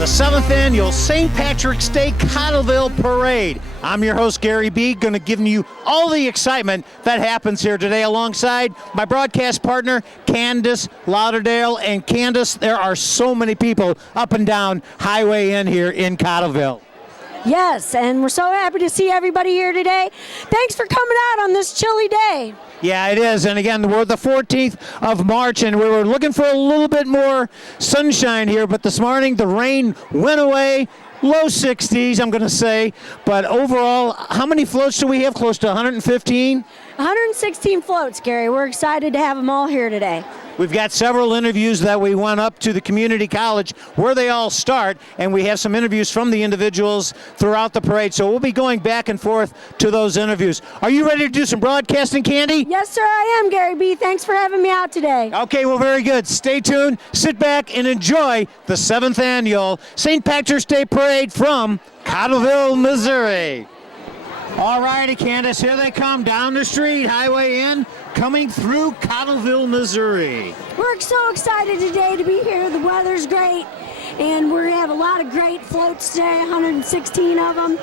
the 7th Annual St. Patrick's Day Cottleville Parade. I'm your host, Gary B., going to give you all the excitement that happens here today alongside my broadcast partner, Candace Lauderdale. And Candace, there are so many people up and down Highway N here in Cottleville. Yes, and we're so happy to see everybody here today. Thanks for coming out on this chilly day. Yeah, it is. And again, we're the 14th of March, and we were looking for a little bit more sunshine here, but this morning the rain went away. Low 60s, I'm going to say. But overall, how many floats do we have? Close to 115? 116 floats, Gary. We're excited to have them all here today. We've got several interviews that we went up to the community college where they all start, and we have some interviews from the individuals throughout the parade. So we'll be going back and forth to those interviews. Are you ready to do some broadcasting, Candy? Yes, sir, I am, Gary B. Thanks for having me out today. Okay, well, very good. Stay tuned, sit back, and enjoy the 7th Annual St. Patrick's Day Parade from Cottleville, Missouri. All righty, Candace, here they come down the street, Highway N, coming through Cottleville, Missouri. We're so excited today to be here. The weather's great, and we're going to have a lot of great floats today, 116 of them,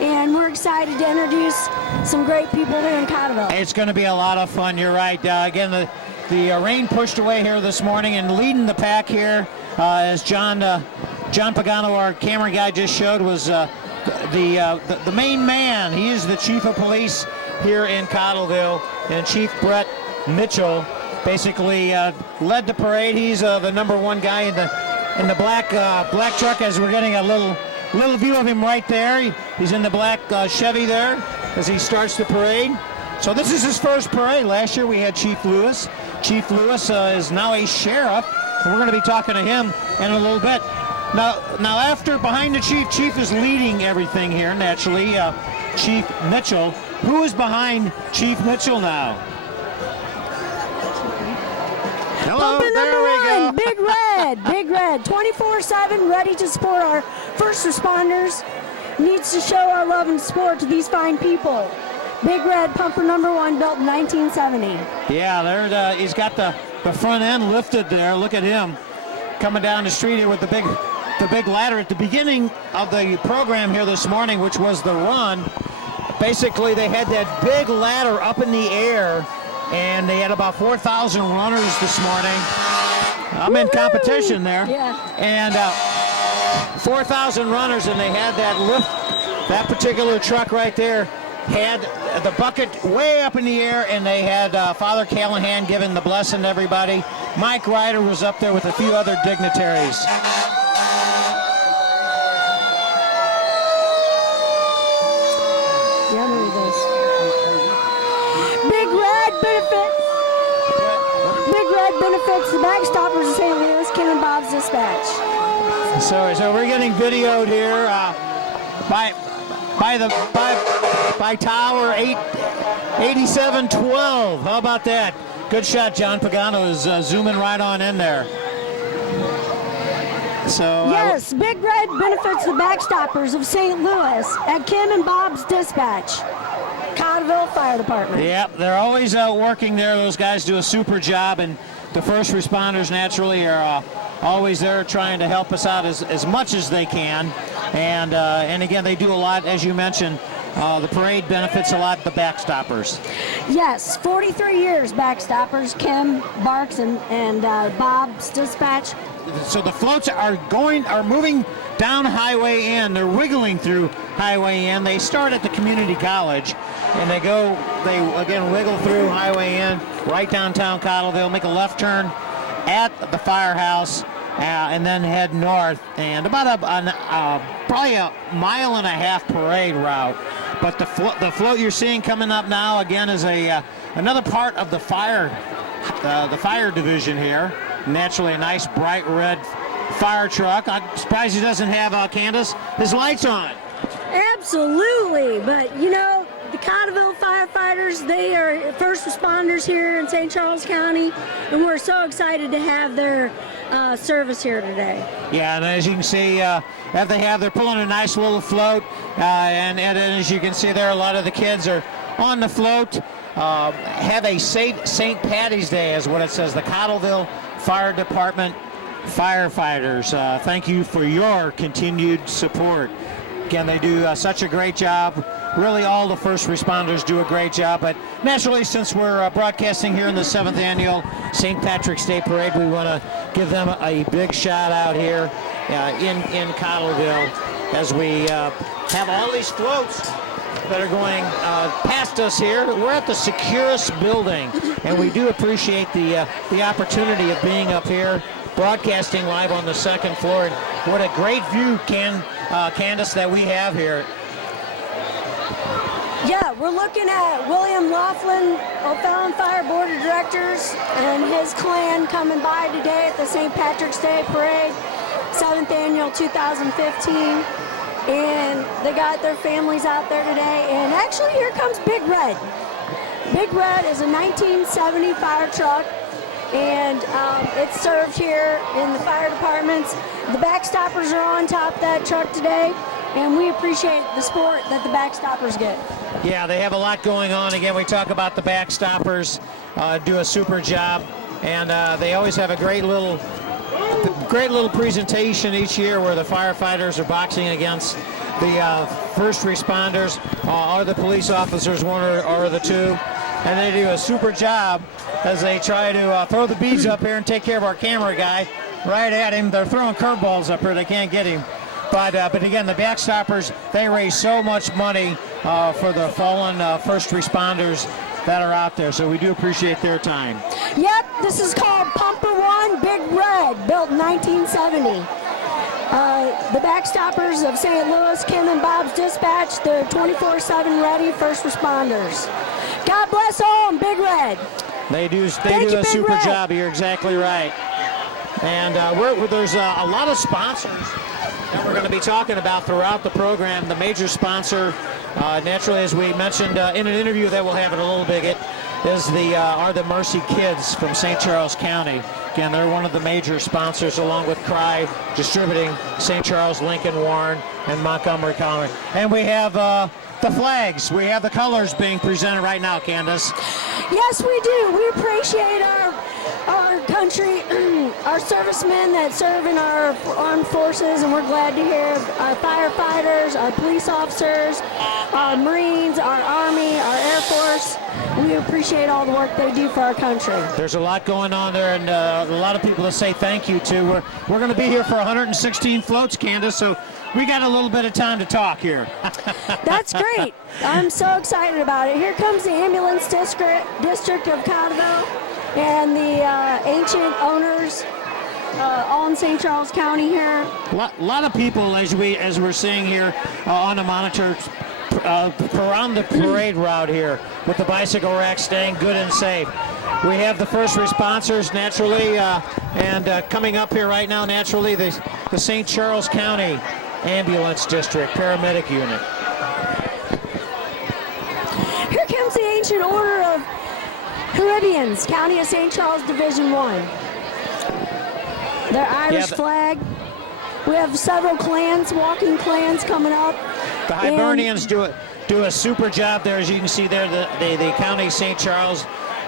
and we're excited to introduce some great people here in Cottleville. It's going to be a lot of fun, you're right. Again, the rain pushed away here this morning, and leading the pack here, as John Pagano, our camera guy, just showed, was the main man. He is the chief of police here in Cottleville, and Chief Brett Mitchell basically led the parade. He's the number one guy in the black truck, as we're getting a little view of him right there. He's in the black Chevy there as he starts the parade. So this is his first parade. Last year we had Chief Lewis. Chief Lewis is now a sheriff, and we're going to be talking to him in a little bit. Now after behind the chief is leading everything here, naturally, Chief Mitchell. Who is behind Chief Mitchell now? Hello, Bumper there we number go. one, Big Red, 24/7, ready to support our first responders. Needs to show our love and support to these fine people. Big Red, pumper number one, built in 1970. Yeah, there he's got the front end lifted there. Look at him coming down the street here with the big ladder. At the beginning of the program here this morning, which was the run, basically they had that big ladder up in the air, and they had about 4,000 runners this morning. I'm in competition there. Yeah. And 4,000 runners, and they had that lift. That particular truck right there had the bucket way up in the air, and they had Father Callahan giving the blessing to everybody. Mike Ryder was up there with a few other dignitaries. Benefits the Backstoppers of St. Louis, Kim and Bob's Dispatch. So we're getting videoed here by Tower 8712. How about that? Good shot. John Pagano is zooming right on in there. So yes, Big Red benefits the Backstoppers of St. Louis at Kim and Bob's Dispatch, Cottleville Fire Department. Yep, they're always out working there. Those guys do a super job, and the first responders naturally are always there trying to help us out as much as they can. And again, they do a lot, as you mentioned. The parade benefits a lot the Backstoppers. Yes, 43 years Backstoppers, Kim, Barks, and Bob's Dispatch. So the floats are moving down Highway N. They're wiggling through Highway N. They start at the community college, and they again wiggle through Highway N, right downtown Cottleville, make a left turn at the firehouse, and then head north, and about probably a mile and a half parade route. But the float you're seeing coming up now again is another part of the fire division here. Naturally, a nice bright red fire truck. I'm surprised he doesn't have Candace his lights on. Absolutely, but you know, the Cottleville firefighters, they are first responders here in St. Charles County, and we're so excited to have their service here today. Yeah, and as you can see, they're pulling a nice little float, and as you can see there, a lot of the kids are on the float. Have a St. Patty's Day is what it says. The Cottleville Fire Department firefighters, thank you for your continued support. Again, they do such a great job. Really, all the first responders do a great job, but naturally, since we're broadcasting here in the 7th Annual St. Patrick's Day Parade, we want to give them a big shout out here in Cottleville as we have all these floats that are going past us here. We're at the Securus building, and we do appreciate the opportunity of being up here, broadcasting live on the 2nd floor. And what a great view, Candace, that we have here. Yeah, we're looking at William Laughlin, O'Fallon Fire Board of Directors, and his clan coming by today at the St. Patrick's Day Parade, 7th Annual 2015. And they got their families out there today. And actually, here comes Big Red. Big Red is a 1970 fire truck, and it's served here in the fire departments. The backstoppers are on top of that truck today, and we appreciate the support that the backstoppers get. Yeah, they have a lot going on. Again, we talk about the backstoppers, do a super job, and they always have a great little presentation each year where the firefighters are boxing against the first responders or the police officers, one or the two, and they do a super job as they try to throw the beads up here and take care of our camera guy right at him. They're throwing curveballs up here. They can't get him. But again, the backstoppers, they raise so much money for the fallen first responders that are out there, so we do appreciate their time. Yep, this is called Pumper 1 Big Red, built in 1970. The backstoppers of St. Louis, Kim and Bob's Dispatch, they're 24/7 ready first responders. God bless all and Big Red. They do a super job. You're exactly right. And there's a lot of sponsors that we're going to be talking about throughout the program. The major sponsor, naturally, as we mentioned in an interview that we'll have in a little bit, are the Mercy Kids from St. Charles County. Again, they're one of the major sponsors, along with Cry Distributing, St. Charles, Lincoln, Warren, and Montgomery County. And we have the flags. We have the colors being presented right now, Candace. Yes, we do. We appreciate our country, our servicemen that serve in our armed forces, and we're glad to hear our firefighters, our police officers, our Marines, our Army, our Air Force. We appreciate all the work they do for our country. There's a lot going on there, and a lot of people to say thank you to. We're going to be here for 116 floats, Candace, so we got a little bit of time to talk here. That's great. I'm so excited about it. Here comes the ambulance district of Cottleville and the ancient owners, all in St. Charles County here. A lot of people, as we're seeing here on the monitor, around the parade route here with the bicycle rack staying good and safe. We have the first responders, naturally, and coming up here right now, naturally, the St. Charles County Ambulance District Paramedic Unit. Here comes the Ancient Order of Caribbeans, County of St. Charles, Division 1. Their Irish flag. We have several clans, walking clans coming up. The Hibernians do a super job there, as you can see there, the County of St. Charles,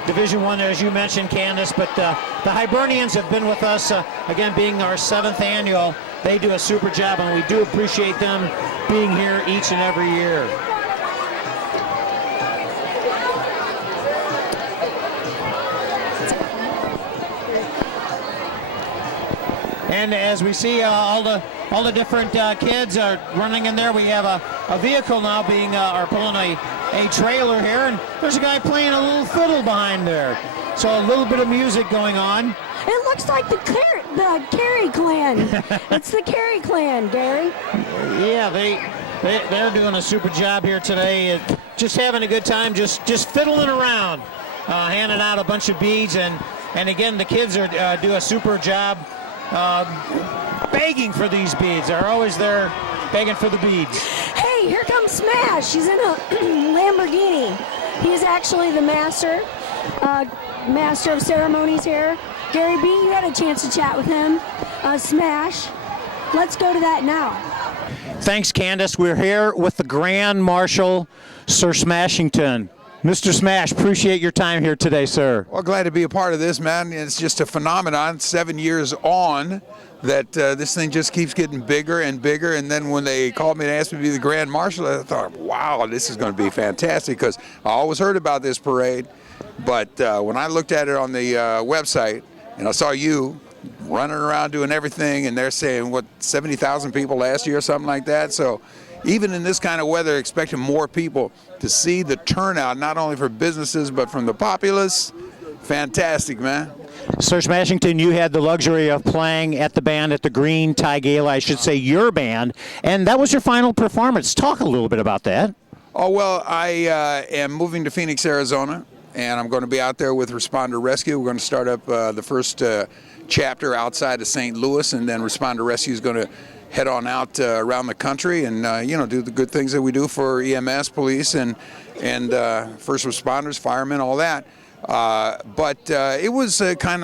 Division 1 there, as you mentioned, Candace, but the Hibernians have been with us, again, being our 7th annual. They do a super job, and we do appreciate them being here each and every year. And as we see all the different kids are running in there, we have a vehicle now being pulling a trailer here, and there's a guy playing a little fiddle behind there. So a little bit of music going on. It looks like the Carey clan. It's the Carey clan, Gary. Yeah, they're doing a super job here today. Just having a good time, just fiddling around, handing out a bunch of beads, and again, the kids do a super job. Begging for these beads. They're always there begging for the beads. Hey, here comes Smash. He's in a Lamborghini. He's actually the master of ceremonies here. Gary B., you had a chance to chat with him. Smash. Let's go to that now. Thanks, Candace. We're here with the Grand Marshal, Sir Smashington. Mr. Smash, appreciate your time here today, sir. Well, glad to be a part of this, man. It's just a phenomenon, 7 years on, that this thing just keeps getting bigger and bigger. And then when they called me and asked me to be the Grand Marshal, I thought, wow, this is going to be fantastic, because I always heard about this parade. But when I looked at it on the website and I saw you running around doing everything, and they're saying, what, 70,000 people last year or something like that. So even in this kind of weather, expecting more people to see the turnout, not only for businesses, but from the populace. Fantastic, man. Sir Smashington, you had the luxury of playing at the band at the Green Tie Gala, I should say your band, and that was your final performance. Talk a little bit about that. Oh, well, I am moving to Phoenix, Arizona, and I'm going to be out there with Responder Rescue. We're going to start up the first chapter outside of St. Louis, and then Responder Rescue is going to head on out around the country and do the good things that we do for EMS, police, and first responders, firemen, all that. But it was I don't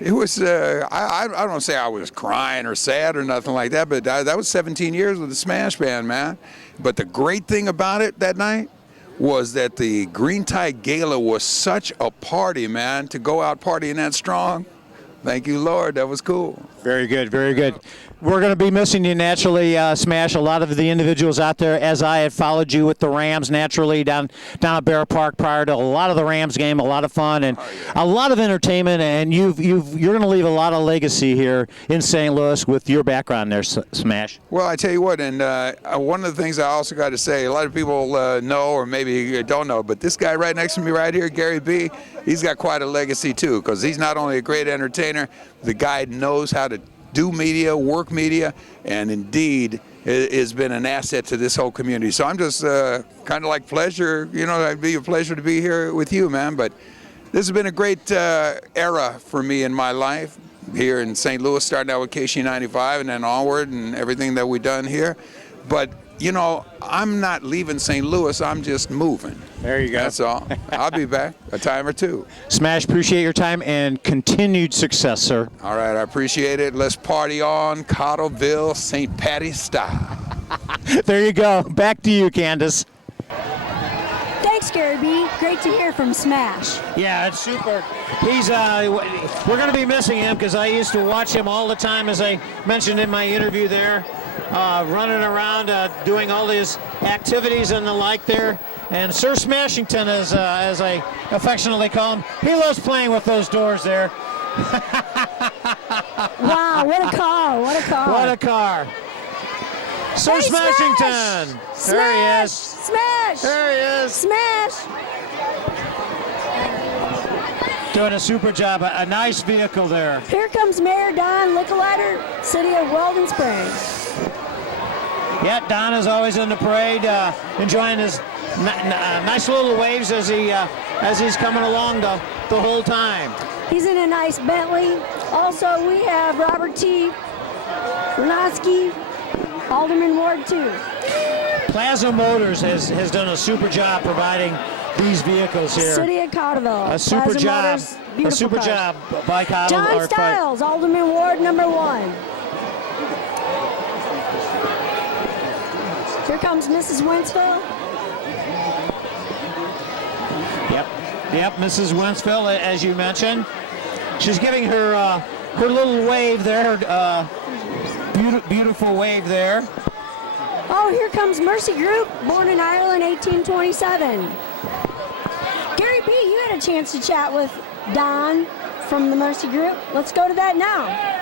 want to say I was crying or sad or nothing like that, but that was 17 years with the Smash Band, man. But the great thing about it that night was that the Green Tie Gala was such a party, man, to go out partying that strong. Thank you, Lord. That was cool. Very good, very good. We're going to be missing you naturally, Smash. A lot of the individuals out there, as I had followed you with the Rams naturally down at Bear Park prior to a lot of the Rams game, a lot of fun and a lot of entertainment, and you're going to leave a lot of legacy here in St. Louis with your background there, Smash. Well, I tell you what, and one of the things I also got to say, a lot of people know or maybe don't know, but this guy right next to me right here, Gary B., he's got quite a legacy too, because he's not only a great entertainer, the guy knows how to do media, work media, and indeed has been an asset to this whole community. So I'm just kind of like pleasure, it'd be a pleasure to be here with you, man. But this has been a great era for me in my life here in St. Louis, starting out with KC95 and then onward and everything that we've done here. But I'm not leaving St. Louis, I'm just moving. There you go. That's all. I'll be back a time or two. Smash, appreciate your time and continued success, sir. All right, I appreciate it. Let's party on, Cottleville, St. Patty's style. There you go. Back to you, Candace. Thanks, Gary B. Great to hear from Smash. Yeah, it's super. He's we're going to be missing him because I used to watch him all the time, as I mentioned in my interview there. Running around, doing all these activities and the like there. And Sir Smashington, as I affectionately call him, he loves playing with those doors there. Wow, what a car, what a car. What a car. Sir Hey, Smashington. Smash! There he is. Smash! There he is. Smash! Doing a super job. A nice vehicle there. Here comes Mayor Don Licklider, City of Weldon Springs. Yeah, Don is always in the parade, enjoying his nice little waves as he's coming along the whole time. He's in a nice Bentley. Also, we have Robert T. Renowski, Alderman Ward 2. Plaza Motors has done a super job providing these vehicles here. City of Cottleville. A super Plaza job. Motors, A beautiful super cars. job by Cottleville. John Stiles, Alderman Ward number 1. Here comes Mrs. Wentzville. Yep, Mrs. Wentzville, as you mentioned. She's giving her little wave there, beautiful wave there. Oh, here comes Mercy Group, born in Ireland, 1827. Gary B., you had a chance to chat with Don from the Mercy Group. Let's go to that now.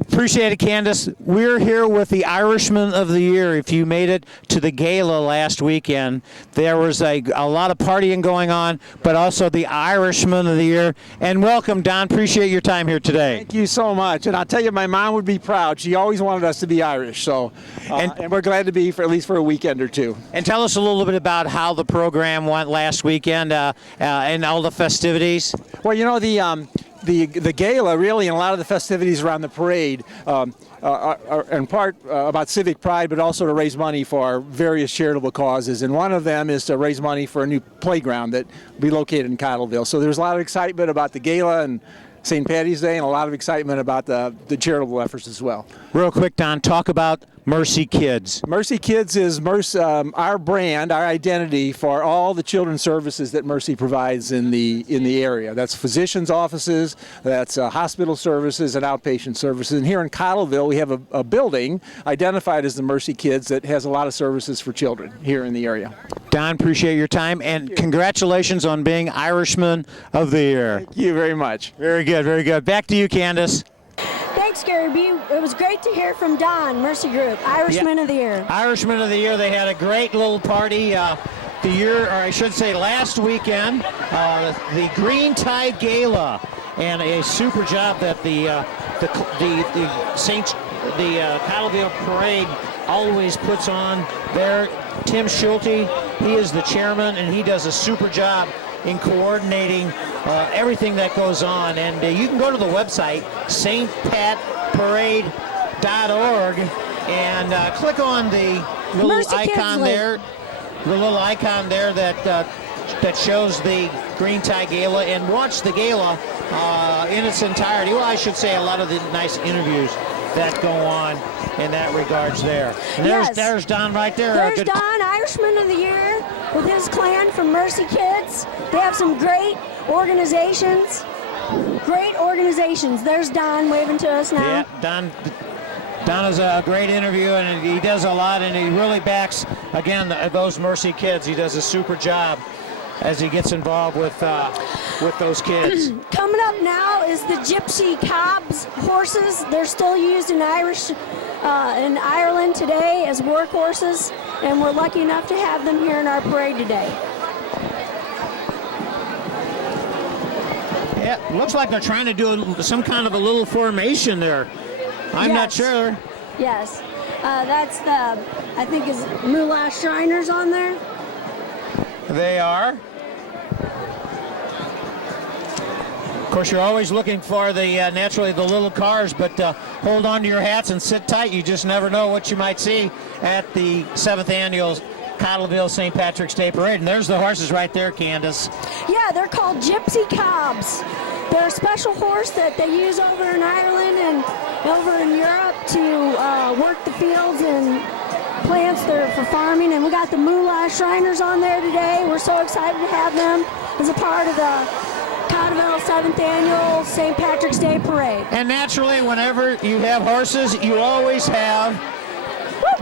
Appreciate it, Candace. We're here with the Irishman of the Year. If you made it to the gala last weekend, there was a lot of partying going on, but also the Irishman of the Year. And welcome, Don. Appreciate your time here today. Thank you so much. And I'll tell you, my mom would be proud. She always wanted us to be Irish. So, and we're glad to be for at least for a weekend or two. And tell us a little bit about how the program went last weekend and all the festivities. Well, the gala really, and a lot of the festivities around the parade are in part about civic pride, but also to raise money for various charitable causes. And one of them is to raise money for a new playground that will be located in Cottleville. So there's a lot of excitement about the gala and St. Patty's Day, and a lot of excitement about the charitable efforts as well. Real quick, Don, talk about Mercy Kids? Mercy Kids is our brand, our identity for all the children's services that Mercy provides in the area. That's physicians' offices, that's hospital services, and outpatient services. And here in Cottleville, we have a building identified as the Mercy Kids that has a lot of services for children here in the area. Don, appreciate your time, and congratulations on being Irishman of the Year. Thank you very much. Very good, very good. Back to you, Candace. Thanks, Gary B. It was great to hear from Don, Mercy Group, Irishman of the Year. Irishman of the Year. They had a great little party last weekend, the Green Tide Gala, and a super job that the Cottleville Parade always puts on there. Tim Schulte, he is the chairman, and he does a super job in coordinating everything that goes on. And you can go to the website, stpatparade.org, and click on the little Mercy icon there. The little icon there that shows the Green Tie Gala, and watch the gala in its entirety. Well, I should say a lot of the nice interviews that go on in that regards there. And there's Don right there. There's Don, Irishman of the Year, with his clan from Mercy Kids. They have some great organizations. There's Don waving to us now. Yeah, Don is a great interview, and he does a lot, and he really backs, again, those Mercy Kids. He does a super job as he gets involved with those kids. Coming up now is the Gypsy Cobs horses. They're still used in Ireland today as work horses, and we're lucky enough to have them here in our parade today. Yeah, looks like they're trying to do some kind of a little formation there. I'm not sure. Yes. That's I think is Moolah Shriners on there. They are. Of course, you're always looking for naturally the little cars, but hold on to your hats and sit tight. You just never know what you might see at the 7th annual Cottleville St. Patrick's Day Parade. And there's the horses right there, Candace. Yeah, they're called Gypsy Cobs. They're a special horse that they use over in Ireland and over in Europe to work the fields and plants there for farming. And we got the Moolah Shriners on there today. We're so excited to have them as a part of the Cottleville 7th Annual St. Patrick's Day Parade. And naturally, whenever you have horses, you always have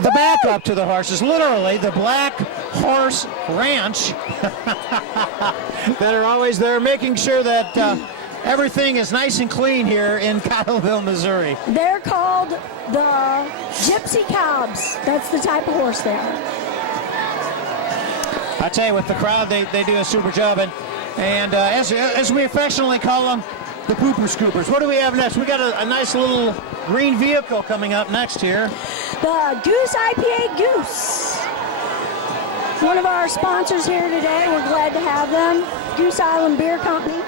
the backup to the horses. Literally, the Black Horse Ranch that are always there, making sure that everything is nice and clean here in Cottleville, Missouri. They're called the Gypsy Cobs. That's the type of horse they are. I tell you, with the crowd, they do a super job. And as we affectionately call them, the pooper scoopers. What do we have next? We got a nice little green vehicle coming up next here. The Goose IPA Goose. One of our sponsors here today. We're glad to have them. Goose Island Beer Company.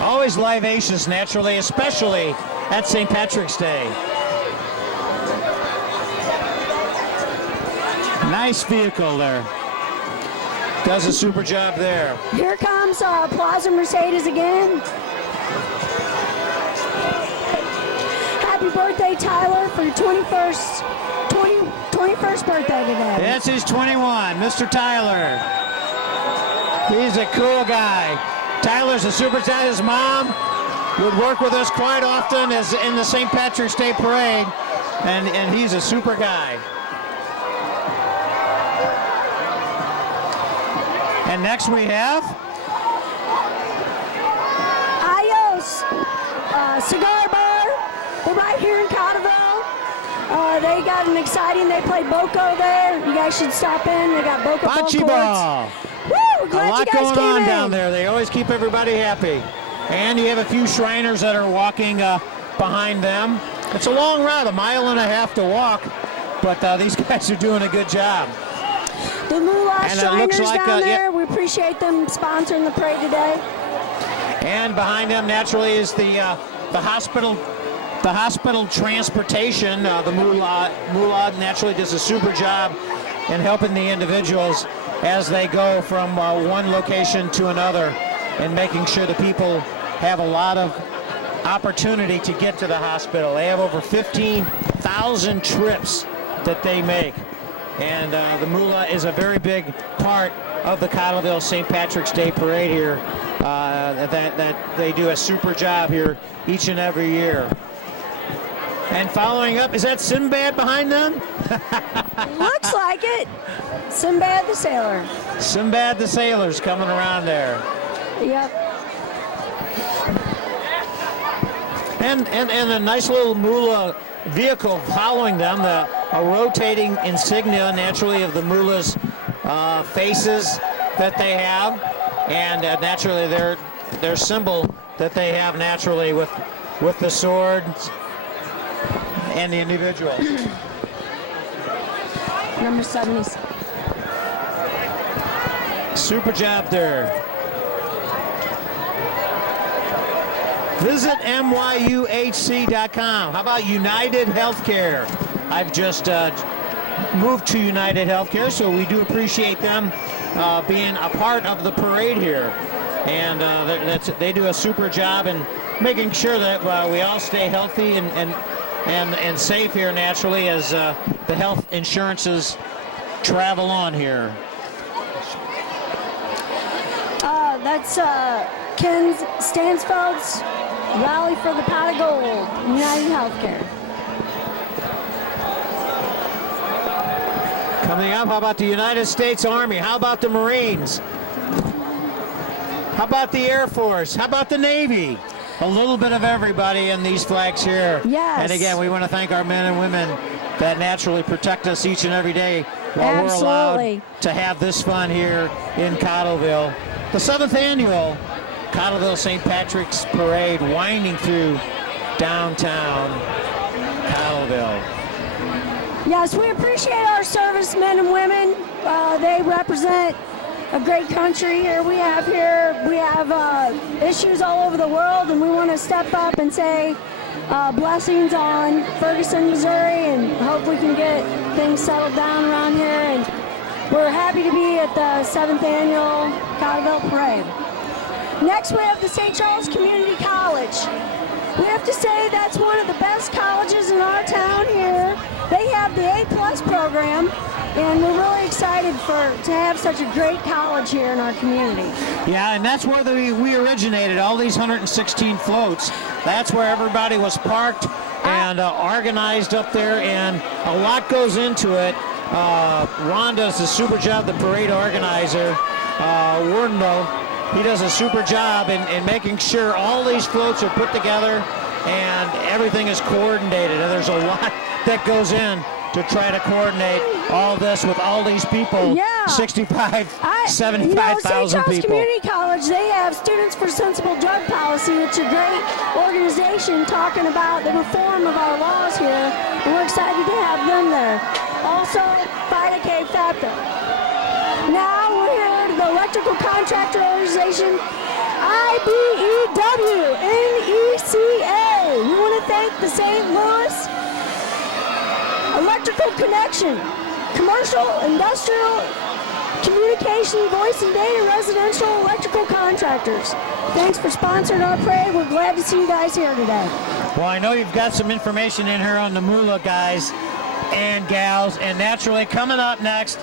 Always libacious, naturally, especially at St. Patrick's Day. Nice vehicle there. Does a super job there. Here comes Plaza Mercedes again. Happy birthday, Tyler, for your 21st birthday today. That's his 21, Mr. Tyler. He's a cool guy. Tyler's a super guy. His mom would work with us quite often as in the St. Patrick's Day Parade, and he's a super guy. And next we have Ayos Cigar Bar. They're right here in Cottleville. They got an exciting, they play Boco there. You guys should stop in. They got Boco bocce ball. Woo, we're glad a lot you guys going on came down in. there. They always keep everybody happy. And you have a few Shriners that are walking behind them. It's a long route, 1.5 miles to walk, but these guys are doing a good job. The Moolah Shriners like, down there, we appreciate them sponsoring the parade today. And behind them, naturally, is the hospital transportation. The Moolah naturally does a super job in helping the individuals as they go from one location to another and making sure the people have a lot of opportunity to get to the hospital. They have over 15,000 1,000 trips that they make. And the Moolah is a very big part of the Cottleville St. Patrick's Day Parade here. That they do a super job here each and every year. And following up, is that Sinbad behind them? Looks like it. Sinbad the Sailor. Sinbad the Sailor's coming around there. Yep. And a nice little Moolah vehicle following them, a rotating insignia naturally of the Moolah's faces that they have, and naturally their symbol that they have naturally with the swords and the individual. Number 70. Super job there. Visit myuhc.com. How about United Healthcare? I've just moved to United Healthcare, so we do appreciate them being a part of the parade here. And they do a super job in making sure that we all stay healthy and safe here naturally as the health insurances travel on here. That's Ken Stansfeld's Rally for the Pot of Gold, United Healthcare. Coming up, how about the United States Army? How about the Marines? How about the Air Force? How about the Navy? A little bit of everybody in these flags here. Yes. And again, we want to thank our men and women that naturally protect us each and every day while we're allowed to have this fun here in Cottleville. The 7th annual Cottleville St. Patrick's Parade winding through downtown Cottleville. Yes, we appreciate our servicemen and women. They represent a great country here. We have issues all over the world, and we want to step up and say blessings on Ferguson, Missouri, and hope we can get things settled down around here. And we're happy to be at the 7th annual Cottleville Parade. Next, we have the St. Charles Community College. We have to say that's one of the best colleges in our town here. They have the A+ program, and we're really excited to have such a great college here in our community. Yeah, and that's where we originated, all these 116 floats. That's where everybody was parked and organized up there, and a lot goes into it. Ron does a super job, the parade organizer, Wardenlow. He does a super job in making sure all these floats are put together and everything is coordinated. And there's a lot that goes in to try to coordinate all this with all these people. Yeah. 75, 75,000 St. Charles people. Community College, they have Students for Sensible Drug Policy, which is a great organization talking about the reform of our laws here. And we're excited to have them there. Also, Phi K Factor. Now we're here to the Electrical Contractor Organization, IBEW, NECA. We want to thank the St. Louis Electrical Connection, Commercial, Industrial, Communication, Voice and Data, Residential Electrical Contractors. Thanks for sponsoring our parade. We're glad to see you guys here today. Well, I know you've got some information in here on the Moolah guys and gals, and naturally coming up next,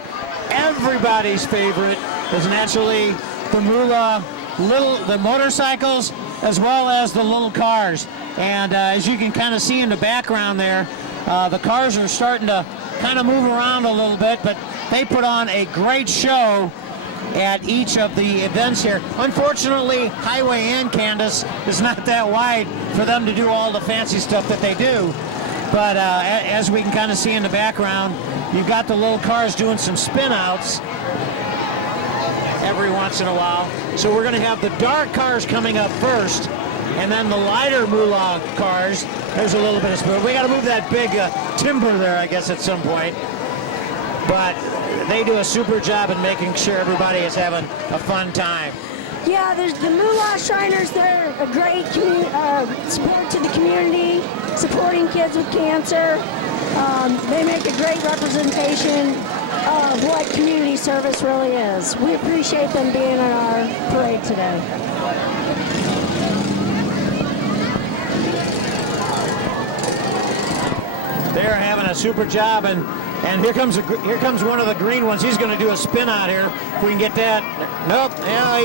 everybody's favorite is naturally the Moolah, the motorcycles as well as the little cars. And as you can kind of see in the background there, the cars are starting to kind of move around a little bit, but they put on a great show at each of the events here. Unfortunately, Highway and Candace is not that wide for them to do all the fancy stuff that they do. But as we can kind of see in the background, you've got the little cars doing some spin-outs every once in a while. So we're going to have the dark cars coming up first, and then the lighter Moolah cars. There's a little bit of speed. We got to move that big timber there, I guess, at some point. But they do a super job in making sure everybody is having a fun time. Yeah, there's the Moolah Shriners. They're a great support to the community, supporting kids with cancer. They make a great representation of what community service really is. We appreciate them being on our parade today. They're having a super job, and here comes one of the green ones. He's going to do a spin out here. If we can get that. Nope. Yeah,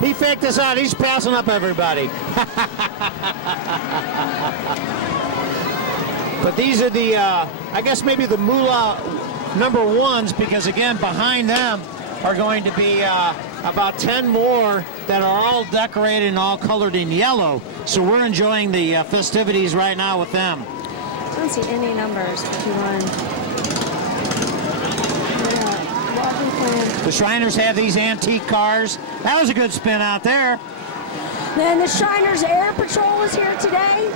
he faked us out. He's passing up everybody. But these are the, I guess maybe the Moolah number ones, because again, behind them are going to be about 10 more that are all decorated and all colored in yellow. So we're enjoying the festivities right now with them. I don't see any numbers. 51. The Shriners have these antique cars. That was a good spin out there. Then the Shriners Air Patrol is here today.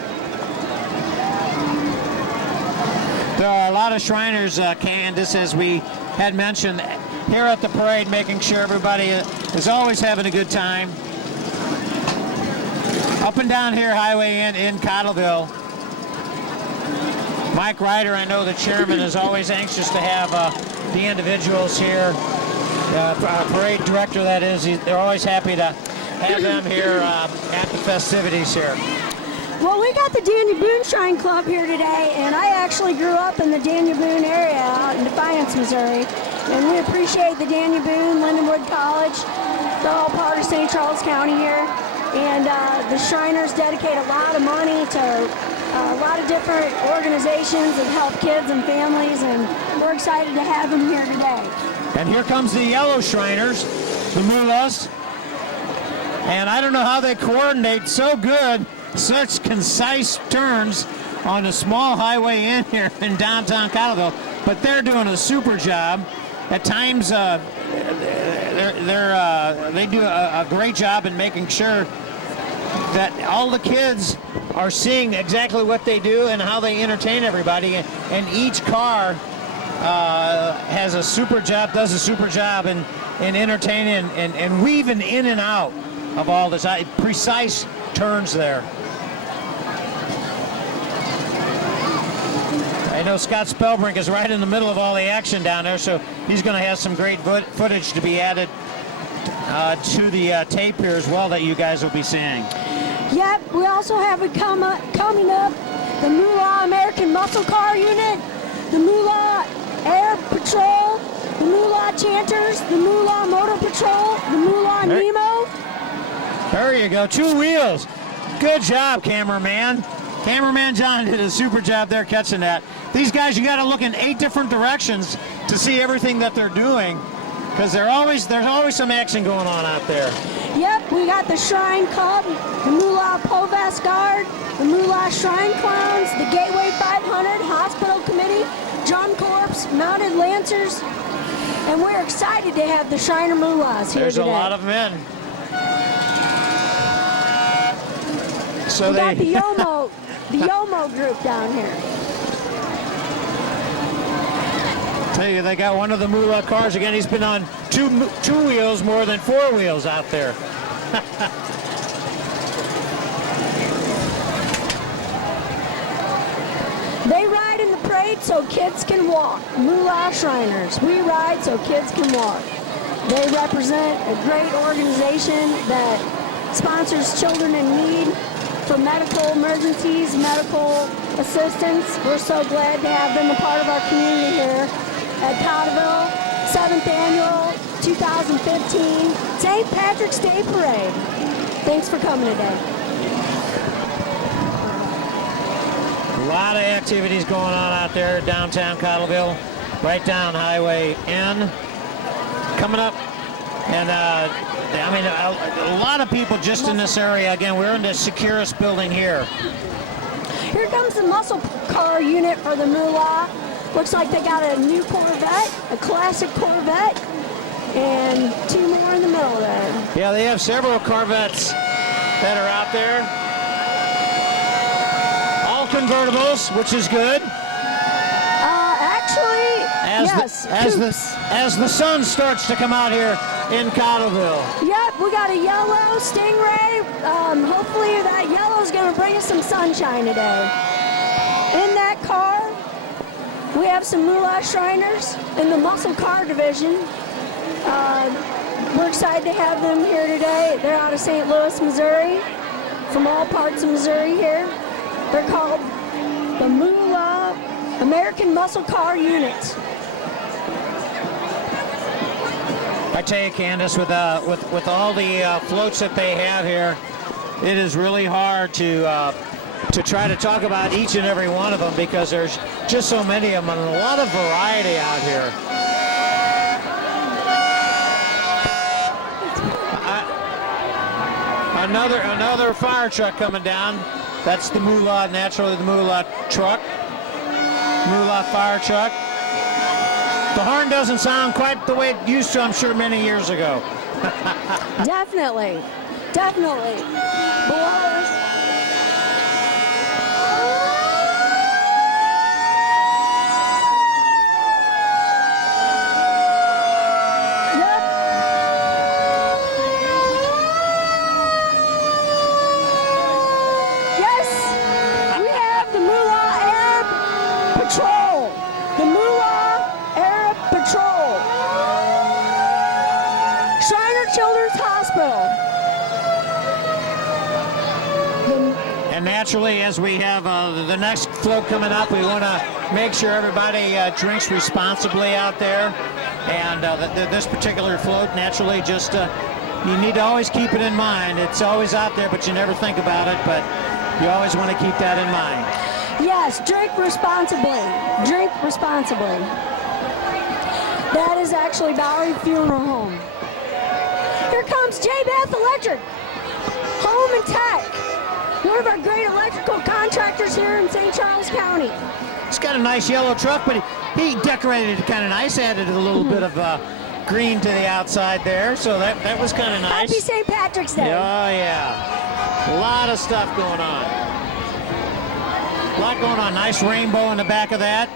There are a lot of Shriners, Candace, as we had mentioned, here at the parade, making sure everybody is always having a good time. Up and down here, Highway in Cottleville. Mike Ryder, I know the chairman, is always anxious to have the individuals here. Parade director, that is, they're always happy to have them here at the festivities here. Well, we got the Daniel Boone Shrine Club here today, and I actually grew up in the Daniel Boone area out in Defiance, Missouri. And we appreciate the Daniel Boone, Lindenwood College, the whole part of St. Charles County here. And the Shriners dedicate a lot of money to a lot of different organizations that help kids and families, and we're excited to have them here today. And here comes the yellow Shriners, the Mullahs. And I don't know how they coordinate so good, such concise turns on a small highway in here in downtown Cottleville, but they're doing a super job. At times, they do a great job in making sure that all the kids are seeing exactly what they do and how they entertain everybody. And each car has a super job, does a super job in entertaining and weaving in and out of all this precise turns there. I know Scott Spellbrink is right in the middle of all the action down there, so he's going to have some great footage to be added to the tape here as well that you guys will be seeing. Yep, we also have it coming up, the Moolah American Muscle Car Unit, the Moolah Air Patrol, the Moolah Chanters, the Moolah Motor Patrol, the Moolah Nemo. There you go, 2 wheels. Good job, cameraman. Cameraman John did a super job there catching that. These guys, you got to look in 8 different directions to see everything that they're doing, because there's always some action going on out there. Yep, we got the Shrine Club, the Moolah Povest Guard, the Moolah Shrine Clowns, the Gateway 500, Hospital Committee, Drum Corps, Mounted Lancers, and we're excited to have the Shriner Mullahs here There's today. a lot of men. So we got the Yomo group down here. Tell you, they got one of the Moolah cars again. He's been on two wheels more than 4 wheels out there. They ride in the parade so kids can walk. Moolah Shriners. We ride so kids can walk. They represent a great organization that sponsors children in need for medical emergencies, medical assistance. We're so glad to have them a part of our community here at Cottleville, 7th Annual 2015 St. Patrick's Day Parade. Thanks for coming today. A lot of activities going on out there at downtown Cottleville, right down Highway N. Coming up, and I mean, a lot of people just in this area. Again, we're in the Securus building here. Here comes the muscle car unit for the Moolah. Looks like they got a new Corvette, a classic Corvette, and 2 more in the middle there. Yeah, they have several Corvettes that are out there. All convertibles, which is good. Actually, yes. As the sun starts to come out here in Cottleville. Yep, we got a yellow Stingray. Hopefully that yellow is going to bring us some sunshine today. In that car, we have some Moolah Shriners in the muscle car division. We're excited to have them here today. They're out of St. Louis, Missouri, from all parts of Missouri here. They're called the Moolah American Muscle Car Unit. I tell you, Candace, with all the floats that they have here, it is really hard to try to talk about each and every one of them because there's just so many of them and a lot of variety out here. Another fire truck coming down. That's the Moolah, naturally the Moolah truck. Moolah fire truck. The horn doesn't sound quite the way it used to, I'm sure, many years ago. Definitely. Definitely. Below us. And naturally, as we have the next float coming up, we want to make sure everybody drinks responsibly out there. And this particular float, naturally, just you need to always keep it in mind. It's always out there, but you never think about it. But you always want to keep that in mind. Yes, drink responsibly. Drink responsibly. That is actually Bowery Funeral Home. Here comes J. Beth Electric, Home and Tech. One of our great electrical contractors here in St. Charles County. It's got a nice yellow truck, but he decorated it kind of nice, added a little bit of green to the outside there, so that was kind of nice. Happy St. Patrick's Day. Oh, yeah. A lot of stuff going on. A lot going on. Nice rainbow in the back of that.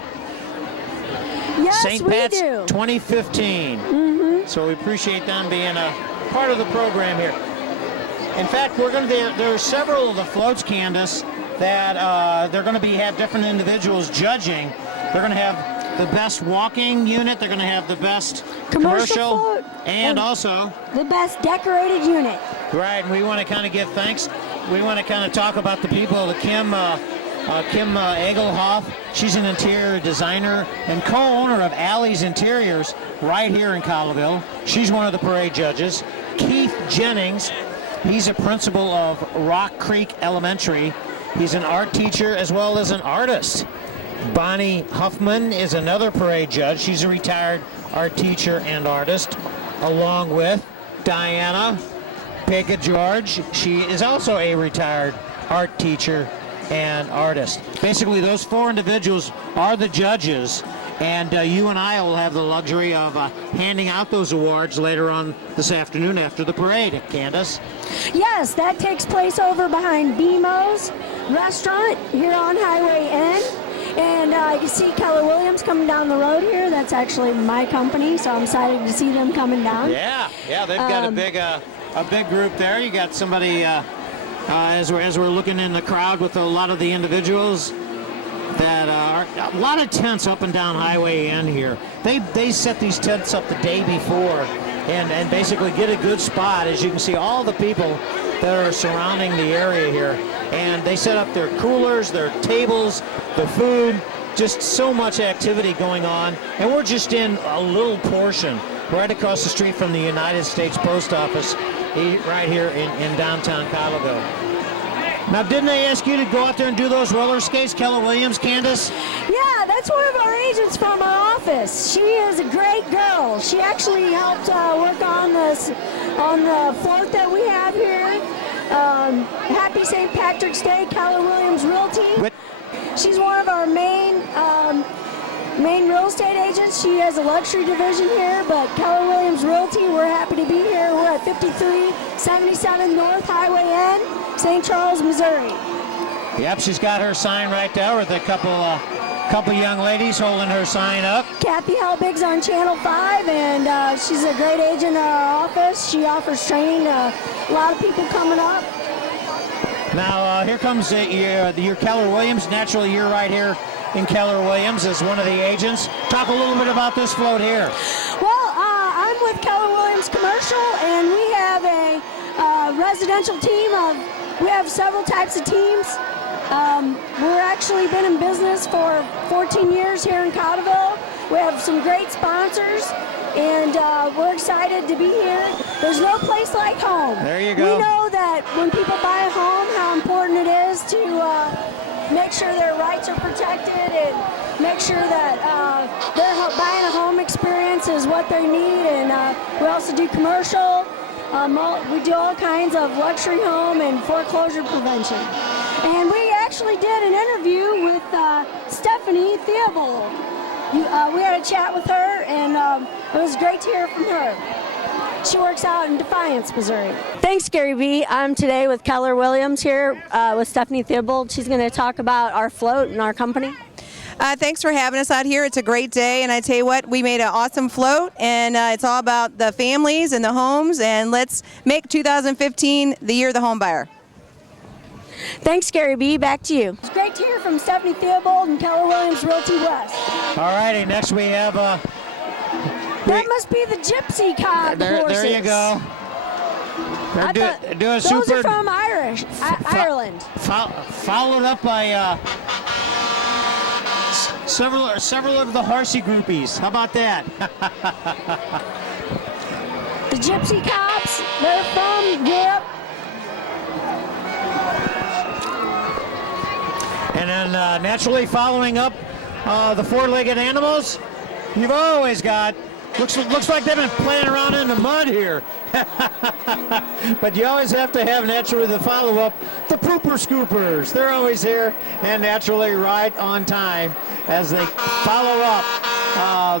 Yes, St. we Pat's do. 2015. Mm-hmm. So we appreciate them being a part of the program here. In fact, there are several of the floats, Candace, that they're going to have different individuals judging. They're going to have the best walking unit. They're going to have the best commercial float, and also the best decorated unit. Right, and we want to kind of give thanks. We want to kind of talk about the people, Kim Egelhoff. She's an interior designer and co-owner of Alley's Interiors right here in Cottleville. She's one of the parade judges. Keith Jennings, he's a principal of Rock Creek Elementary. He's an art teacher as well as an artist. Bonnie Huffman is another parade judge. She's a retired art teacher and artist, along with Diana Pega George. She is also a retired art teacher and artist. Basically, those four individuals are the judges, and you and I will have the luxury of handing out those awards later on this afternoon after the parade, Candace. Yes, that takes place over behind BMO's restaurant here on Highway N. And you can see Keller Williams coming down the road here. That's actually my company, so I'm excited to see them coming down. Yeah, they've got a big group there. You got somebody as we're looking in the crowd with a lot of the individuals that are a lot of tents up and down Highway N here. They set these tents up the day before and basically get a good spot. As you can see, all the people that are surrounding the area here, and they set up their coolers, their tables, the food, just so much activity going on. And we're just in a little portion right across the street from the United States Post Office right here in downtown Cottleville. Now, didn't they ask you to go out there and do those roller skates, Keller Williams, Candace? Yeah, that's one of our agents from our office. She is a great girl. She actually helped work on the float that we have here. Happy St. Patrick's Day, Keller Williams Realty. She's one of our main real estate agents. She has a luxury division here, but Keller Williams Realty, we're happy to be here. We're at 5377 North Highway N, St. Charles, Missouri. Yep, she's got her sign right there with a couple young ladies holding her sign up. Kathy Helbig's on Channel 5, and she's a great agent in our office. She offers training to a lot of people coming up. Now, here comes your Keller Williams. Naturally, you're right here in Keller Williams as one of the agents. Talk a little bit about this float here. Well, I'm with Keller Williams Commercial, and we have a residential team. We have several types of teams. We're actually been in business for 14 years here in Cottleville. We have some great sponsors, and we're excited to be here. There's no place like home. There you go. We know that when people buy a home, how important it is to make sure their rights are protected and make sure that their buying a home experience is what they need. And we also do commercial. We do all kinds of luxury home and foreclosure prevention. And we actually did an interview with Stephanie Theobald. We had a chat with her, and it was great to hear from her. She works out in Defiance, Missouri. Thanks, Gary B. I'm today with Keller Williams here with Stephanie Theobald. She's going to talk about our float and our company. Thanks for having us out here. It's a great day, and I tell you what, we made an awesome float, and it's all about the families and the homes, and let's make 2015 the year of the home buyer. Thanks, Gary B. Back to you. It's great to hear from Stephanie Theobald and Keller Williams Realty West. All righty, next we have... that must be the Gypsy Cob horses. There you go. Those are from Ireland. Followed up by several of the horsey groupies. How about that? The Gypsy Cobs, they're from Europe. And then naturally following up the four-legged animals, you've always got, looks like they've been playing around in the mud here. But you always have to have naturally the follow-up, the pooper scoopers. They're always here and naturally right on time as they follow up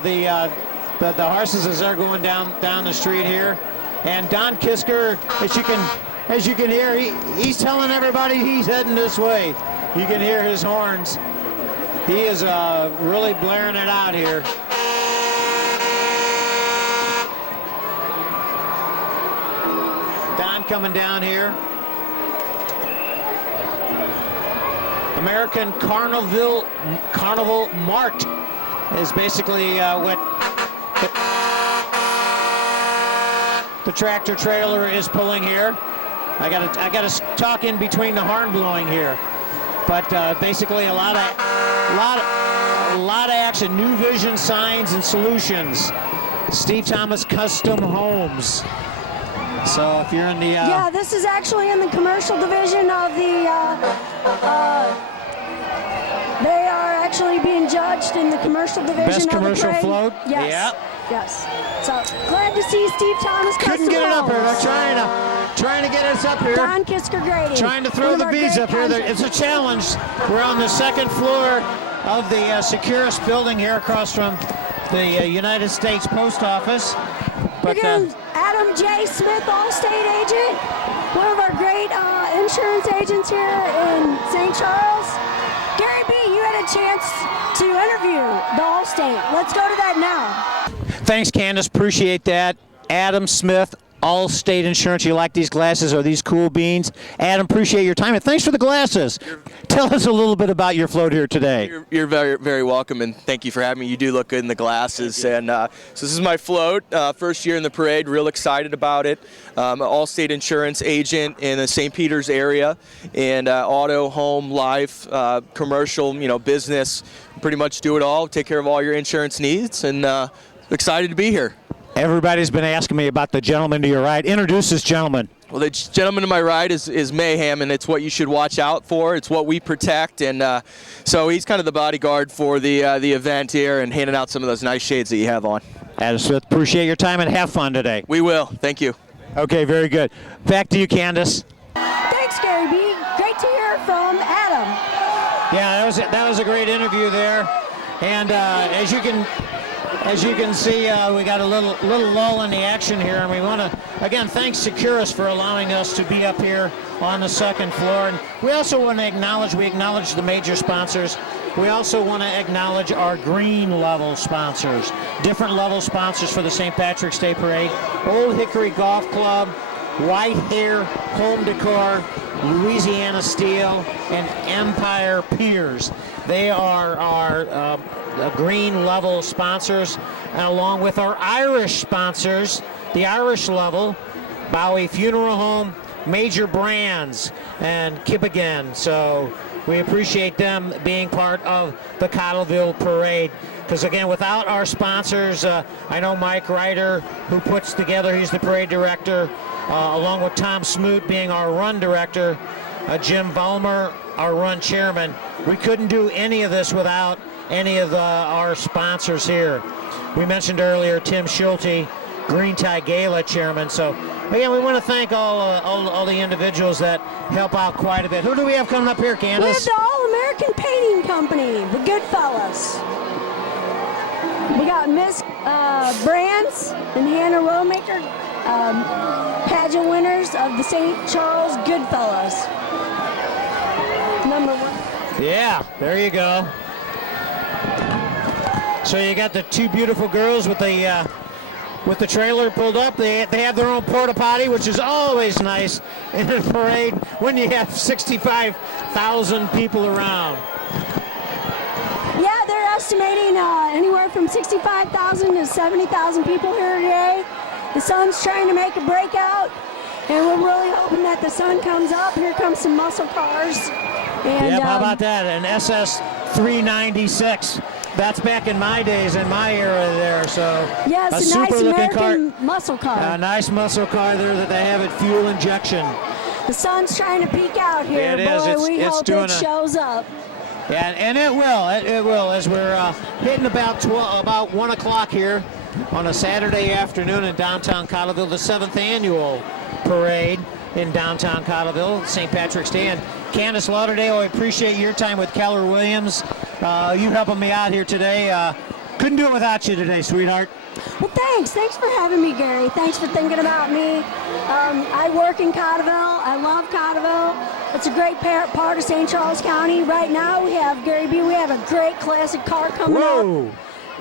the horses as they're going down the street here. And Don Kisker, as you can hear, he's telling everybody he's heading this way. You can hear his horns. He is really blaring it out here. Don coming down here. American Carnival Mart is basically what the tractor trailer is pulling here. I gotta talk in between the horn blowing here. But basically a lot of action. New Vision Signs and Solutions. Steve Thomas Custom Homes. So if you're in the yeah, this is actually in the commercial division of the. They are actually being judged in the commercial division. Best of the commercial parade. float. Yes. Yep. Yes. So glad to see Steve Thomas Custom Couldn't get it up here. Homes. They're trying to get us up here. Don Kisker grading. Trying to throw the bees up here. It's a challenge. We're on the second floor of the Securus building here across from the United States Post Office. But Adam J. Smith, Allstate agent, one of our great insurance agents here in St. Charles. Gary B., you had a chance to interview the Allstate. Let's go to that now. Thanks, Candace. Appreciate that. Adam Smith, Allstate Insurance. You like these glasses? Are these cool beans? Adam, appreciate your time, and thanks for the glasses. Tell us a little bit about your float here today. You're very, very welcome, and thank you for having me. You do look good in the glasses. And so this is my float, first year in the parade. Real excited about it. An Allstate Insurance agent in the St. Peter's area, and auto, home, life, commercial, business. Pretty much do it all. Take care of all your insurance needs, and excited to be here. Everybody's been asking me about the gentleman to your right. Introduce this gentleman. Well, the gentleman to my right is Mayhem, and it's what you should watch out for. It's what we protect, and so he's kind of the bodyguard for the event here and handing out some of those nice shades that you have on. Adam Smith, appreciate your time and have fun today. We will. Thank you. Okay, very good. Back to you, Candace. Thanks, Gary B. Great to hear from Adam. Yeah, that was a great interview there, and as you can see, we got a little lull in the action here, and we want to again thank Securus for allowing us to be up here on the second floor. And we also want to acknowledge the major sponsors. We also want to acknowledge our green level sponsors, different level sponsors for the St. Patrick's Day Parade: Old Hickory Golf Club, White Hair Home Decor, Louisiana Steel, and Empire Piers. They are our green level sponsors, along with our Irish sponsors, the Irish level, Bowie Funeral Home, Major Brands, and Kip Again. So we appreciate them being part of the Cottleville Parade. Because again, without our sponsors, I know Mike Ryder, who puts together, he's the parade director, along with Tom Smoot being our run director, Jim Vollmer, our run chairman. We couldn't do any of this without any of our sponsors here. We mentioned earlier Tim Schulte, Green Tie Gala chairman. So again, we want to thank all the individuals that help out quite a bit. Who do we have coming up here, Candace? We have the All-American Painting Company, the Goodfellas. We got Miss Brands and Hannah Rowmaker, pageant winners of the St. Charles Goodfellas. #1. Yeah, there you go. So you got the two beautiful girls with the trailer pulled up. They have their own porta potty, which is always nice in a parade when you have 65,000 people around. Yeah, they're estimating anywhere from 65,000 to 70,000 people here today. The sun's trying to make a breakout, and we're really hoping that the sun comes up. Here comes some muscle cars. And, Yep, how about that? An SS 396. That's back in my days, in my era there. So yes, a a nice super looking American car. muscle car. A nice muscle car there that they have at fuel injection. The sun's trying to peek out here. Yeah, it is. Boy, we It's hope doing it shows up. Yeah, and it will. It will as we're hitting about 1 o'clock here on a Saturday afternoon in downtown Cottleville, the 7th annual parade in downtown Cottleville, St. Patrick's Day. And Candace Lauderdale, I appreciate your time with Keller Williams. You helping me out here today. Couldn't do it without you today, sweetheart. Well, thanks. Thanks for having me, Gary. Thanks for thinking about me. I work in Cottleville. I love Cottleville. It's a great part of St. Charles County. Right now, we have, Gary B., we have a great classic car coming Whoa. up.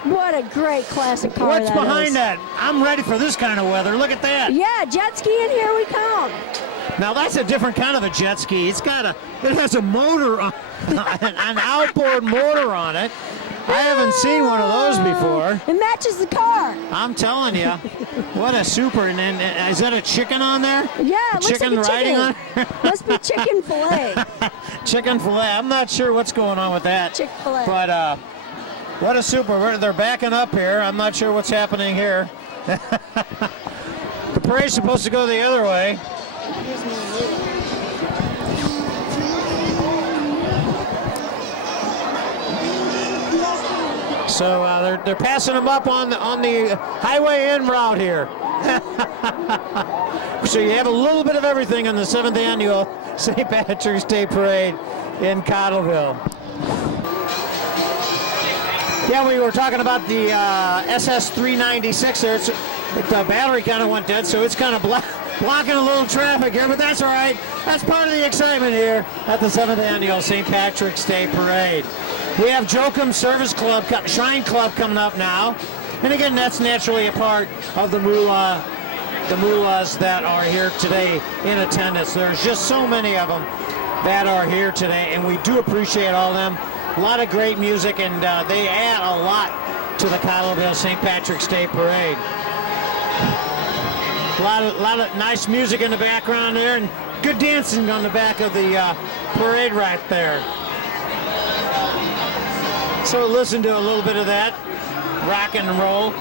What a great classic car What's that behind is. that? I'm ready for this kind of weather. Look at that. Yeah, jet ski, and here we come. Now that's a different kind of a jet ski. It has a motor, an outboard motor on it. I haven't seen one of those before. It matches the car. I'm telling you, what a super. And then, is that a chicken on there? Yeah, it looks Chicken like a riding chicken. on Must be chicken fillet. Chicken fillet. I'm not sure what's going on with that. Chick-fil-A. But what a super. They're backing up here. I'm not sure what's happening here. The parade's supposed to go the other way. So they're passing them up on the highway in route here. So you have a little bit of everything on the 7th annual St. Patrick's Day Parade in Cottleville. Yeah, we were talking about the SS 396 there. The battery kind of went dead, so it's kind of blocking a little traffic here, but that's all right. That's part of the excitement here at the 7th annual St. Patrick's Day Parade. We have Jokum Service Club, Shrine Club coming up now. And again, that's naturally a part of the mullahs that are here today in attendance. There's just so many of them that are here today, and we do appreciate all of them. A lot of great music, and they add a lot to the Cottleville St. Patrick's Day Parade. A lot of nice music in the background there, and good dancing on the back of the parade right there. So listen to a little bit of that rock and roll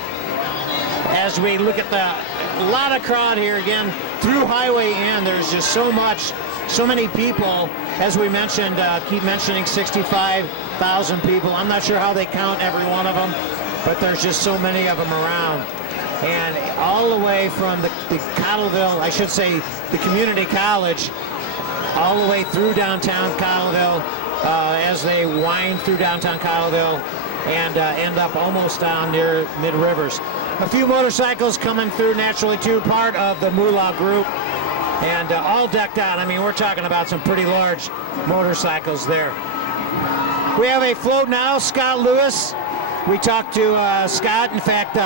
as we look at a lot of crowd here again through Highway N. There's just so many people. As we mentioned, keep mentioning 65,000 people. I'm not sure how they count every one of them, but there's just so many of them around. And all the way from the Cottleville, I should say the community college, all the way through downtown Cottleville, as they wind through downtown Cottleville and end up almost down near Mid-Rivers. A few motorcycles coming through naturally too, part of the Moolah group, and all decked out. I mean, we're talking about some pretty large motorcycles there. We have a float now, Scott Lewis. We talked to Scott. In fact,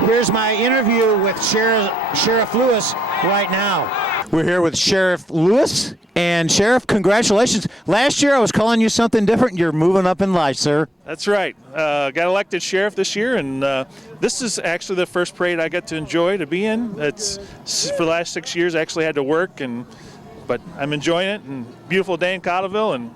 here's my interview with Sheriff Lewis right now. We're here with Sheriff Lewis. And Sheriff, congratulations. Last year I was calling you something different. You're moving up in life, sir. That's right. Got elected sheriff this year, and this is actually the first parade I get to enjoy to be in. It's for the last 6 years I actually had to work, but I'm enjoying it. And beautiful day in Cottleville, and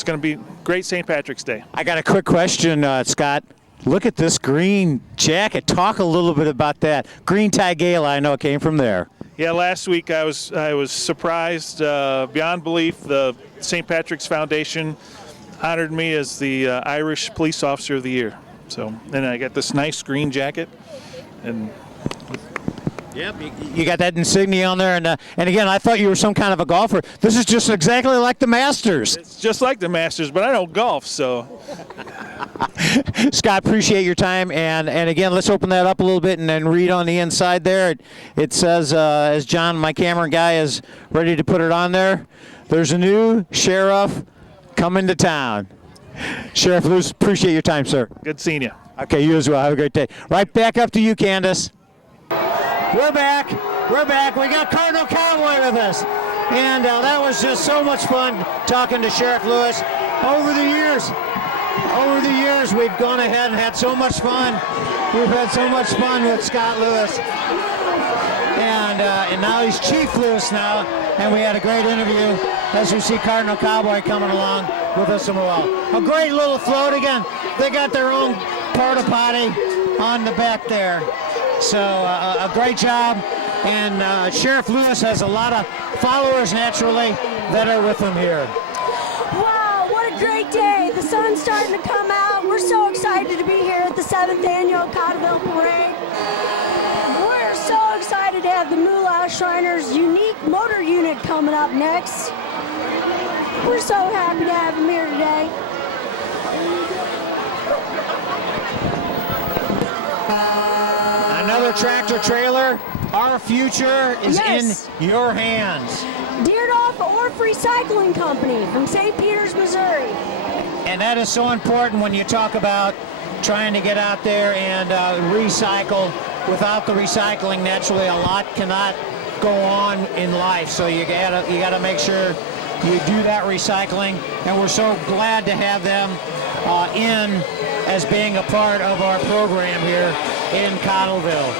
it's going to be great St. Patrick's Day. I got a quick question, Scott. Look at this green jacket. Talk a little bit about that. Green Tie Gala, I know it came from there. Yeah, last week I was surprised beyond belief. The St. Patrick's Foundation honored me as the Irish Police Officer of the Year. So, and I got this nice green jacket, and yep, you got that insignia on there, and again, I thought you were some kind of a golfer. This is just exactly like the Masters. it's just like the Masters, but I don't golf, so. Scott, appreciate your time, and again, let's open that up a little bit and then read on the inside there. It says, as John, my camera guy, is ready to put it on there, there's a new sheriff coming to town. Sheriff Lewis, appreciate your time, sir. Good seeing you. Okay, you as well. Have a great day. Right back up to you, Candace. We're back. We got Cardinal Cowboy with us. And that was just so much fun talking to Sheriff Lewis. Over the years, we've gone ahead and had so much fun. We've had so much fun with Scott Lewis. And now he's Chief Lewis now. And we had a great interview as we see Cardinal Cowboy coming along with us as well. A great little float again. They got their own porta potty on the back there. So a great job. And Sheriff Lewis has a lot of followers naturally that are with him here. Wow, what a great day. The sun's starting to come out. We're so excited to be here at the 7th Annual Cottleville Parade. We're so excited to have the Moolah Shriners unique motor unit coming up next. We're so happy to have him here today. Another tractor trailer. Our future is Yes. in your hands. Deerdorf Orf Recycling Company from St. Peters, Missouri. And that is so important when you talk about trying to get out there and recycle. Without the recycling, naturally, a lot cannot go on in life. So you gotta make sure you do that recycling. And we're so glad to have them in as being a part of our program here in Cottleville.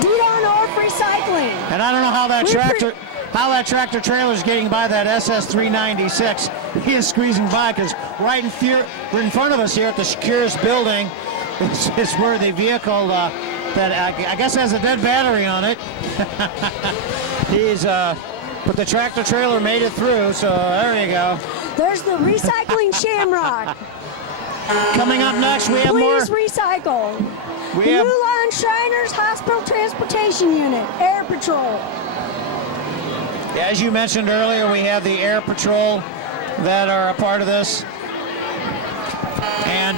Deerdorf Orf Recycling. And I don't know how that tractor trailer is getting by that SS396. He is squeezing by because right in front of us here at the Securus building is where the vehicle that I guess has a dead battery on it. But the tractor trailer made it through, so there you go. There's the Recycling Shamrock. Coming up next, we have more. Please recycle. We The have- Moolah and Shriners Hospital Transportation Unit, Air Patrol. As you mentioned earlier, we have the Air Patrol that are a part of this. And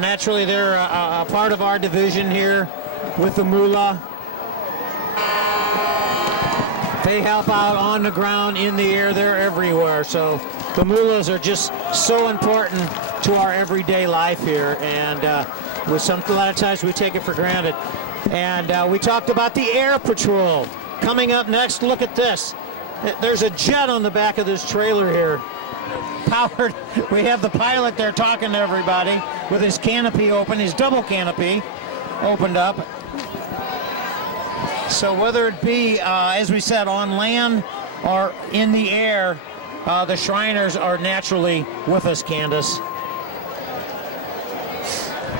naturally, they're a part of our division here with the Moolah. They help out on the ground, in the air, they're everywhere. So the Moolahs are just so important to our everyday life here. And a lot of times we take it for granted. And we talked about the Air Patrol. Coming up next, look at this. There's a jet on the back of this trailer here. Powered. We have the pilot there talking to everybody with his canopy open, his double canopy opened up. So whether it be, as we said, on land or in the air, the Shriners are naturally with us, Candace.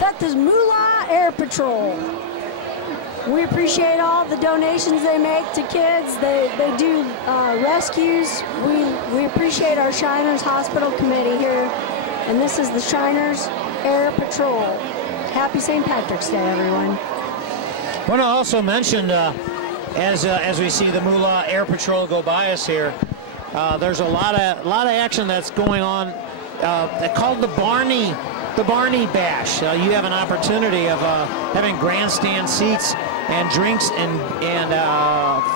That is Moolah Air Patrol. We appreciate all the donations they make to kids. They do rescues. We appreciate our Shriners Hospital Committee here. And this is the Shriners Air Patrol. Happy St. Patrick's Day, everyone. I want to also mention, as we see the Moolah Air Patrol go by us here, there's a lot of action that's going on. Called the Barney Bash. You have an opportunity of having grandstand seats and drinks and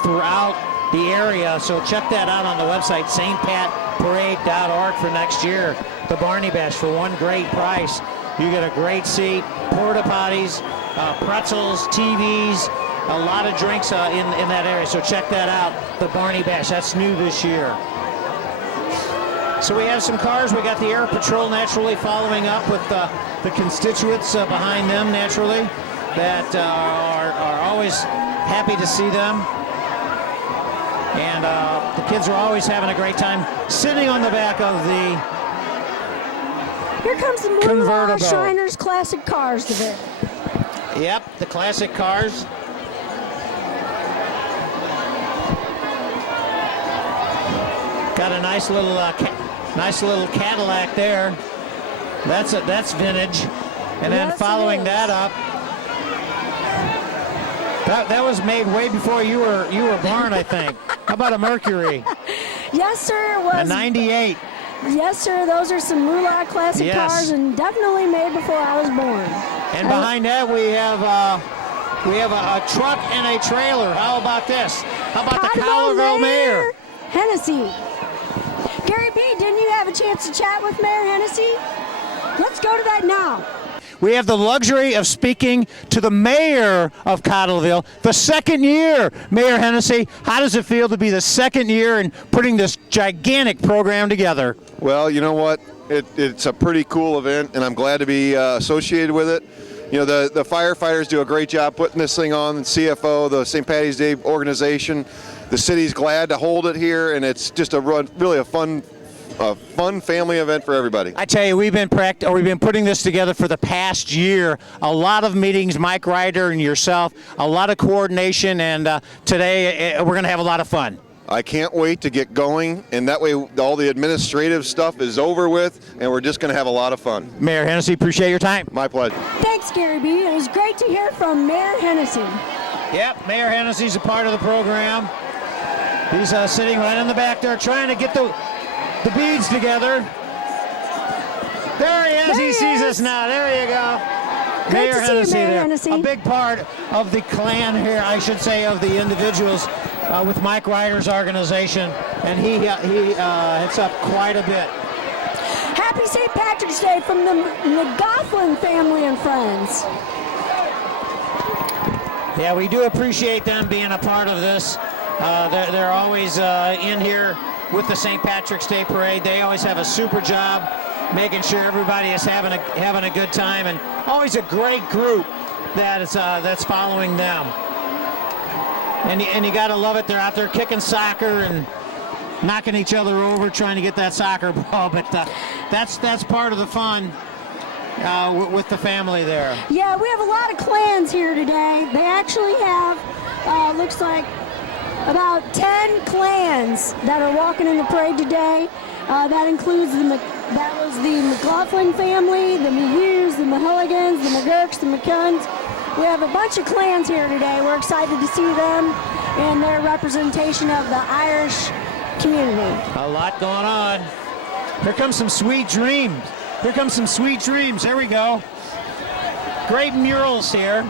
throughout the area. So check that out on the website, stpatparade.org for next year. The Barney Bash for one great price. You get a great seat, porta potties, pretzels, TVs, a lot of drinks in that area. So check that out, the Barney Bash. That's new this year. So we have some cars. We got the Air Patrol naturally following up with the constituents behind them naturally that are always happy to see them. And the kids are always having a great time sitting on the back of Here comes the Moolah Convertible. Shriners Classic Cars division. Yep, the classic cars. Got a nice little Cadillac there. That's vintage. And then Yes, following it is. that up, that was made way before you were born, I think. How about a Mercury? Yes, sir. It A was. 98. Yes, sir. Those are some Moolah Classic Yes. cars, and definitely made before I was born. And behind that we have a truck and a trailer. How about this? How about the Cottleville Mayor? Hennessy. Gary B., didn't you have a chance to chat with Mayor Hennessy? Let's go to that now. We have the luxury of speaking to the mayor of Cottleville, the second year. Mayor Hennessy, how does it feel to be the second year and putting this gigantic program together? Well, you know what? It's a pretty cool event, and I'm glad to be associated with it. You know, the firefighters do a great job putting this thing on, the CFO, the St. Patty's Day organization. The city's glad to hold it here, and it's just really a fun family event for everybody. I tell you, we've been putting this together for the past year. A lot of meetings, Mike Ryder and yourself, a lot of coordination, and today we're going to have a lot of fun. I can't wait to get going, and that way all the administrative stuff is over with, and we're just going to have a lot of fun. Mayor Hennessy, appreciate your time. My pleasure. Thanks, Gary B. It was great to hear from Mayor Hennessy. Yep, Mayor Hennessy's a part of the program. He's sitting right in the back there trying to get the beads together. There he is. There He he sees is. us now. There you go. Great Mayor to see you, Hennessy Mayor there. Hennessy. A big part of the clan here, I should say, of the individuals with Mike Ryder's organization, and he hits up quite a bit. Happy St. Patrick's Day from the McGoughlin family and friends. Yeah, we do appreciate them being a part of this. They're always in here with the St. Patrick's Day Parade. They always have a super job making sure everybody is having a good time, and always a great group that's following them. And you got to love it. They're out there kicking soccer and knocking each other over trying to get that soccer ball, but that's part of the fun with the family there. Yeah, we have a lot of clans here today. They actually have, looks like, about 10 clans that are walking in the parade today. That includes that was the McLaughlin family, the Mahus, the Mahilligans, the McGurks, the McCunns. We have a bunch of clans here today. We're excited to see them and their representation of the Irish community. A lot going on. Here comes some sweet dreams. Here comes some sweet dreams. There we go. Great murals here.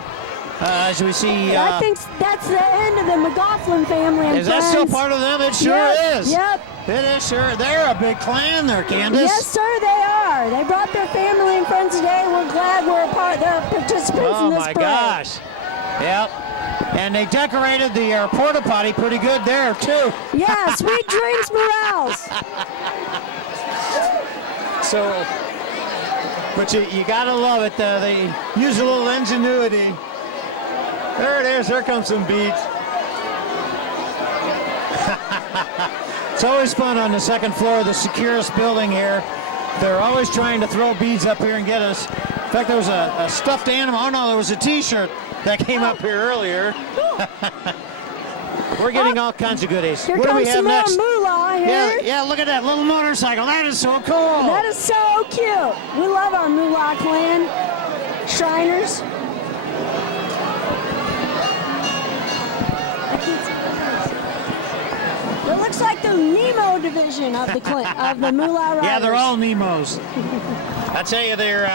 As we see. I think that's the end of the McLaughlin family and Is that still part of them? It sure is. Yep. It is sure. They're a big clan there, Candace. Yes, sir, they are. They brought their family and friends today. We're glad we're a part. They're participants in this parade. Oh my gosh. Yep. And they decorated the porta potty pretty good there too. Yeah, Sweet Dreams Morales. So, but you gotta love it. They use a little ingenuity. There it is. There comes some beads. It's always fun on the second floor of the securest building here. They're always trying to throw beads up here and get us. In fact, there was a stuffed animal. Oh no, there was a T-shirt that came up here earlier. We're getting all kinds of goodies. Here What do we comes have some next? more moolah here. Yeah, look at that little motorcycle. That is so cool. That is so cute. We love our Moolah clan. Shriners. It looks like the Nemo division of the Moolah Riders. Yeah, they're all Nemos. I tell you, they're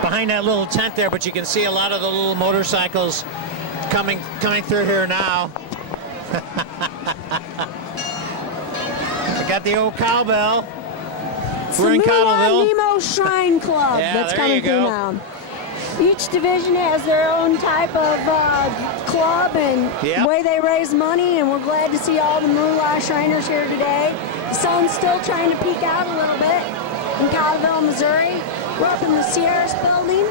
behind that little tent there, but you can see a lot of the little motorcycles coming through here now. We got the old cowbell. We're in Cottleville. Nemo Shrine Club that's there coming you through go. now. Each division has their own type of club and Yep. way they raise money, and we're glad to see all the Moolah Shriners here today. The sun's still trying to peek out a little bit in Cottleville, Missouri. We're up in the Sierras building,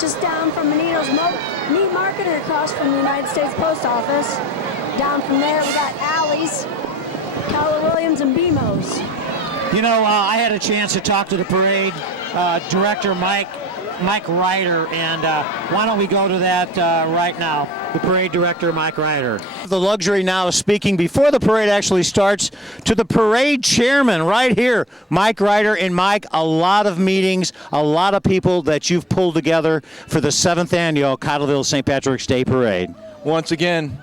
just down from Menino's Meat Market and across from the United States Post Office. Down from there, we got Alley's, Keller Williams, and BMO's. You know, I had a chance to talk to the parade director, Mike Ryder, and why don't we go to that right now? The parade director, Mike Ryder. The luxury now of speaking before the parade actually starts to the parade chairman right here, Mike Ryder. And Mike, a lot of meetings, a lot of people that you've pulled together for the 7th annual Cottleville St. Patrick's Day Parade. Once again,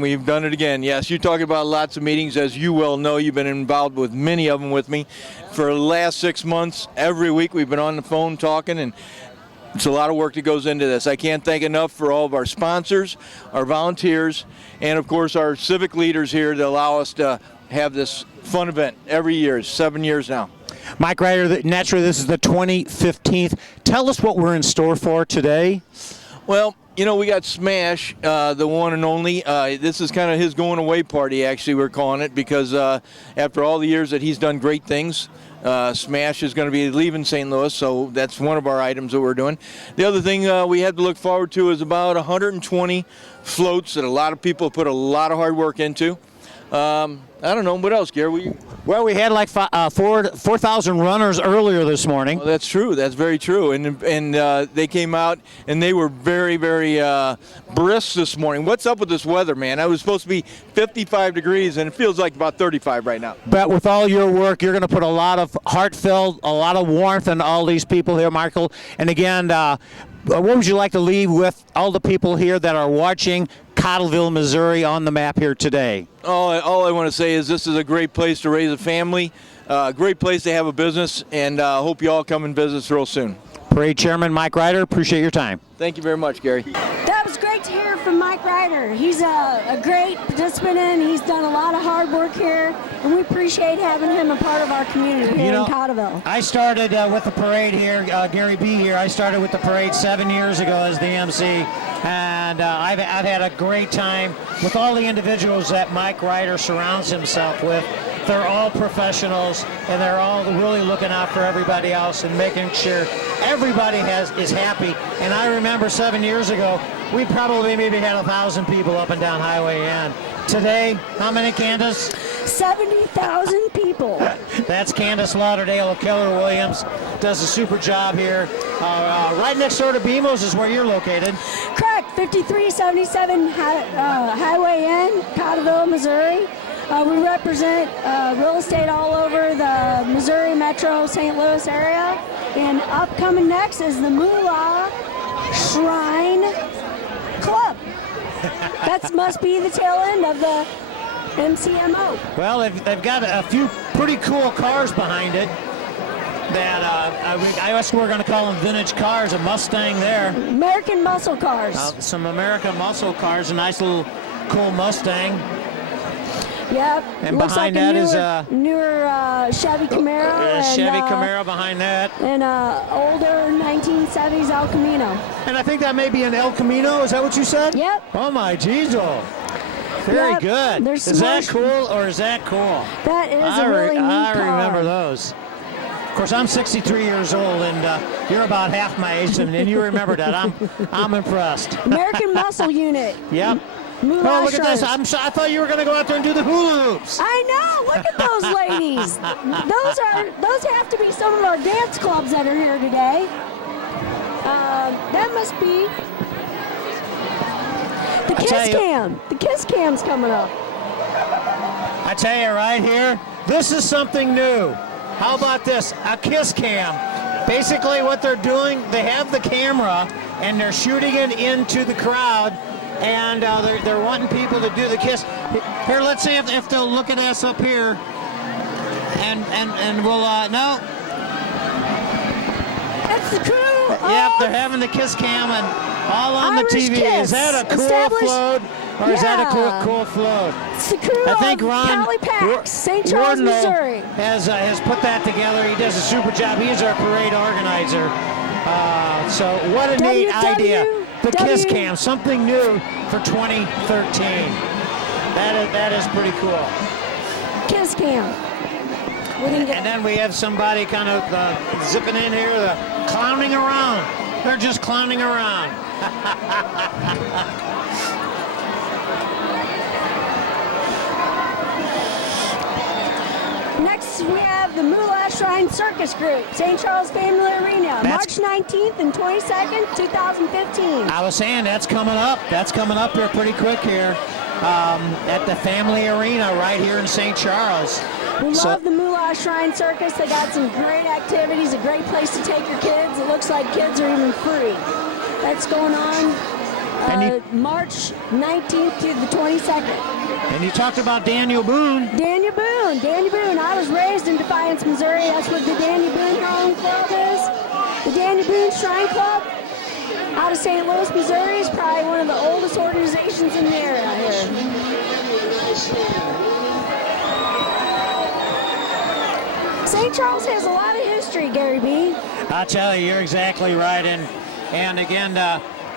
we've done it again. Yes, you're talking about lots of meetings. As you well know, you've been involved with many of them with me. For the last 6 months, every week we've been on the phone talking, and it's a lot of work that goes into this. I can't thank enough for all of our sponsors, our volunteers, and of course our civic leaders here that allow us to have this fun event every year. It's 7 years now. Mike Ryder, naturally this is the 2015th. Tell us what we're in store for today. Well, you know, we got Smash, the one and only. This is kind of his going away party, actually, we're calling it, because after all the years that he's done great things, Smash is going to be leaving St. Louis, so that's one of our items that we're doing. The other thing we have to look forward to is about 120 floats that a lot of people put a lot of hard work into. I don't know, what else, Gary? Well, we had like 4,000 runners earlier this morning. Well, that's true. That's very true. And they came out and they were very, very brisk this morning. What's up with this weather, man? It was supposed to be 55 degrees and it feels like about 35 right now. But with all your work, you're going to put a lot of heartfelt, a lot of warmth in all these people here, Michael. And again, what would you like to leave with all the people here that are watching Cottleville, Missouri on the map here today? All I want to say is this is a great place to raise a family, a great place to have a business, and I hope you all come and visit us real soon. Parade Chairman Mike Ryder, appreciate your time. Thank you very much, Gary. That was great to hear from Mike Ryder. He's a great participant in. He's done a lot of hard work here, and we appreciate having him a part of our community here in Cottleville. I started with the parade here, Gary B. here. I started with the parade 7 years ago as the MC, and I've had a great time with all the individuals that Mike Ryder surrounds himself with. They're all professionals, and they're all really looking out for everybody else and making sure everybody is happy. And I remember 7 years ago, we probably maybe had 1,000 people up and down Highway N. Today, how many, Candace? 70,000 people. That's Candace Lauderdale of Keller Williams. Does a super job here. Right next door to BMO's is where you're located. Correct, 5377 Highway N, Cottleville, Missouri. We represent real estate all over the Missouri Metro St. Louis area. And upcoming next is the Moolah Shrine Club. That must be the tail end of the MCMO. Well, they've got a few pretty cool cars behind it that I guess we're going to call them vintage cars, a Mustang there. American muscle cars. Some American muscle cars, a nice little cool Mustang. Yep. And looks behind like that is a newer Chevy Camaro. Chevy Camaro behind that. And older 1970s El Camino. And I think that may be an El Camino. Is that what you said? Yep. Oh my Jesus. Very good. Is that cool or is that cool? That is a really neat car. I remember those. Of course, I'm 63 years old, and you're about half my age, and you remember that. I'm impressed. American Muscle Unit. Yep. Oh, look at this. I thought you were going to go out there and do the hula hoops. I know. Look at those ladies. Those have to be some of our dance clubs that are here today. That must be the Kiss Cam. The Kiss Cam's coming up. I tell you right here, this is something new. How about this? A Kiss Cam. Basically what they're doing, they have the camera and they're shooting it into the crowd, and they're wanting people to do the kiss. Here, let's see if they'll look at us up here, and we'll no. That's the crew. Yep, they're having the Kiss Cam and all on Irish the TV. Kiss. Is that a cool float? Or is that a cool float? It's the crew I think of Ron Calipax, St. Charles, Missouri. Has put that together. He does a super job. He's our parade organizer. So what a neat idea. The Kiss Cam, something new for 2013. That is pretty cool. Kiss Cam. And then we have somebody kind of zipping in here, clowning around. They're just clowning around. Next, we have have the Moolah Shrine Circus Group, St. Charles Family Arena, March 19th and 22nd, 2015. I was saying that's coming up. That's coming up here pretty quick here at the Family Arena right here in St. Charles. We love the Moolah Shrine Circus. They got some great activities, a great place to take your kids. It looks like kids are even free. That's going on March 19th to the 22nd. And you talked about Daniel Boone. Daniel Boone. I was raised in Defiance, Missouri. That's what the Daniel Boone Home Club is. The Daniel Boone Shrine Club out of St. Louis, Missouri is probably one of the oldest organizations in the area here. St. Charles has a lot of history, Gary B. I tell you, you're exactly right. And again,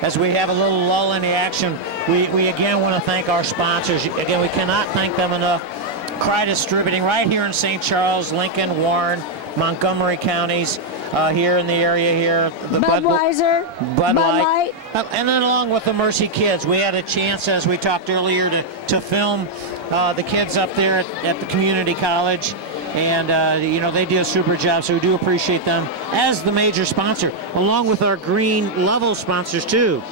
as we have a little lull in the action, we again want to thank our sponsors. Again, we cannot thank them enough. Cry Distributing right here in St. Charles, Lincoln, Warren, Montgomery counties, here in the area here. The Budweiser, Bud Light. And then along with the Mercy Kids, we had a chance, as we talked earlier, to film the kids up there at the community college. And, they do a super job, so we do appreciate them as the major sponsor, along with our green level sponsors, too.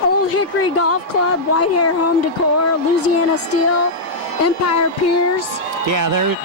Old Hickory Golf Club, White Hair Home Decor, Louisiana Steel, Empire Piers. Yeah, they're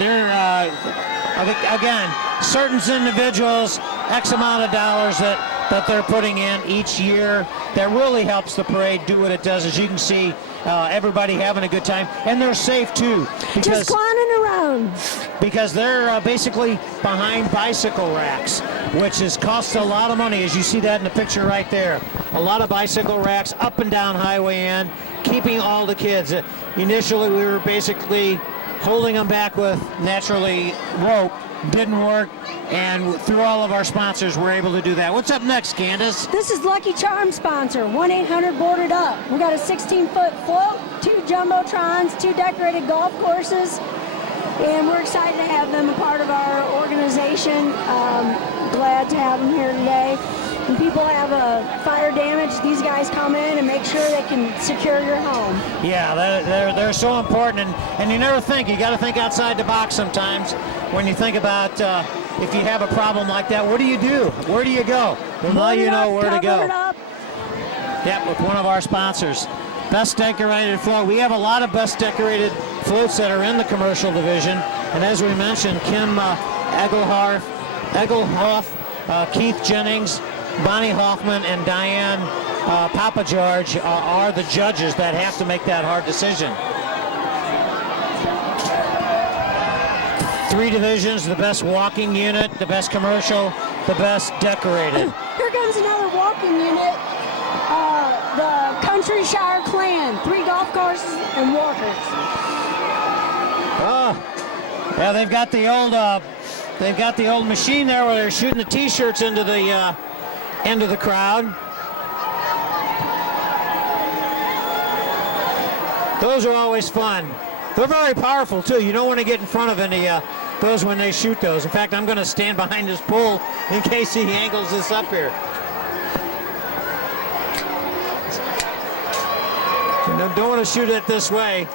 again, certain individuals, X amount of dollars that they're putting in each year that really helps the parade do what it does. As you can see, everybody having a good time, and they're safe too. Just clowning around. Because they're basically behind bicycle racks, which has cost a lot of money, as you see that in the picture right there. A lot of bicycle racks up and down Highway N, keeping all the kids. Initially, we were basically holding them back with naturally rope. Didn't work, and through all of our sponsors, we're able to do that. What's up next, Candace? This is Lucky Charm sponsor, 1-800-BOARDED UP. We got a 16-foot float, 2 jumbotrons, 2 decorated golf courses, and we're excited to have them a part of our organization. Glad to have them here today. When people have a fire damage, these guys come in and make sure they can secure your home. Yeah, they're so important, and you never think. You got to think outside the box sometimes when you think about if you have a problem like that. What do you do? Where do you go? Well, now you know where to go. Yep, with one of our sponsors. Best decorated float. We have a lot of best decorated floats that are in the commercial division, and as we mentioned, Kim Egelhoff, Keith Jennings, Bonnie Hoffman, and Diane Papa George are the judges that have to make that hard decision. 3 divisions: the best walking unit, the best commercial, the best decorated. Here comes another walking unit, the Countryshire Clan, 3 golf courses and walkers. Oh, yeah, they've got the old machine there where they're shooting the T-shirts into the crowd. Those are always fun. They're very powerful too. You don't want to get in front of any those when they shoot those. In fact, I'm going to stand behind this pole in case he angles this up here. Don't want to shoot it this way.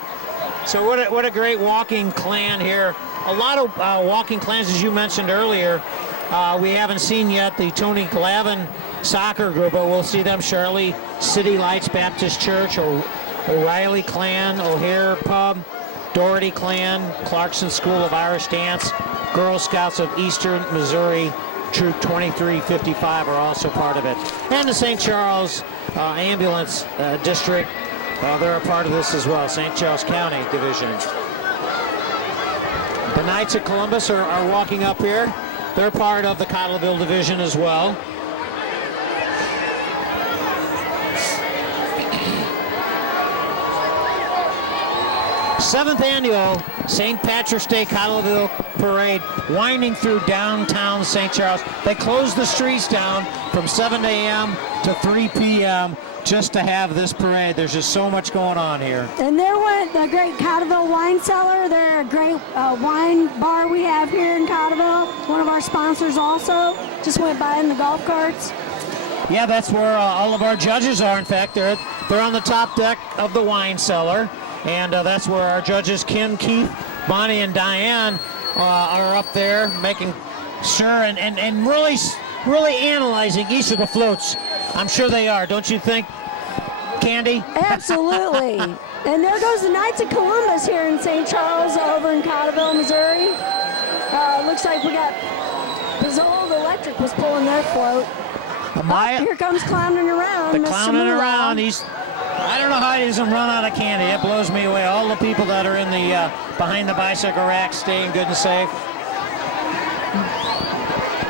So what a great walking clan here. A lot of walking clans, as you mentioned earlier. We haven't seen yet the Tony Glavin soccer group, but we'll see them shortly. City Lights Baptist Church, O'Reilly Clan, O'Hare Pub, Doherty Clan, Clarkson School of Irish Dance, Girl Scouts of Eastern Missouri, Troop 2355 are also part of it. And the St. Charles Ambulance District, they're a part of this as well, St. Charles County Division. The Knights of Columbus are walking up here. They're part of the Cottleville Division as well. Seventh annual St. Patrick's Day Cottleville Parade winding through downtown St. Charles. They closed the streets down from 7 a.m. to 3 p.m. just to have this parade. There's just so much going on here. And there went the great Cottleville Wine Cellar. They're a great wine bar we have here in Cottleville. One of our sponsors also. Just went by in the golf carts. Yeah, that's where all of our judges are. In fact, they're on the top deck of the wine cellar. And that's where our judges, Kim, Keith, Bonnie and Diane are up there making sure and really analyzing each of the floats. I'm sure they are, don't you think, Candy? Absolutely. And there goes the Knights of Columbus here in St. Charles over in Cottleville, Missouri. Looks like we got Pizzold Electric was pulling their float. Here comes clowning around. Clowning around. I don't know how he doesn't run out of candy. It blows me away. All the people that are in the behind the bicycle rack staying good and safe.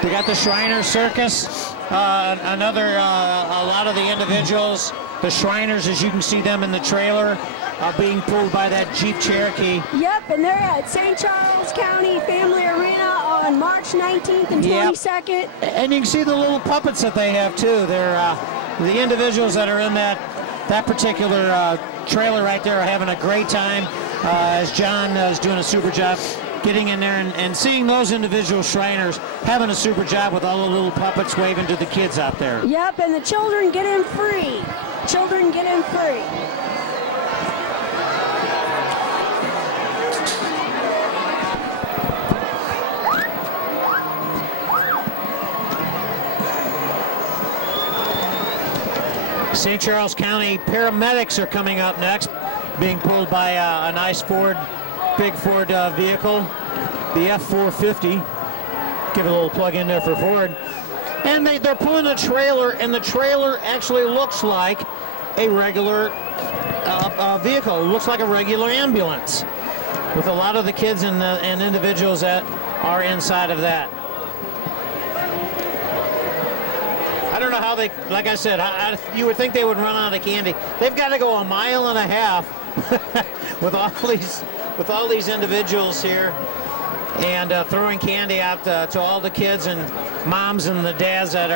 We got the Shriner Circus. A lot of the individuals, the Shriners, as you can see them in the trailer, are being pulled by that Jeep Cherokee. Yep, and they're at St. Charles County Family Arena on March 19th and 22nd. And you can see the little puppets that they have too. They're the individuals that are in that particular trailer right there are having a great time. As John is doing a super job getting in there and seeing those individual Shriners having a super job with all the little puppets waving to the kids out there. Yep, and the children get in free. Children get in free. St. Charles County paramedics are coming up next, being pulled by a nice big Ford vehicle, the F-450. Give it a little plug in there for Ford. And they're pulling a trailer, and the trailer actually looks like a regular vehicle. It looks like a regular ambulance with a lot of the kids and individuals that are inside of that. I don't know how they, like I said, you would think they would run out of candy. They've got to go 1.5 miles with all these individuals here and throwing candy out to all the kids and moms and the dads that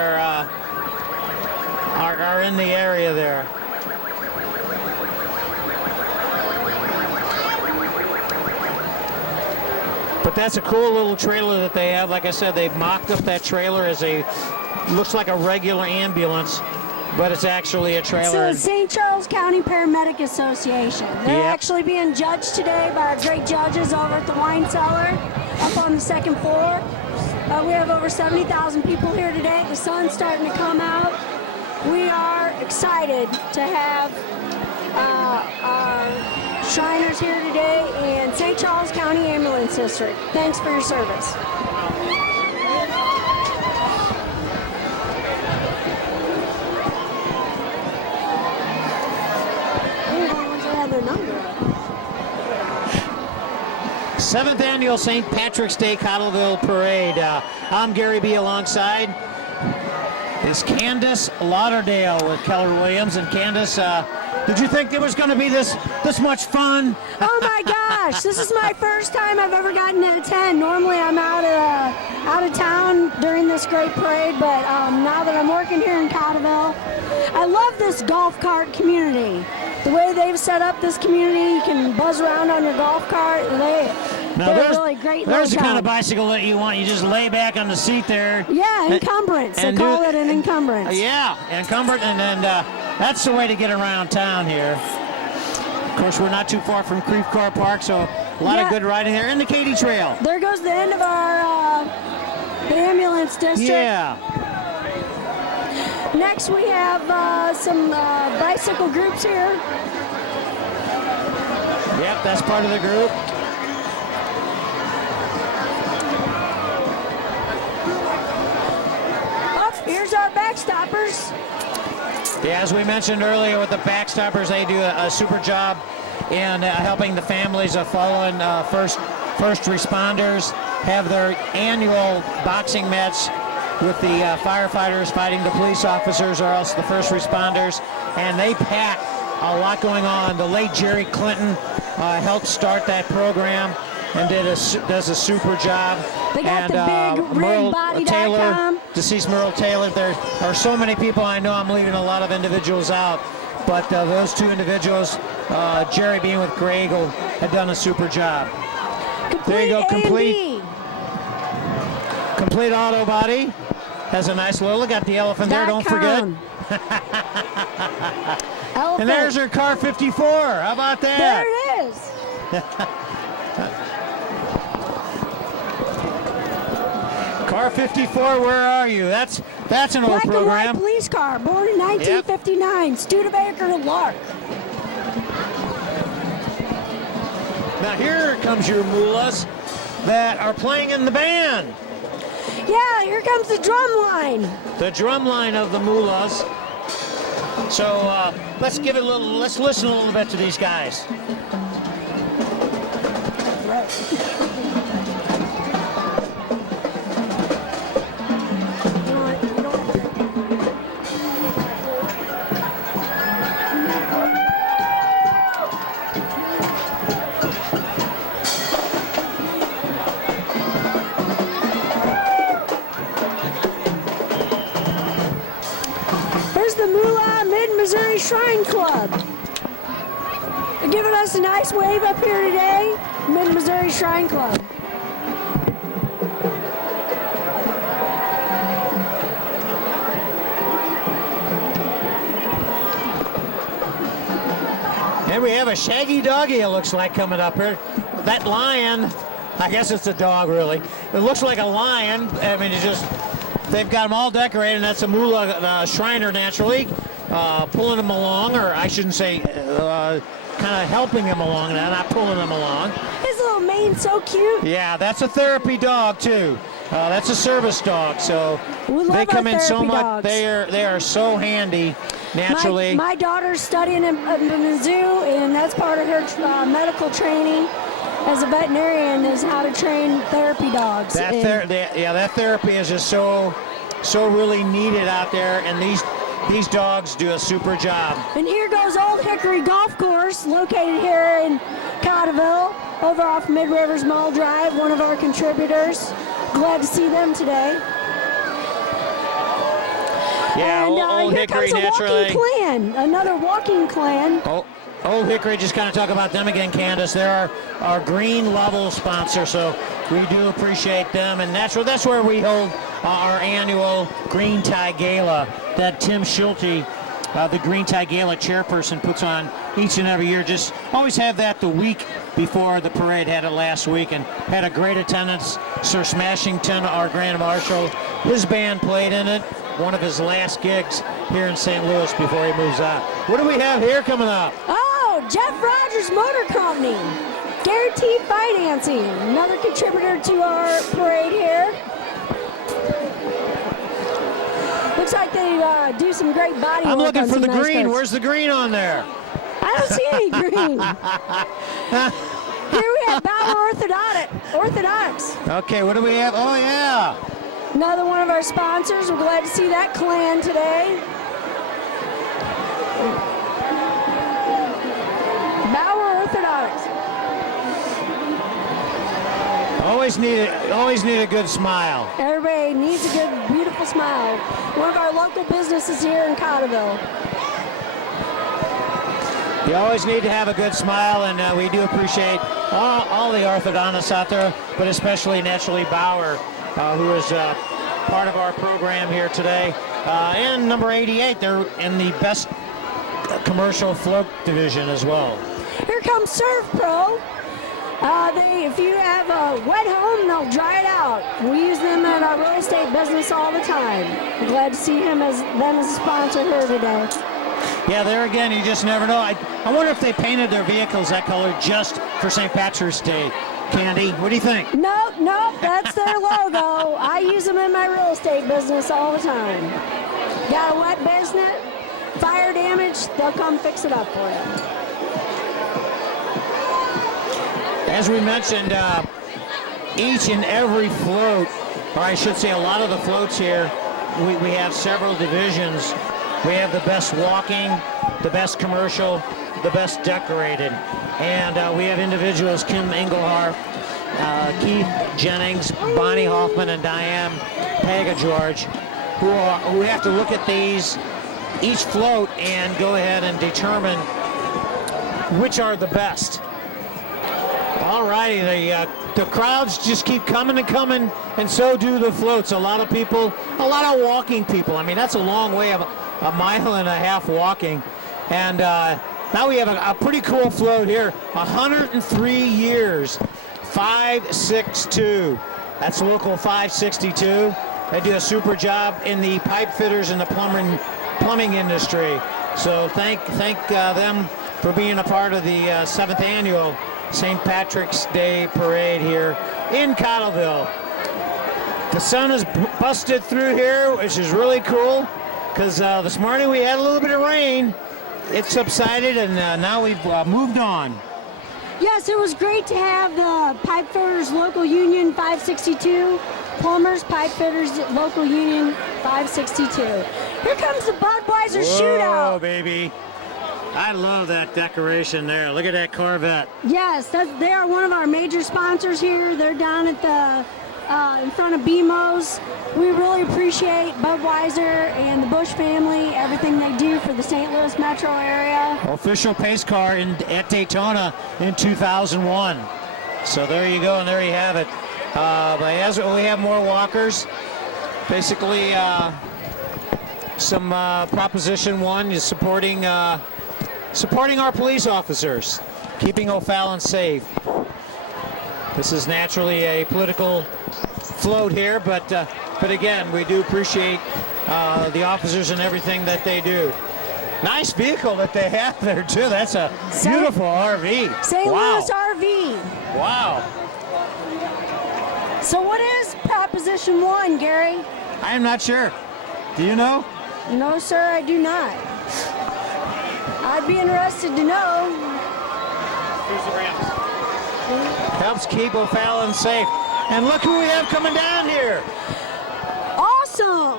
are in the area there. But that's a cool little trailer that they have. Like I said, they've mocked up that trailer as looks like a regular ambulance, but it's actually a trailer. So it's St. Charles County Paramedic Association. They're actually being judged today by our great judges over at the wine cellar up on the second floor. We have over 70,000 people here today. The sun's starting to come out. We are excited to have our Shriners here today in St. Charles County Ambulance District. Thanks for your service. Seventh annual St. Patrick's Day Cottleville Parade. I'm Gary B. Alongside is Candace Lauderdale with Keller Williams. And Candace, did you think it was going to be this much fun? Oh my gosh, this is my first time I've ever gotten to attend. Normally I'm out of town during this great parade, but now that I'm working here in Cottleville, I love this golf cart community. The way they've set up this community, you can buzz around on your golf cart. They're really great. There's the kind of bicycle that you want. You just lay back on the seat there. Yeah, encumbrance. They call it an encumbrance. Yeah, encumbrance, and that's the way to get around town here. Of course, we're not too far from Creek Car Park, so a lot of good riding there. And the Katy Trail. There goes the end of our the ambulance district. Yeah. Next, we have some bicycle groups here. Yep, that's part of the group. Oh, here's our backstoppers. Yeah, as we mentioned earlier with the backstoppers, they do a super job in helping the families of fallen first responders have their annual boxing match with the firefighters fighting the police officers or else the first responders, and they pack a lot going on. The late Jerry Clinton helped start that program and does a super job. They got and the big Merle Taylor, rigbody.com. deceased Merle Taylor. There are so many people. I know I'm leaving a lot of individuals out, but those two individuals, Jerry being with Greg, had done a super job. There you go, complete auto body. Has a nice logo. Got the elephant there, don't forget. And there's her car 54. How about that? There it is. Car 54, where are you? That's an old Black and program. white police car, born in 1959, Studebaker Lark. Now here comes your mulas that are playing in the band. Yeah, here comes the drum line. The drum line of the mulas. So let's listen a little bit to these guys. The Moolah Mid-Missouri Shrine Club. They're giving us a nice wave up here today. Mid-Missouri Shrine Club. And we have a shaggy doggy, it looks like, coming up here. That lion, I guess it's a dog really. It looks like a lion. I mean, it's just, they've got them all decorated, and that's a Moolah Shriner naturally, pulling them along, or I shouldn't say, kind of helping them along, not pulling them along. His little mane's so cute. Yeah, that's a therapy dog too. That's a service dog, so they come in so much. Dogs. They are so handy naturally. My daughter's studying in Mizzou, and that's part of her medical training as a veterinarian is how to train therapy dogs. That therapy is just so really needed out there, and these dogs do a super job. And here goes Old Hickory Golf Course, located here in Cottleville, over off Mid Rivers Mall Drive, one of our contributors. Glad to see them today. Yeah, and, Old here Hickory comes a naturally. walking clan, another walking clan. Old Hickory, just kind of talk about them again, Candace. They're our green level sponsor, so we do appreciate them. And that's where we hold our annual Green Tie Gala that Tim Schulte, the Green Tie Gala chairperson, puts on each and every year. Just always have that the week before the parade. Had it last week and had a great attendance. Sir Smashington, our Grand Marshal, his band played in it. One of his last gigs here in St. Louis before he moves on. What do we have here coming up? Oh, Jeff Rogers Motor Company, Guaranteed Financing, another contributor to our parade here. Looks like they do some great body work. I'm looking on for some the nice green. cars. Where's the green on there? I don't see any green. Here we have Bauer Orthodox. Okay, what do we have? Oh, yeah. Another one of our sponsors. We're glad to see that clan today. Bauer Orthodox. Always need a good smile. Everybody needs a good, beautiful smile. One of our local businesses here in Cottleville. You always need to have a good smile, and we do appreciate all the orthodontists out there, but especially naturally Bauer, who is part of our program here today. And number 88, they're in the best commercial float division as well. Here comes Surf Pro. If you have a wet home, they'll dry it out. We use them in our real estate business all the time. I'm glad to see them as a sponsor here today. Yeah, there again, you just never know. I wonder if they painted their vehicles that color just for St. Patrick's Day. Candy, what do you think? Nope, that's their logo. I use them in my real estate business all the time. Got a wet basement, fire damage, they'll come fix it up for you. As we mentioned, each and every float, or I should say a lot of the floats here, we have several divisions. We have the best walking, the best commercial, the best decorated. And we have individuals, Kim Engelhardt, Keith Jennings, Bonnie Hoffman, and Diane Pagageorge, who have to look at each float and go ahead and determine which are the best. All righty, the crowds just keep coming and coming, and so do the floats. A lot of walking people. I mean, that's a long way of a mile and a half walking. And now we have a pretty cool float here. 103 years 562. That's local 562. They do a super job in the pipe fitters and the plumbing industry. So thank them for being a part of the 7th annual St. Patrick's Day Parade here in Cottleville. The sun has busted through here, which is really cool, because this morning we had a little bit of rain. It subsided, and now we've moved on. Yes, it was great to have the Pipe Fitters Local Union 562, Plumbers Pipe Fitters Local Union 562. Here comes the Budweiser Shootout. Oh, baby. I love that decoration there. Look at that Corvette. Yes, they are one of our major sponsors here. They're down at the in front of BMO's. We really appreciate Budweiser and the Bush family, everything they do for the St. Louis metro area. Official pace car at Daytona in 2001. So there you go, and there you have it. But as we have more walkers, basically some Proposition 1 is supporting our police officers, keeping O'Fallon safe. This is naturally a political float here, but again, we do appreciate the officers and everything that they do. Nice vehicle that they have there too. That's a beautiful RV. St. Louis RV. Wow. So what is Proposition 1, Gary? I am not sure. Do you know? No, sir, I do not. I'd be interested to know. Here's the ramps. Helps keep O'Fallon safe. And look who we have coming down here. Awesome.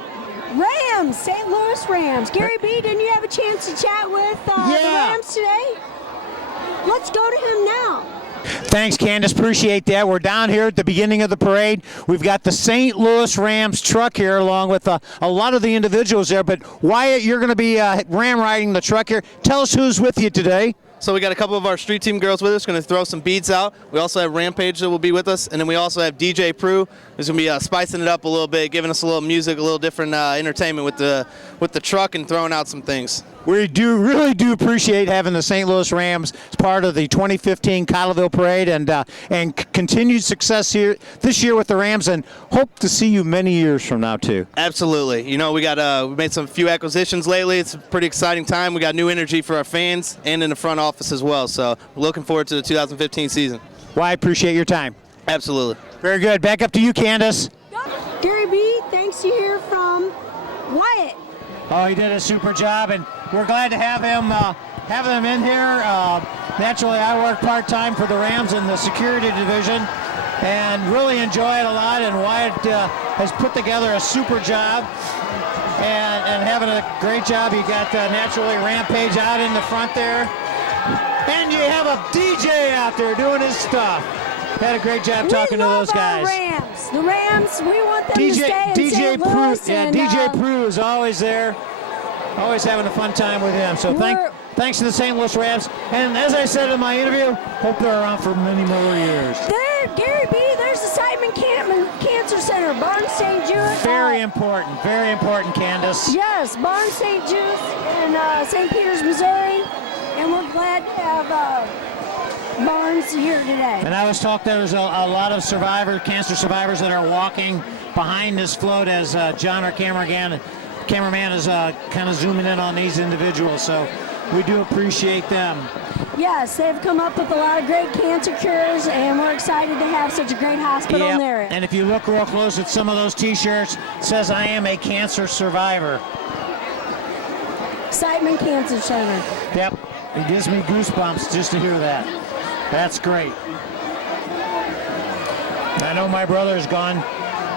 Rams, St. Louis Rams. Gary B., didn't you have a chance to chat with the Rams today? Let's go to him now. Thanks, Candace. Appreciate that. We're down here at the beginning of the parade. We've got the St. Louis Rams truck here along with a lot of the individuals there. But Wyatt, you're going to be ram riding the truck here. Tell us who's with you today. So we got a couple of our street team girls with us, going to throw some beads out. We also have Rampage that will be with us, and then we also have DJ Prue, who's going to be spicing it up a little bit, giving us a little music, a little different entertainment with the truck and throwing out some things. We really do appreciate having the St. Louis Rams as part of the 2015 Cottleville Parade, and continued success here this year with the Rams, and hope to see you many years from now too. Absolutely. You know, we made some few acquisitions lately. It's a pretty exciting time. We got new energy for our fans and in the front office as well. So we're looking forward to the 2015 season. Well, I appreciate your time. Absolutely. Very good. Back up to you, Candace. Gary B., thanks to hear from Wyatt. Oh, he did a super job, and we're glad to have them in here. Naturally, I work part-time for the Rams in the security division, and really enjoy it a lot. And Wyatt has put together a super job, and having a great job. You got naturally Rampage out in the front there, and you have a DJ out there doing his stuff. Had a great job talking to those guys. The Rams, we want them to stay in St. Louis. DJ Prue is always there, always having a fun time with him. So thanks to the St. Louis Rams. And as I said in my interview, hope they're around for many more years. There, Gary B., there's the Simon Cancer Center, Barnes St. Jude. Very important, Candace. Yes, Barnes St. Jude in St. Peters, Missouri. And we're glad to have Barnes here today. And I was talking, there's a lot of cancer survivors that are walking behind this float as John, our cameraman, is kind of zooming in on these individuals. So we do appreciate them. Yes, they've come up with a lot of great cancer cures, and we're excited to have such a great hospital in there. And if you look real close at some of those T-shirts, it says, "I am a cancer survivor." Simon Cancer Center. Yep, it gives me goosebumps just to hear that. That's great. I know my brother's gone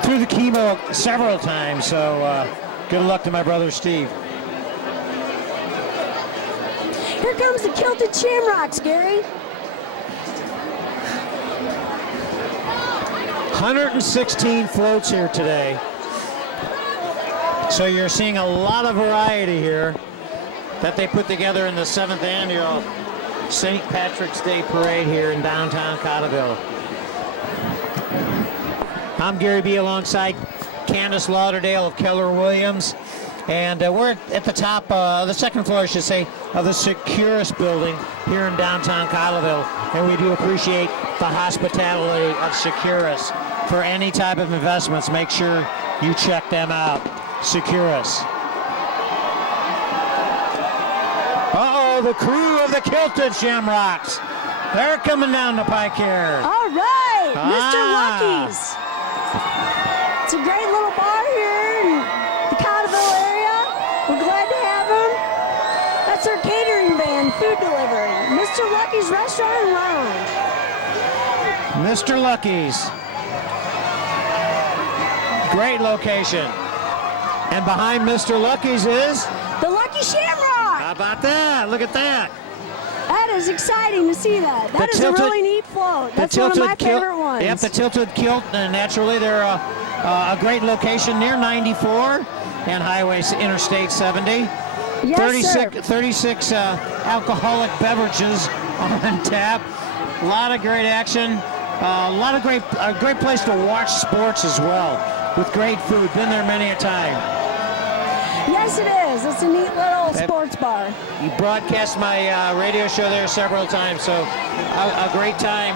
through the chemo several times, so good luck to my brother Steve. Here comes the Kilted Shamrocks, Gary. 116 floats here today. So you're seeing a lot of variety here that they put together in the 7th annual St. Patrick's Day Parade here in downtown Cottleville. I'm Gary B. alongside Candace Lauderdale of Keller Williams. And we're at the top, the second floor, I should say, of the Securus building here in downtown Cottleville. and we do appreciate the hospitality of Securus. For any type of investments, make sure you check them out. Securus. Uh-oh, the crew of the Kilted Shamrocks. They're coming down the pike here. All right, Mr. Lucky's. It's a great little bar here in the Cottleville area. We're glad to have them. That's our catering van, food delivery. Mr. Lucky's Restaurant and Lounge. Mr. Lucky's. Great location. And behind Mr. Lucky's is? The Lucky Shamrock. How about that? Look at that. That is exciting to see that. That is a really neat float. That's one of my favorite ones. Yep, the Tilted Kilt, and naturally they're a great location near 94 and Highway Interstate 70. Yes, 36 alcoholic beverages on tap. A lot of great action. A great place to watch sports as well, with great food. Been there many a time. Yes, it is. It's a neat little sports bar. You broadcast my radio show there several times, so a great time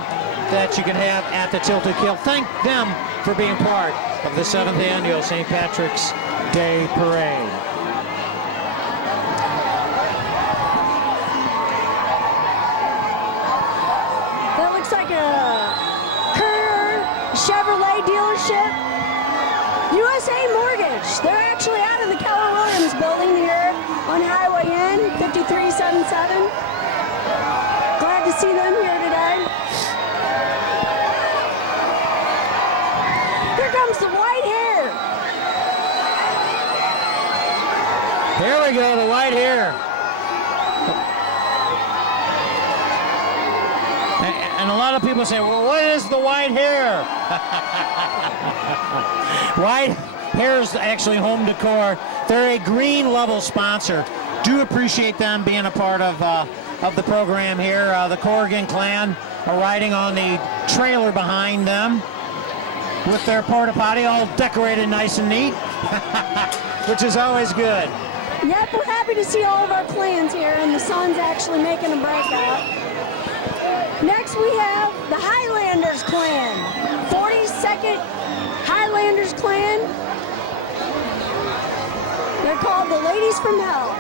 that you can have at the Tilted Kilt. Thank them for being part of the 7th annual St. Patrick's Day Parade. That looks like a Kerr Chevrolet dealership. USA Mortgage. They're actually out of the Keller Williams building here on Highway N, 5377. Glad to see them here today. Here comes the white hair. Here we go, the white hair. And a lot of people say, well, what is the white hair? White hair is actually home decor. They're a green level sponsor. Do appreciate them being a part of the program here. The Corrigan clan are riding on the trailer behind them with their porta potty all decorated nice and neat, which is always good. Yep, we're happy to see all of our clans here, and the sun's actually making a breakout. Next we have the Highlanders clan, 42nd Highlanders clan. They're called the Ladies from Hell.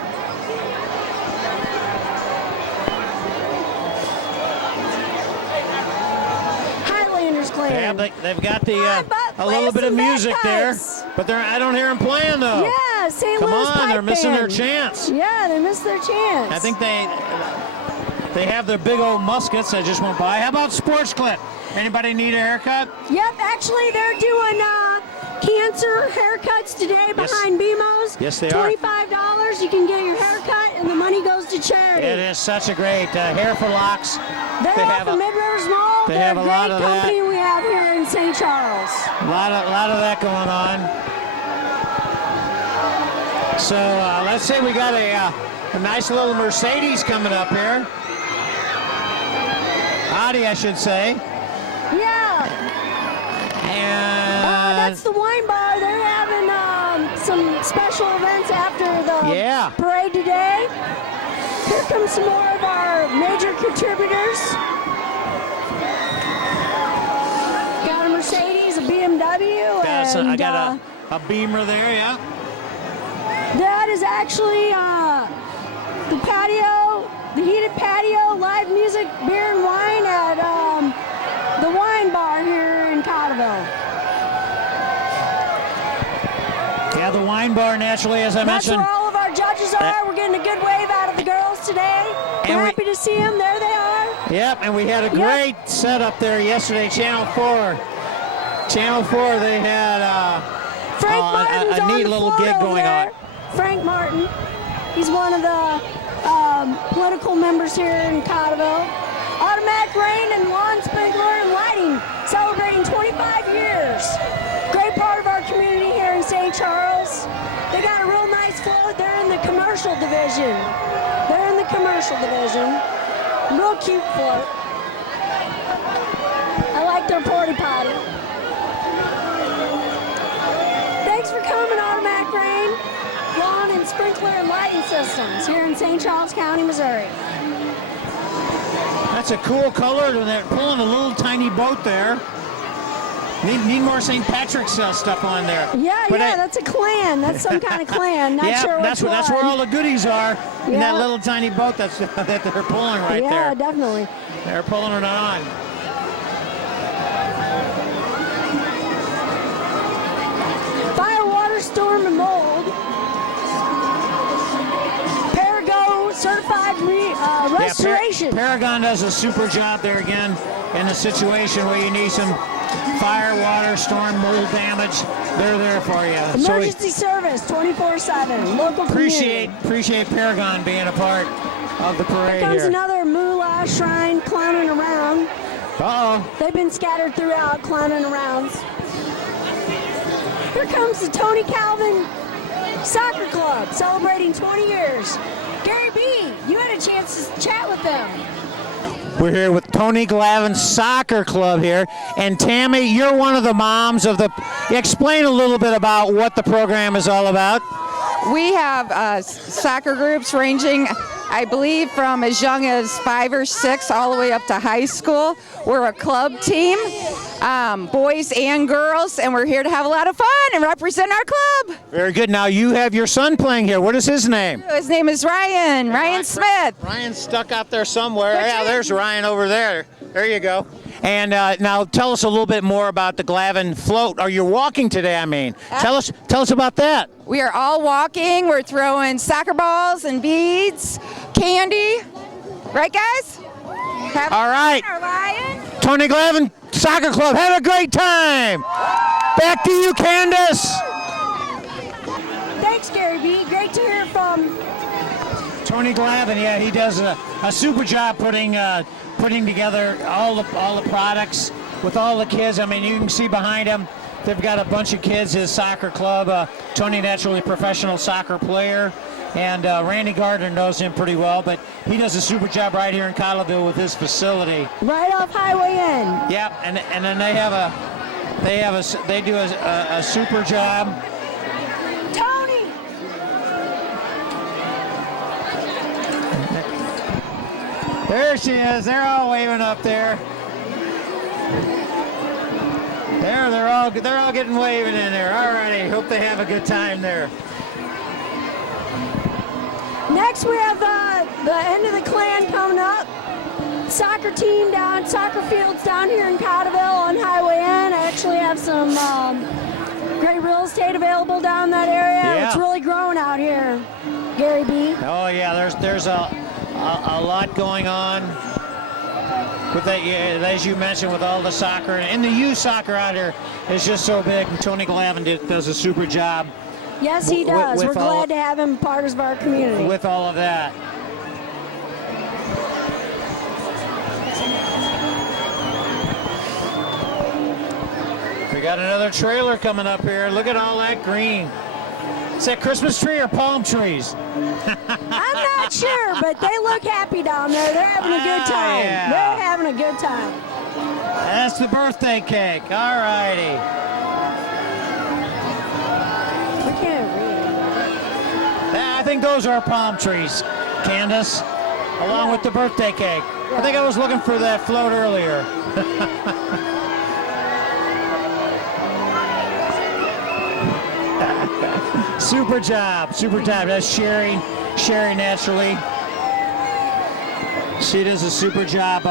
Highlanders clan. Yeah, they've got the a little bit of music there, but I don't hear them playing though. Yeah, St. Come Louis on, Pipe they're missing Band. their chance. Yeah, they missed their chance. I think they have their big old muskets that just went by. How about Sports Clip? Anybody need a haircut? Yep, actually they're doing cancer haircuts today behind BMO's. Yes, they are. $25. You can get your haircut, and the money goes to charity. It is such a great hair for locks. They're off of Mid-Rivers Mall. They They're have a lot of great that. company we have here in St. Charles. A lot of that going on. So let's say we got a nice little Mercedes coming up here. Audi, I should say. Yeah. And that's the wine bar. They're having some special events after the parade today. Here comes some more of our major contributors. Got a Mercedes, a BMW, I got a Beamer there, yeah. That is actually the patio, the heated patio, live music, beer and wine at the wine bar here in Cottleville. Yeah, the wine bar, naturally, as I mentioned. That's where all of our judges are. We're getting a good wave out of the girls today. We're happy to see them. There they are. Yep, and we had a great setup there yesterday, Channel 4. Channel 4, they had Frank Martin's a neat on the little floor gig over going there. on. Frank Martin. He's one of the political members here in Cottleville. Automatic Rain and Lawn Sprinkler and Lighting, celebrating 25 years. Great part of our community here in St. Charles. They got a real nice float. They're in the commercial division. They're in the commercial division. Real cute float. I like their porta potty. Thanks for coming, Automatic Rain, Lawn and Sprinkler and Lighting Systems here in St. Charles County, Missouri. That's a cool color, and they're pulling a little tiny boat there. Need more St. Patrick's stuff on there. Yeah, that's a clan. That's some kind of clan. Not sure that's where all the goodies are in that little tiny boat that they're pulling right there. Yeah, definitely. They're pulling it on. Fire, water, storm, and mold. Paragon certified restoration. Paragon does a super job there again in a situation where you need some fire, water, storm, mold damage. They're there for you. Emergency service 24/7. Local community. Appreciate Paragon being a part of the parade Here comes here. another moolah shrine clowning around. Uh-oh. They've been scattered throughout, clowning around. Here comes the Tony Calvin Soccer Club, celebrating 20 years. Gary B., you had a chance to chat with them. We're here with Tony Glavin Soccer Club here. And Tammy, you're one of the moms of the... Explain a little bit about what the program is all about. We have soccer groups ranging, I believe, from as young as 5 or 6 all the way up to high school. We're a club team, boys and girls, and we're here to have a lot of fun and represent our club. Very good. Now you have your son playing here. What is his name? His name is Ryan Smith. Ryan's stuck out there somewhere. Yeah, there's Ryan over there. There you go. And now tell us a little bit more about the Glavin float. Are you walking today, I mean? Tell us about that. We are all walking. We're throwing soccer balls and beads, candy. Right, guys? All right. Ryan. Tony Glavin Soccer Club, have a great time. Back to you, Candace. Thanks, Gary B. Great to hear from Tony Glavin. Yeah, he does a super job putting together all the products with all the kids. I mean, you can see behind him, they've got a bunch of kids. His soccer club. Tony, naturally a professional soccer player, and Randy Gardner knows him pretty well. But he does a super job right here in Cottleville with his facility. right off Highway N. Yep, and then they do a super job. Tony. There she is. They're all waving up there. They're all getting waving in there. All righty. Hope they have a good time there. Next, we have the end of the clan coming up. Soccer team soccer fields down here in Cottleville on Highway N. I actually have some great real estate available down that area. Yeah. It's really growing out here, Gary B. Oh yeah, there's a lot going on with that. Yeah, as you mentioned, with all the soccer and the youth soccer out here is just so big. And Tony Glavin does a super job. Yes, he does. with We're glad to have him part of our community. With all of that. We got another trailer coming up here. Look at all that green. Is that Christmas tree or palm trees? I'm not sure, but they look happy down there. They're having a good time. Yeah. They're having a good time. That's the birthday cake. All righty. I can't read. I think those are palm trees, Candace, along with the birthday cake. I think I was looking for that float earlier. Super job. That's Sherry naturally. She does a super job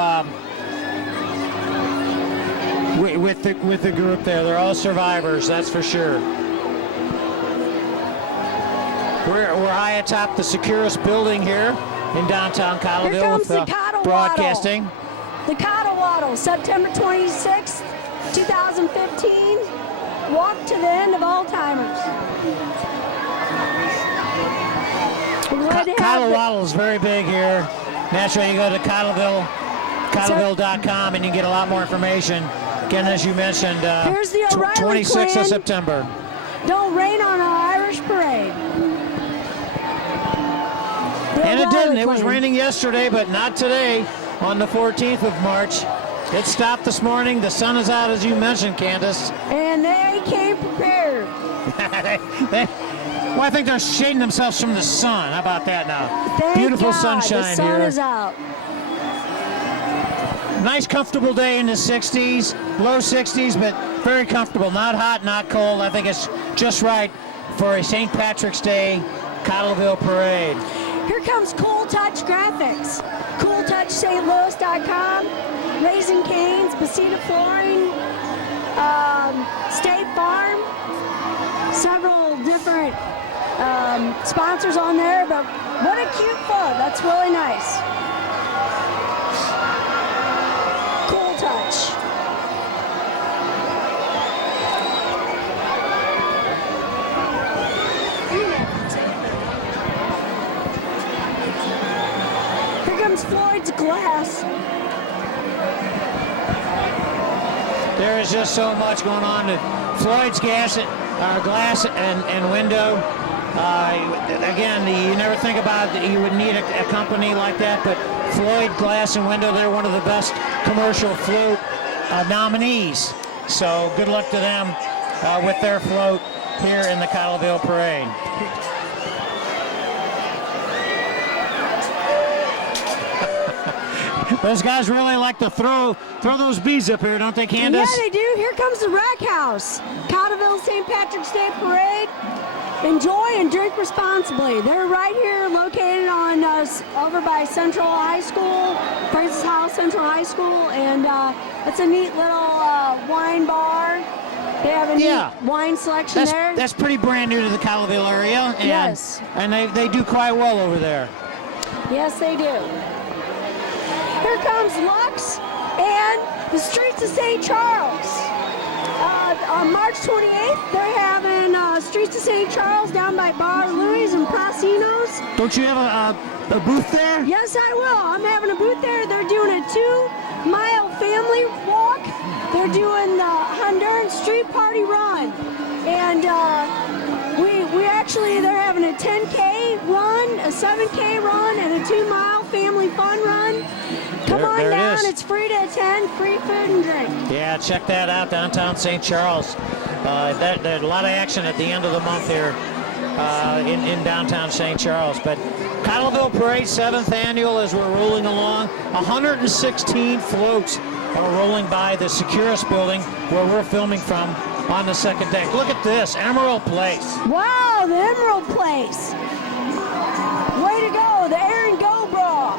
with the group there. They're all survivors, that's for sure. We're high atop the securest building here in downtown Cottleville. Here comes with the Cottle broadcasting. Waddle. The Cottle Waddle, September 26th, 2015. Walk to the end of Alzheimer's. Cottle Waddle is very big here. Naturally, you go to Cottleville.com and you get a lot more information. Again, as you mentioned, Here's the O'Reilly 26th clan. of September. Don't rain on our Irish parade. And it didn't. It was raining yesterday, but not today on the 14th of March. It stopped this morning. The sun is out, as you mentioned, Candace. And they came prepared. Well, I think they're shading themselves from the sun. How about that now? Thank Beautiful God, sunshine the sun here. is out. Nice comfortable day in the 60s, low 60s, but very comfortable. Not hot, not cold. I think it's just right for a St. Patrick's Day Cottleville parade. Here comes Cool Touch Graphics. CoolTouchStLouis.com, Raising Cane's, Basita Flooring, State Farm, several different sponsors on there, but what a cute float. That's really nice. Cool Touch. Here comes Floyd's Glass. There is just so much going on at Floyd's Glass and Window. Again, you never think about that you would need a company like that, but Floyd Glass and Window, they're one of the best commercial float nominees. So good luck to them with their float here in the Cottleville Parade. Those guys really like to throw those bees up here, don't they, Candace? Yeah, they do. Here comes the Rack House. Cottleville St. Patrick's Day Parade. Enjoy and drink responsibly. They're right here located on over by Central High School, Francis House Central High School, and it's a neat little wine bar. They have a neat wine selection there. That's pretty brand new to the Cottleville area. And, yes. And they do quite well over there. Yes, they do. Here comes Lux and the Streets of St. Charles. On March 28th, they're having Streets of St. Charles down by Bar Louis and Prasinos. Don't you have a booth there? Yes, I will. I'm having a booth there. They're doing a 2-mile family walk. They're doing the Honduran Street Party Run. And they're having a 10K run, a 7K run, and a 2-mile family fun run. Come on down. It's free to attend, free food and drink. Yeah, check that out, downtown St. Charles. There's a lot of action at the end of the month here in downtown St. Charles. But Cottleville Parade, 7th annual, as we're rolling along. 116 floats are rolling by the Securus building where we're filming from on the second deck. Look at this, Emerald Place. Wow, the Emerald Place. Way to go, the Aaron Go Bra.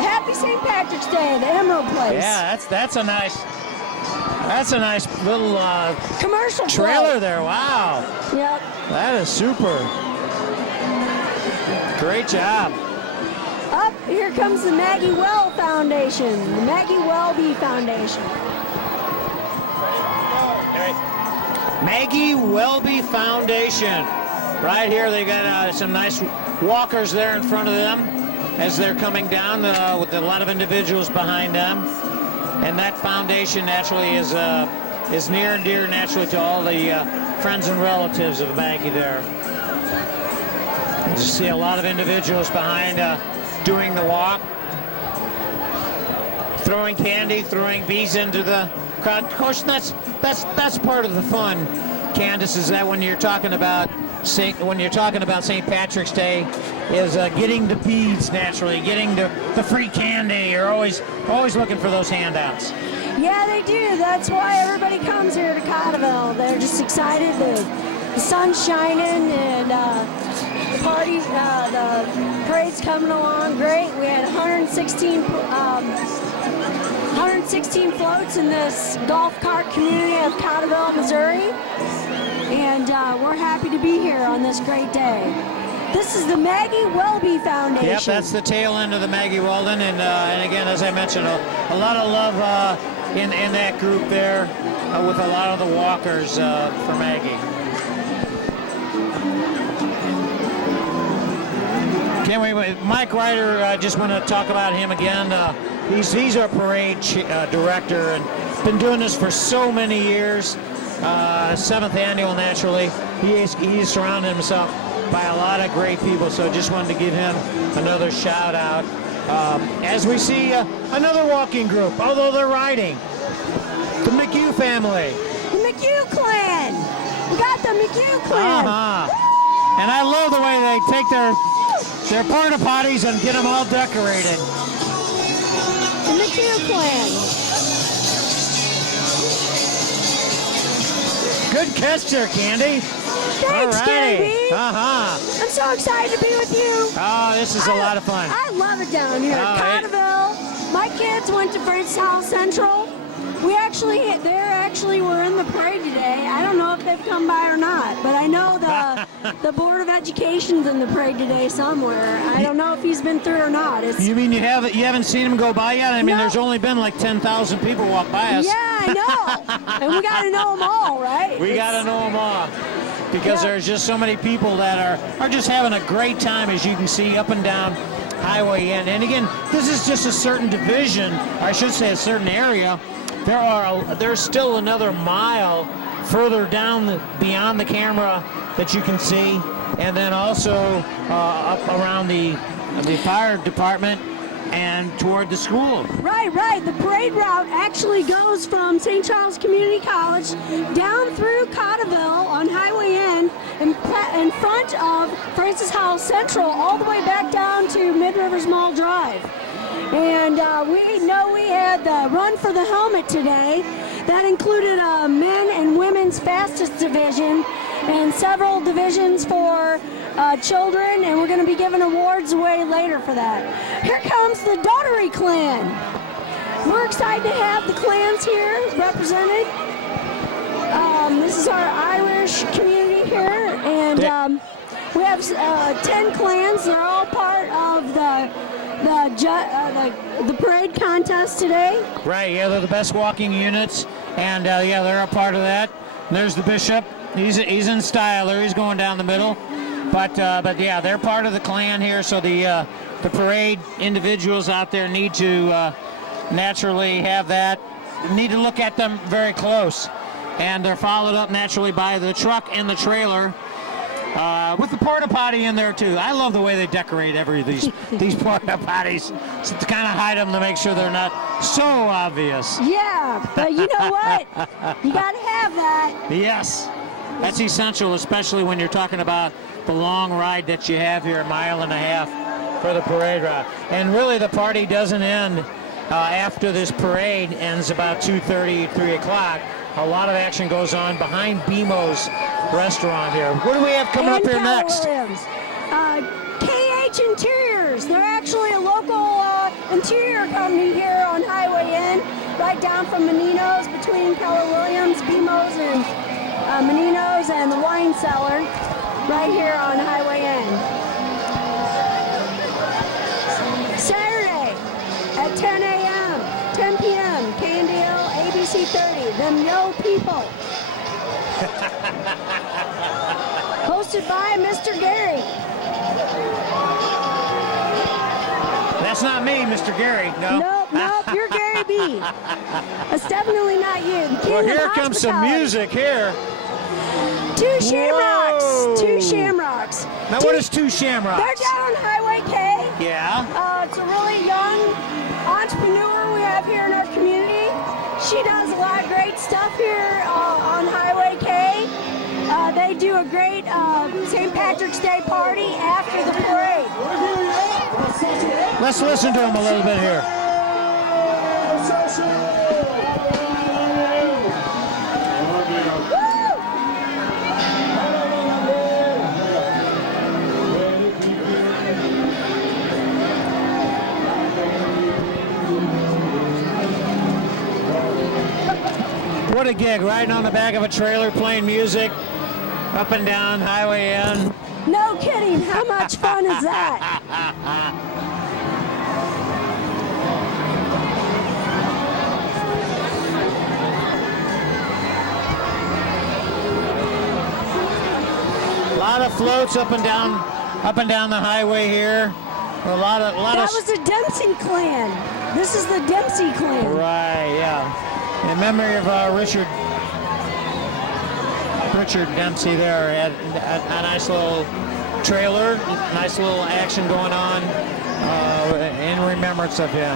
Happy St. Patrick's Day, the Emerald Place. Yeah, that's a nice little commercial trailer float there. Wow. Yep. That is super. Great job. Up here comes the Maggie Well Foundation, the Maggie Welby Foundation. Maggie Welby Foundation. Right here, they got some nice walkers there in front of them as they're coming down with a lot of individuals behind them. And that foundation naturally is near and dear naturally to all the friends and relatives of Maggie there. You see a lot of individuals behind doing the walk, throwing candy, throwing bees into the crowd. Of course, that's part of the fun, Candace, is that when you're talking about St. Patrick's Day, is getting the beads naturally, getting the free candy. You're always looking for those handouts. Yeah, they do. That's why everybody comes here to Cottleville. They're just excited. The sun's shining and the parade's coming along great. We had 116 floats in this golf cart community of Cottleville, Missouri. And we're happy to be here on this great day. This is the Maggie Welby Foundation. Yep, that's the tail end of the Maggie Weldon. And again, as I mentioned, a lot of love in that group there with a lot of the walkers for Maggie. Mike Ryder, just want to talk about him again. He's our parade director and been doing this for so many years. 7th annual, naturally. He's surrounded himself by a lot of great people, so just wanted to give him another shout out. As we see another walking group, although they're riding, the McHugh family. The McHugh clan. We got the McHugh clan. And I love the way they take their porta potties and get them all decorated. The you, Clan. Good catch there, Candy. Thanks, All Candy. Uh-huh. I'm so excited to be with you. Oh, this is a lot of fun. I love it down here at Cottleville. My kids went to Francis Howell Central. They were in the parade today. I don't know if they've come by or not, but I know the Board of Education's in the parade today somewhere. I don't know if he's been through or not. You mean you haven't seen him go by yet? I mean, there's only been like 10,000 people walk by us. Yeah, I know. And we got to know them all, right? We got to know them all. Because there's just so many people that are just having a great time, as you can see, up and down Highway N. And again, this is just a certain division, or I should say a certain area. There's still another mile further down beyond the camera that you can see, and then also up around the fire department and toward the school. Right. The parade route actually goes from St. Charles Community College down through Cottleville on Highway N in front of Francis Howell Central all the way back down to Mid-Rivers Mall Drive. And we know we had the Run for the Helmet today. That included a men and women's fastest division and several divisions for children, and we're going to be giving awards away later for that. Here comes the Daughtery Clan. We're excited to have the clans here represented. This is our Irish community here, and we have 10 clans. They're all part of the parade contest today. Right, yeah, they're the best walking units, and they're a part of that. And there's the bishop. He's in style there. He's going down the middle. But yeah, they're part of the clan here, so the parade individuals out there need to naturally have that, need to look at them very close. And they're followed up naturally by the truck and the trailer, with the porta potty in there too. I love the way they decorate these porta potties to kind of hide them to make sure they're not so obvious. Yeah, but you know what? You got to have that. Yes, that's essential, especially when you're talking about the long ride that you have here, a mile and a half for the parade route. And really the party doesn't end after this parade ends about 2:30, 3 o'clock. A lot of action goes on behind BMO's restaurant here. What do we have coming up here next? KH Interiors. They're actually a local interior company here on Highway N, right down from Menino's, between Keller Williams, BMO's, and Menino's and the wine cellar, right here on Highway N. Saturday at 10 a.m., 10 p.m., KNDL ABC 30, Them Yo People. Hosted by Mr. Gary. That's not me, Mr. Gary. No. Nope, you're Gary B. That's definitely not you. The king Well, of here comes some hospitality. music here. Two Shamrocks. Whoa. Two Shamrocks. Now, what is Two Shamrocks? They're down on Highway K. Yeah. It's a really young entrepreneur we have here in our community. She does a lot of great stuff here on Highway K. They do a great St. Patrick's Day party after the parade. Let's listen to him a little bit here. What a gig, riding on the back of a trailer, playing music, up and down Highway N. No kidding, how much fun is that? A lot of floats up and down the highway here. That was the Dempsey clan. This is the Dempsey clan. Right, yeah. In memory of Richard Dempsey there, had a nice little trailer, nice little action going on in remembrance of him.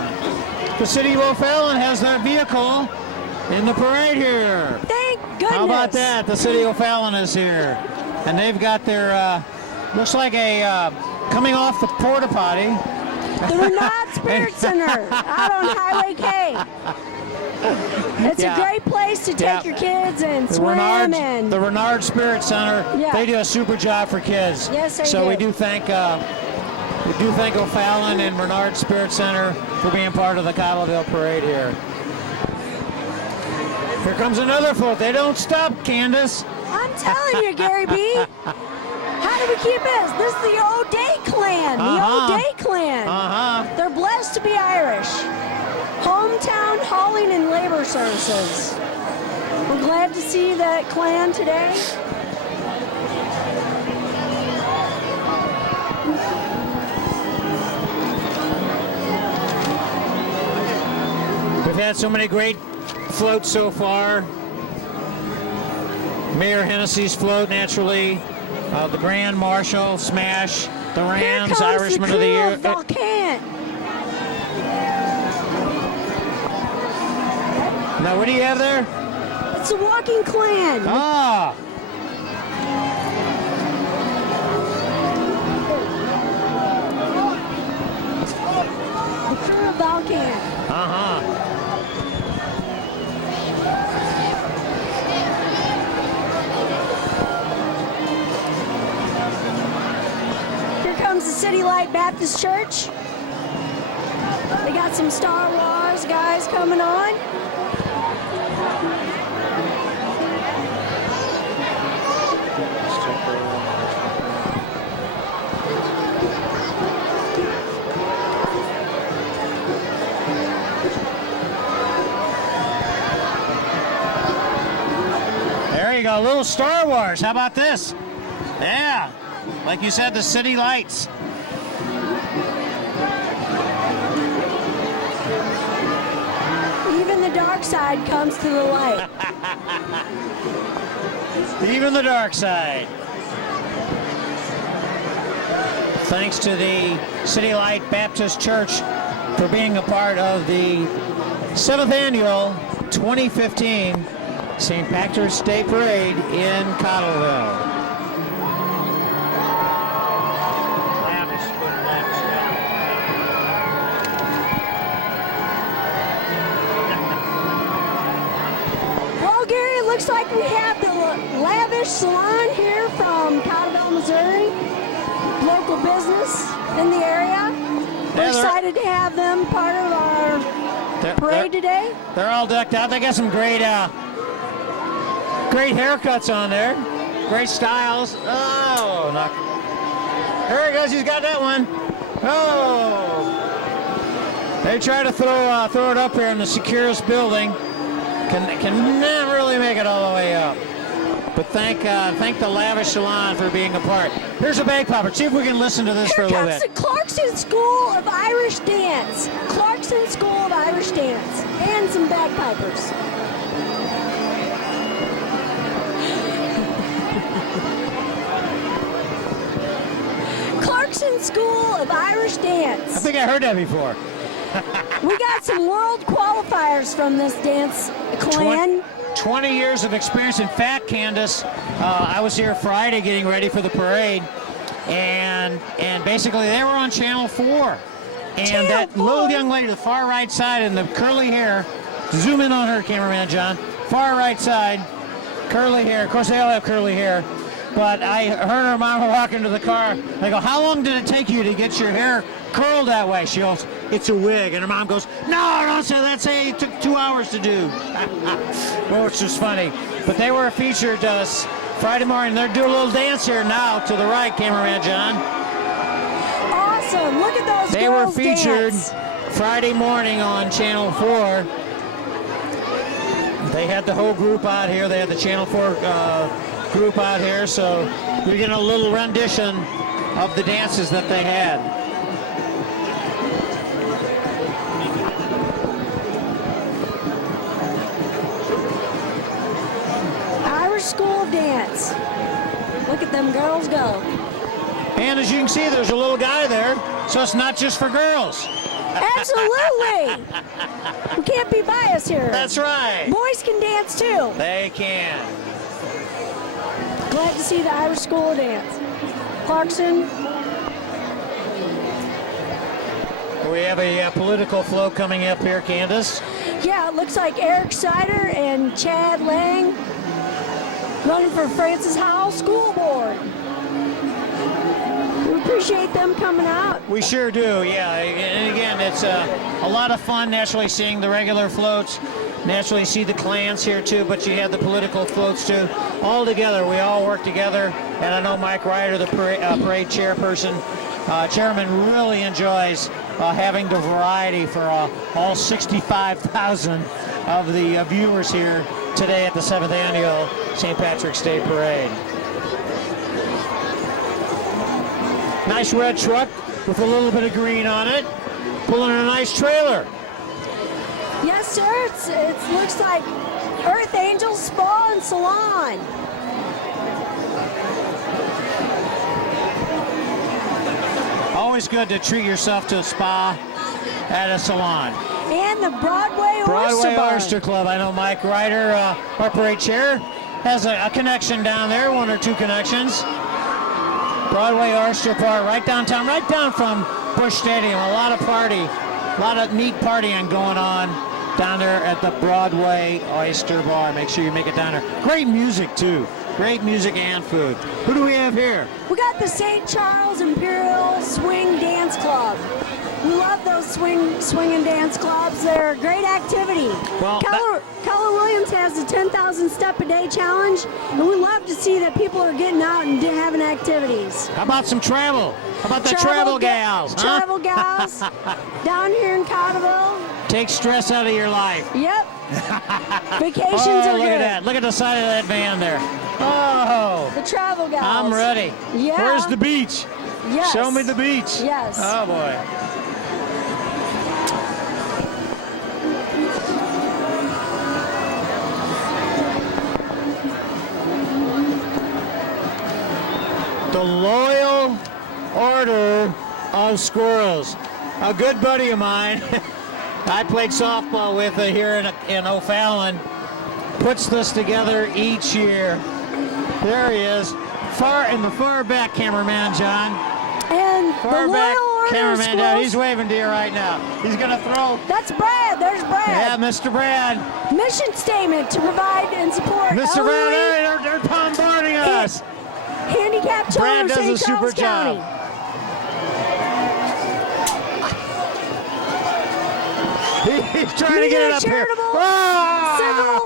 The city of O'Fallon has their vehicle in the parade here. Thank goodness. How about that? The city of O'Fallon is here. And they've got their, looks like a, coming off the porta potty, The Renard Spirit Center out on Highway K. It's a great place to take your kids and swim and the Renard Spirit Center. Yeah. They do a super job for kids. Yes, they so do. we do thank O'Fallon and Renard Spirit Center for being part of the Cottleville Parade here. Here comes another float. They don't stop, Candace. I'm telling you, Gary B. How do we keep this? This is the O'Day clan. The O'Day clan. They're blessed to be Irish. Hometown hauling and labor services. We're glad to see that clan today. We've had so many great floats so far. Mayor Hennessy's float, naturally. The Grand Marshal, Smash, the Rams, Irishman of the Year. Now, what do you have there? It's the Walking Clan. Ah. The crew of Valcan. Here comes the City Light Baptist Church. They got some Star Wars guys coming on. There you go, a little Star Wars. How about this? Yeah, like you said, the city lights. Even the dark side comes to the light. Even the dark side. Thanks to the City Light Baptist Church for being a part of the 7th annual 2015 St. Patrick's Day Parade in Cottleville. Well, Gary, it looks like we have the Lavish Salon here from Cottleville, Missouri. Local business in the area. We're excited to have them part of our parade today. They're all decked out. They got some great great haircuts on there. Great styles. Oh, knock. There he goes. He's got that one. Oh. They try to throw it up here in the securest building. Can not really make it all the way up. But thank the Lavish Salon for being a part. Here's a bagpiper. See if we can listen to this for a little bit. Here comes the Clarkson School of Irish Dance. Clarkson School of Irish Dance. And some bagpipers. Clarkson School of Irish Dance. I think I heard that before. We got some world qualifiers from this dance clan. 20 years of experience. In fact, Candace, I was here Friday getting ready for the parade, and basically they were on Channel 4. And that little young lady, the far right side, and the curly hair, zoom in on her, cameraman John, far right side, curly hair. Of course, they all have curly hair. But I heard her mom walk into the car. I go, how long did it take you to get your hair curled that way? She goes, it's a wig. And her mom goes, no, don't say that. Say it took 2 hours to do. Which was funny. But they were featured Friday morning. They're doing a little dance here now to the right, cameraman John. Awesome. Look at those They were girls featured dance. Friday morning on Channel 4. They had the whole group out here. They had the Channel 4 group out here, so you're getting a little rendition of the dances that they had. Irish School of Dance. Look at them girls go. And as you can see, there's a little guy there, so it's not just for girls. Absolutely. We can't be biased here. That's right. Boys can dance too. They can. Glad to see the Irish School of Dance. Clarkson. We have a political float coming up here, Candace. Yeah, it looks like Eric Sider and Chad Lang running for Francis Howell School Board. We appreciate them coming out. We sure do, yeah. And again, it's a lot of fun naturally seeing the regular floats, naturally see the clans here too, but you have the political floats too. All together, we all work together, and I know Mike Ryder, the parade chairperson, chairman, really enjoys having the variety for all 65,000 of the viewers here today at the 7th Annual St. Patrick's Day Parade. Nice red truck with a little bit of green on it, pulling a nice trailer. Yes, sir. It looks like Earth Angel Spa and Salon. Always good to treat yourself to a spa at a salon. And the Broadway Oyster Club. I know Mike Ryder, our parade chair, has a connection down there, one or two connections. Broadway Oyster Bar, right downtown, right down from Busch Stadium. A lot of neat partying going on down there at the Broadway Oyster Bar. Make sure you make it down there. Great music too. Great music and food. Who do we have here? We got the St. Charles Imperial Swing Dance Club. We love those swing and dance clubs. They're a great activity. Well, Keller Williams has the 10,000 step a day challenge, and we love to see that people are getting out and having activities. How about some travel? How about the travel gals? Huh? Travel gals down here in Cottleville. Take stress out of your life. Yep. Vacations oh, are look good. at that. Look at the side of that van there. Oh. The travel gals. I'm ready. Yeah. Where's the beach? Yes. Show me the beach. Yes. Oh, boy. The Loyal Order of Squirrels. A good buddy of mine I played softball with here in O'Fallon puts this together each year. There he is, in the far back, cameraman John. And far the back Loyal Order cameraman of John. He's waving to you right now. He's gonna throw. That's Brad. There's Brad. Yeah, Mr. Brad. Mission statement to provide and support Mr. Brad, they're bombarding us. Handicapped children Brad of does a St. Charles super County. job. He's trying to get it up here. Civil,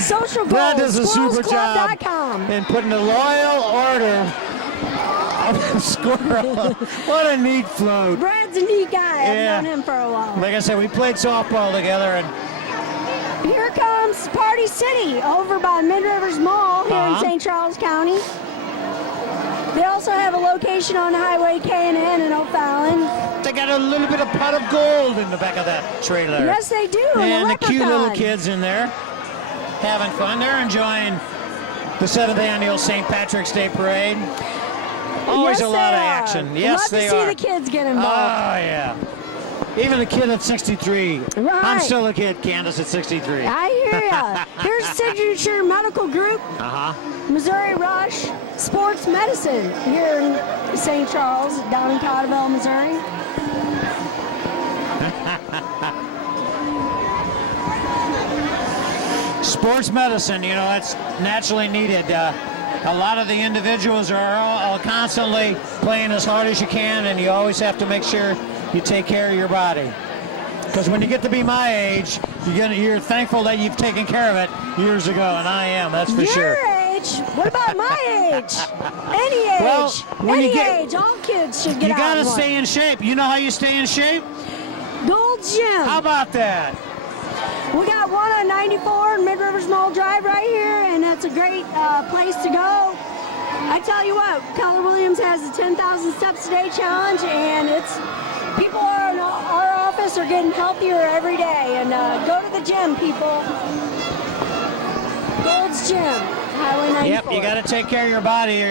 social goals. Brad does a super job squirrelsclub.com. in putting the Loyal Order of the Squirrel. What a neat float. Brad's a neat guy. I've known him for a while. Like I said, we played softball together, and here comes Party City over by Mid Rivers Mall here in St. Charles County. They also have a location on Highway K&N in O'Fallon. They got a little bit of pot of gold in the back of that trailer. Yes, they do. And the cute little kids in there having fun. They're enjoying the 7th Annual St. Patrick's Day Parade. Always a lot of action. Yes, they are. Love to see the kids get involved. Oh, yeah. Even the kid at 63. Right. I'm still a kid, Candace, at 63. I hear ya. Here's Signature Medical Group. Missouri Rush Sports Medicine here in St. Charles, down in Cottleville, Missouri. Sports medicine, you know, that's naturally needed. A lot of the individuals are all constantly playing as hard as you can, and you always have to make sure you take care of your body. Because when you get to be my age, you're thankful that you've taken care of it years ago, and I am, that's for sure. Your age? What about my age? Any age. Well, when any you get, age. All kids should get you out gotta and stay in shape. You know how you stay in shape? Gold's Gym. How about that? We got one on 94 and Mid Rivers Mall Drive right here, and that's a great place to go. I tell you what, Keller Williams has the 10,000 Steps a Day Challenge, and people in our office are getting healthier every day. And go to the gym, people. Gold's Gym, Highway 94. Yep, you got to take care of your body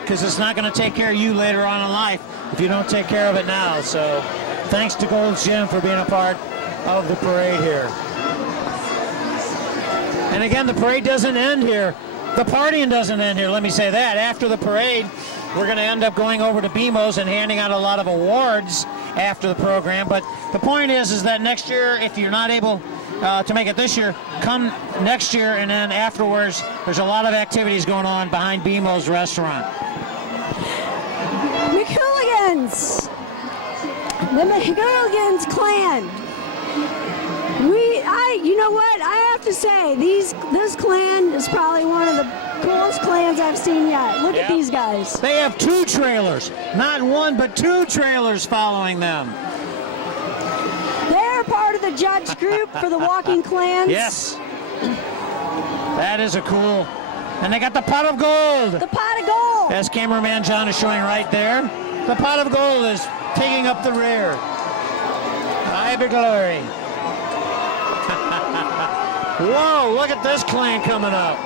because it's not going to take care of you later on in life if you don't take care of it now. So thanks to Gold's Gym for being a part of the parade here. And again, the parade doesn't end here. The partying doesn't end here, let me say that. After the parade, we're going to end up going over to BMO's and handing out a lot of awards after the program. But the point is that next year, if you're not able to make it this year, come next year, and then afterwards, there's a lot of activities going on behind BMO's restaurant. McCooligan's! The McCooligan's clan. You know what? I have to say, this clan is probably one of the coolest clans I've seen yet. Look at these guys. They have 2 trailers. Not 1, but 2 trailers following them. They're part of the judge group for the Walking Clans. Yes. That is a cool. And they got the pot of gold. The pot of gold. As cameraman John is showing right there. The pot of gold is taking up the rear. I be glory. Whoa, look at this clan coming up.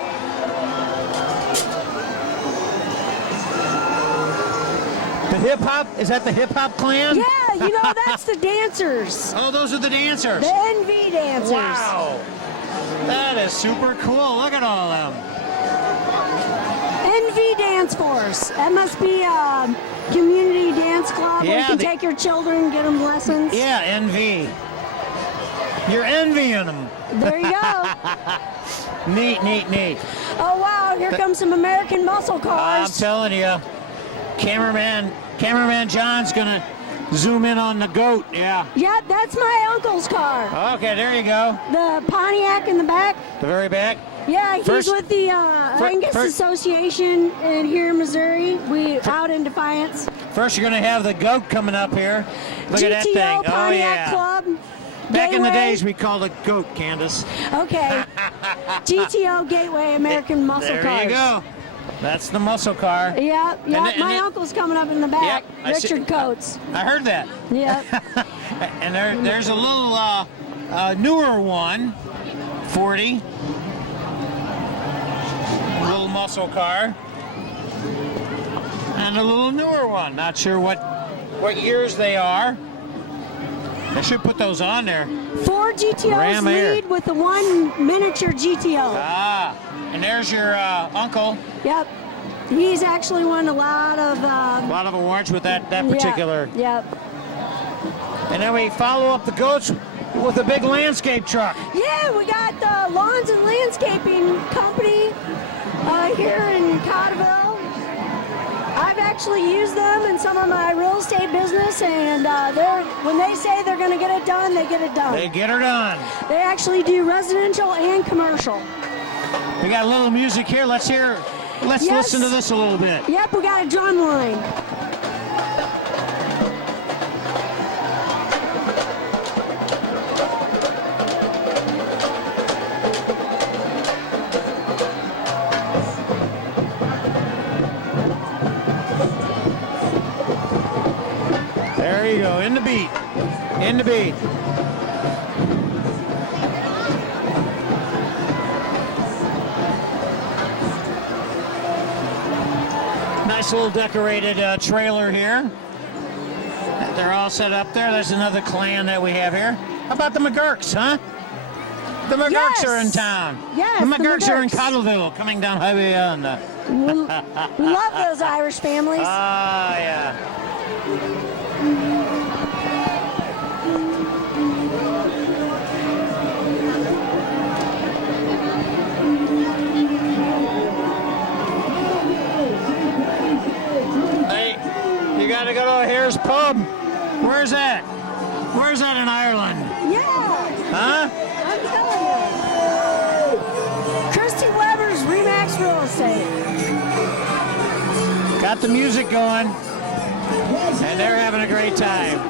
The hip hop, is that the hip hop clan? Yeah, you know, that's the dancers. Oh, those are the dancers. The NV dancers. Wow. That is super cool. Look at all of them. NV Dance Force. That must be a community dance club where you can take your children and get them lessons. Yeah, NV. You're envying them. There you go. Neat, neat, neat. Oh, wow. Here comes some American muscle cars. I'm telling you. Cameraman John's going to zoom in on the goat. Yeah. Yeah, that's my uncle's car. Okay, there you go. The Pontiac in the back. The very back? Yeah, he's with the Angus Association here in Missouri. We out in Defiance. First, you're going to have the goat coming up here. Look at that thing. Pontiac Oh, yeah. Club. Back in the days, we called it goat, Candace. Okay. GTO Gateway American Muscle Cars. There you go. That's the muscle car. Yeah, my uncle's coming up in the back. Yep, Richard Coates. I heard that. Yeah. And there's a little newer one, 40. A little muscle car. And a little newer one. Not sure what years they are. I should put those on there. 4 GTOs lead with the 1 miniature GTO. Ah, and there's your uncle. Yep. He's actually won a lot of awards with that particular. Yep. And then we follow up the goats with a big landscape truck. Yeah, we got the Lawns and Landscaping Company here in Cottleville. I've actually used them in some of my real estate business, and when they say they're going to get it done, they get it done. They get her done. They actually do residential and commercial. We got a little music here. Let's listen to this a little bit. Yep, we got a drum line. There you go, in the beat. In the beat. Nice little decorated trailer here. They're all set up there. There's another clan that we have here. How about the McGurks, huh? The McGurks are in town. Yes, the McGurks are in Cottleville, coming down Highway on. We love those Irish families. Ah, yeah. Hey, you gotta go to Hare's Pub. Where's that? Where's that in Ireland? Yeah. Huh? I'm telling you. Christy Weber's Remax Real Estate. Got the music going, and they're having a great time.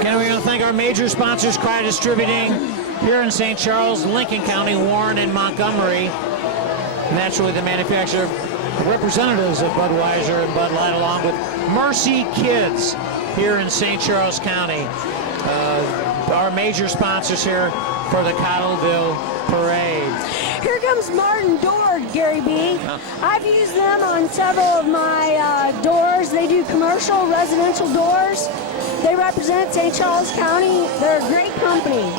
Again, we want to thank our major sponsors, Cry Distributing, here in St. Charles, Lincoln County, Warren, and Montgomery. Naturally, the manufacturer representatives of Budweiser and Bud Light, along with Mercy Kids here in St. Charles County. Our major sponsors here for the Cottleville Parade. Here comes Martin Door, Gary B. I've used them on several of my doors. They do commercial, residential doors. They represent St. Charles County. They're a great company.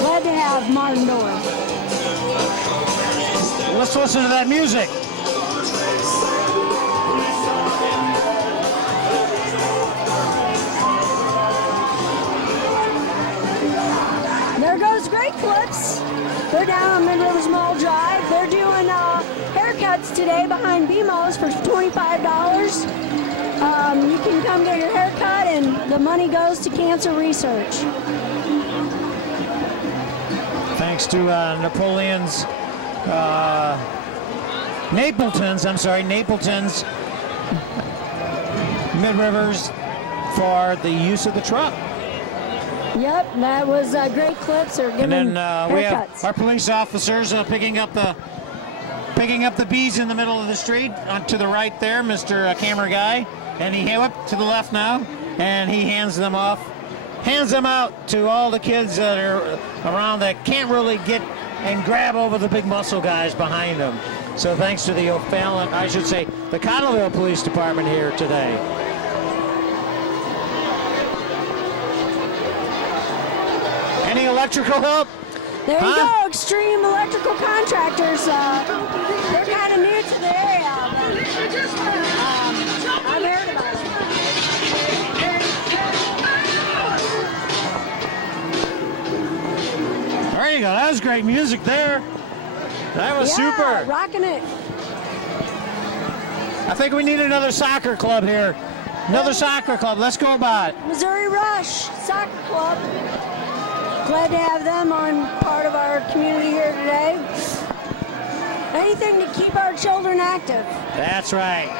Glad to have Martin Door. Let's listen to that music. there goes Great Clips. They're down on Mid-Rivers Mall Drive. They're doing haircuts today behind BMO's for $25. You can come get your haircut, and the money goes to cancer research. Thanks to Napleton's Mid-Rivers for the use of the truck. Yep, that was Great Clips are giving And then we have haircuts. our police officers picking up the bees in the middle of the street. To the right there, Mr. Camera Guy, and he up to the left now, and he hands them out to all the kids that are around that can't really get and grab over the big muscle guys behind them. So thanks to the the Cottleville Police Department here today. Any electrical help? There you go, Extreme Electrical Contractors. They're kind of new to the area. I've heard about it. There you go. That was great music there. That was super. Rocking it. I think we need another soccer club here. Another soccer club. Let's go about it. Missouri Rush Soccer Club. Glad to have them on part of our community here today. Anything to keep our children active. That's right.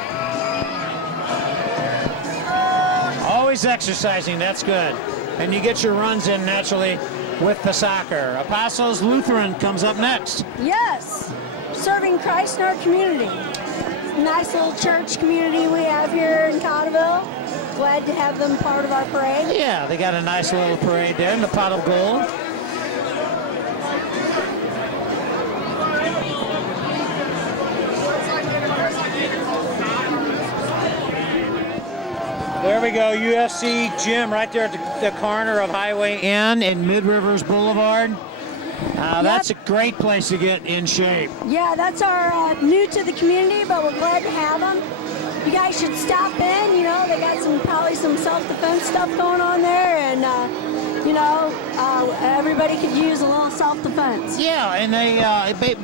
Always exercising. That's good. And you get your runs in naturally with the soccer. Apostles Lutheran comes up next. Yes, serving Christ in our community. Nice little church community we have here in Cottleville. Glad to have them part of our parade. Yeah, they got a nice little parade there in the pot of gold. There we go, UFC gym right there at the corner of Highway N and Mid-Rivers Boulevard. That's a great place to get in shape. Yeah, that's our new to the community, but we're glad to have them. You guys should stop in. You know, they got probably some self-defense stuff going on there, and everybody could use a little self-defense. Yeah, and they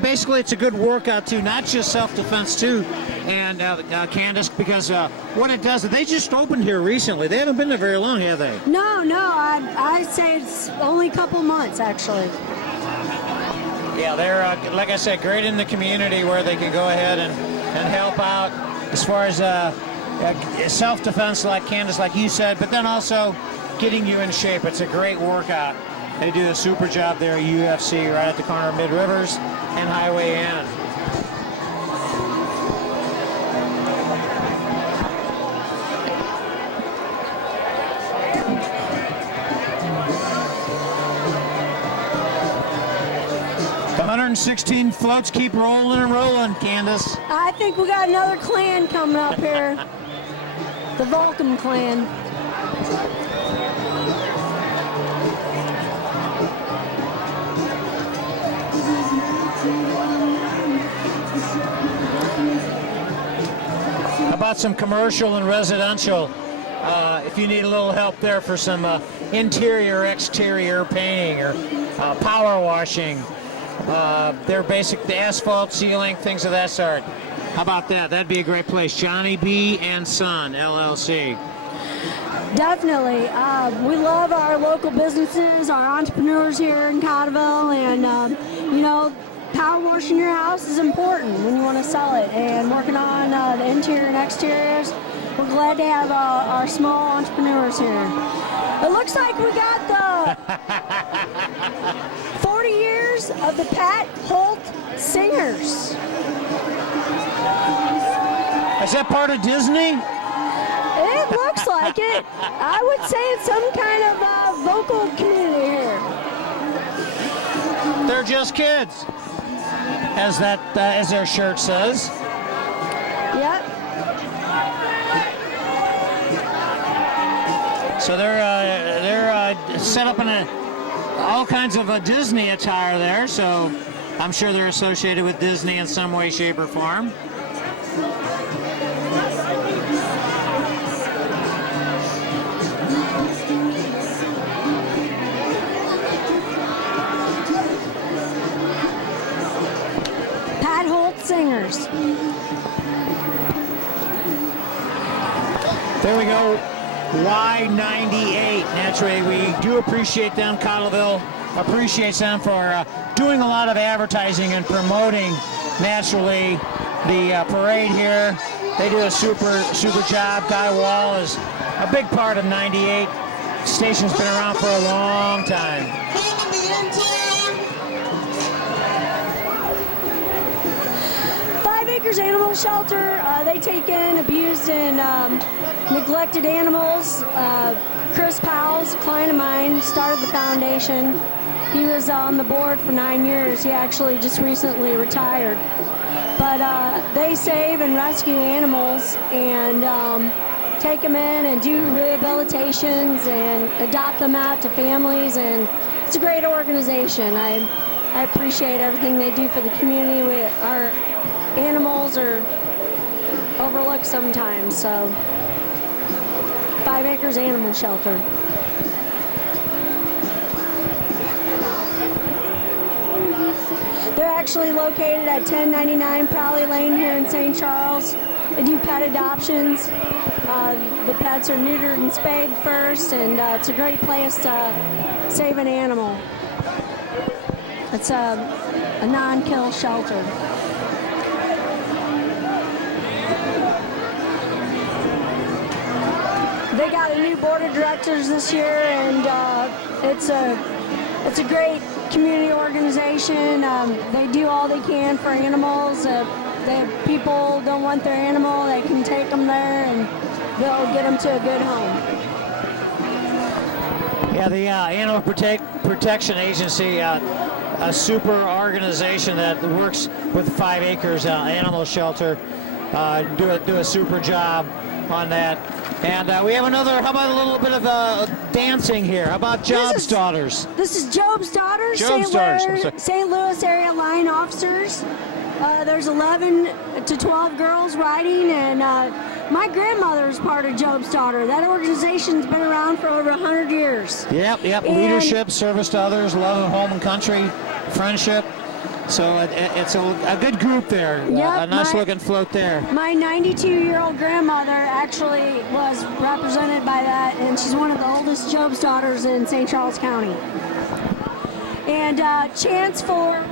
basically it's a good workout too, not just self-defense too. And Candace, because what it does, they just opened here recently. They haven't been there very long, have they? No, I'd say it's only a couple months actually. Yeah, they're like I said, great in the community where they can go ahead and help out as far as self-defense, like Candace, like you said, but then also getting you in shape. It's a great workout. They do a super job there at UFC right at the corner of Mid-Rivers and Highway N. The 116 floats keep rolling and rolling, Candace. I think we got another clan coming up here. The Vulcan clan. How about some commercial and residential? If you need a little help there for some interior, exterior painting or power washing, they're the asphalt sealing, things of that sort. How about that? That'd be a great place. Johnny B. and Son, LLC. Definitely. We love our local businesses, our entrepreneurs here in Cottleville, and power washing your house is important when you want to sell it, and working on the interior and exteriors. We're glad to have our small entrepreneurs here. It looks like we got the 40 years of the Pat Holt Singers. Is that part of Disney? It looks like it. I would say it's some kind of vocal community here. They're just kids, as their shirt says. Yep. So they're set up in all kinds of Disney attire there. So I'm sure they're associated with Disney in some way, shape, or form. I-98. Naturally, we do appreciate them. Cottleville appreciates them for doing a lot of advertising and promoting, naturally, the parade here. They do a super job. Guy Wall is a big part of 98. Station's been around for a long time. 5 Acres Animal Shelter, they take in abused and neglected animals. Chris Powell's a client of mine, started the foundation. He was on the board for 9 years. He actually just recently retired. But they save and rescue animals and take them in and do rehabilitations and adopt them out to families, and it's a great organization. I appreciate everything they do for the community. Our animals are overlooked sometimes, so 5 Acres Animal Shelter. They're actually located at 1099 Prowley Lane here in St. Charles. They do pet adoptions. The pets are neutered and spayed first, and it's a great place to save an animal. It's a non-kill shelter. They got a new board of directors this year, and it's a great community organization. They do all they can for animals. People don't want their animal, they can take them there and they'll get them to a good home. Yeah, the Animal Protection Agency, a super organization that works with 5 Acres Animal Shelter, do a super job on that. And we have another, how about a little bit of dancing here? How about Job's Daughters? This is Job's Daughters, Job's St. Louis area line officers. There's 11 to 12 girls riding, and my grandmother is part of Job's Daughter. That organization's been around for over 100 years. Yep. And leadership, service to others, love of home and country, friendship. So it's a good group there. Yep, a nice looking float there. My 92-year-old grandmother actually was represented by that, and she's one of the oldest Job's Daughters in St. Charles County. And chance for,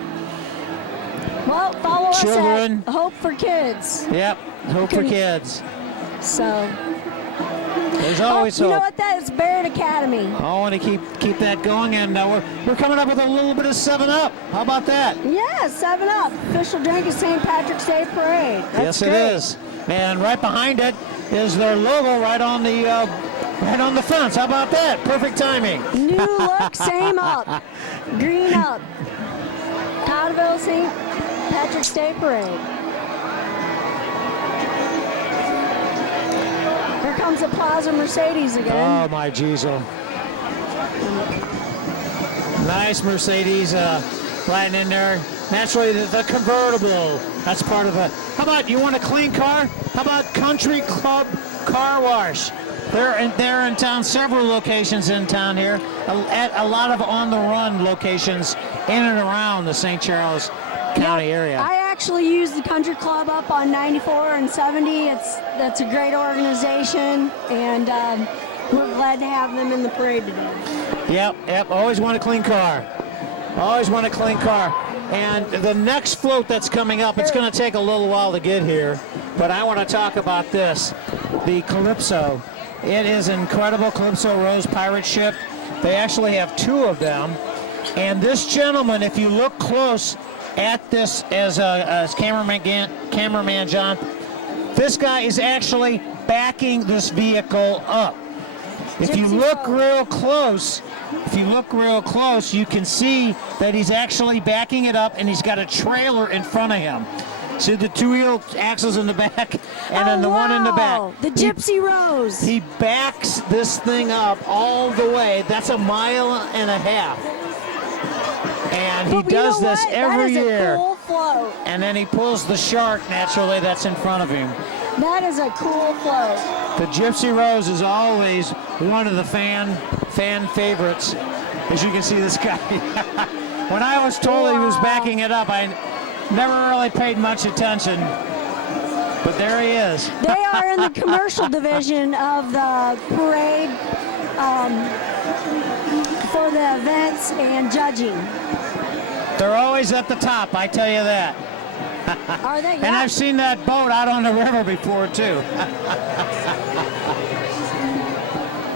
well, follow Children. us at Hope for Kids. Yep, Hope for Kids. So there's always hope. You know hope. what that is? Barrett Academy. I want to keep that going, and we're coming up with a little bit of 7-Up. How about that? Yeah, 7-Up. Official drink of St. Patrick's Day Parade. That's yes, great. it is. And right behind it is their logo right on the fence. How about that? Perfect timing. New look, same up. Green up. Cottleville St. Patrick's Day Parade. Here comes the Plaza Mercedes again. Oh, my Diesel. Nice Mercedes riding in there. Naturally, the convertible. That's part of it. How about, you want a clean car? How about Country Club Car Wash? They're in town, several locations in town here. A lot of on-the-run locations in and around the St. Charles County area. I actually use the Country Club up on 94 and 70. That's a great organization, and we're glad to have them in the parade today. Yep. Always want a clean car. Always want a clean car. And the next float that's coming up, it's going to take a little while to get here, but I want to talk about this, the Calypso. It is an incredible Calypso Rose pirate ship. They actually have 2 of them. And this gentleman, if you look close at this as cameraman John, this guy is actually backing this vehicle up. If you look real close, you can see that he's actually backing it up, and he's got a trailer in front of him. See the 2-wheel axles in the back, and then the one in the back. The Gypsy Rose. He backs this thing up all the way. That's 1.5 miles. And he does this every year. A cool float. And then he pulls the shark, naturally, that's in front of him. That is a cool float. The Gypsy Rose is always one of the fan favorites. As you can see, this guy. When I was told he was backing it up, I never really paid much attention. But there he is. They are in the commercial division of the parade for the events and judging. They're always at the top, I tell you that. Are they? And Yeah. I've seen that boat out on the river before, too.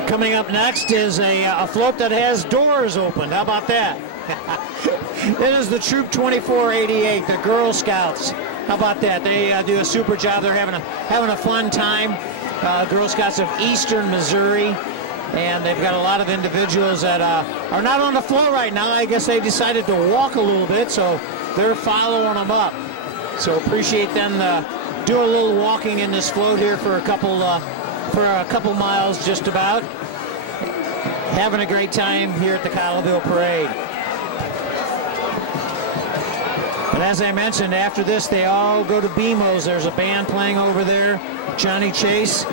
Coming up next is a float that has doors open. How about that? It is the Troop 2488, the Girl Scouts. How about that? They do a super job. They're having a fun time. Girl Scouts of Eastern Missouri. And they've got a lot of individuals that are not on the floor right now. I guess they decided to walk a little bit, so they're following them up. So appreciate them do a little walking in this float here for a couple miles just about. Having a great time here at the Cottleville Parade. But as I mentioned, after this, they all go to BMO's. There's a band playing over there, Johnny Chase,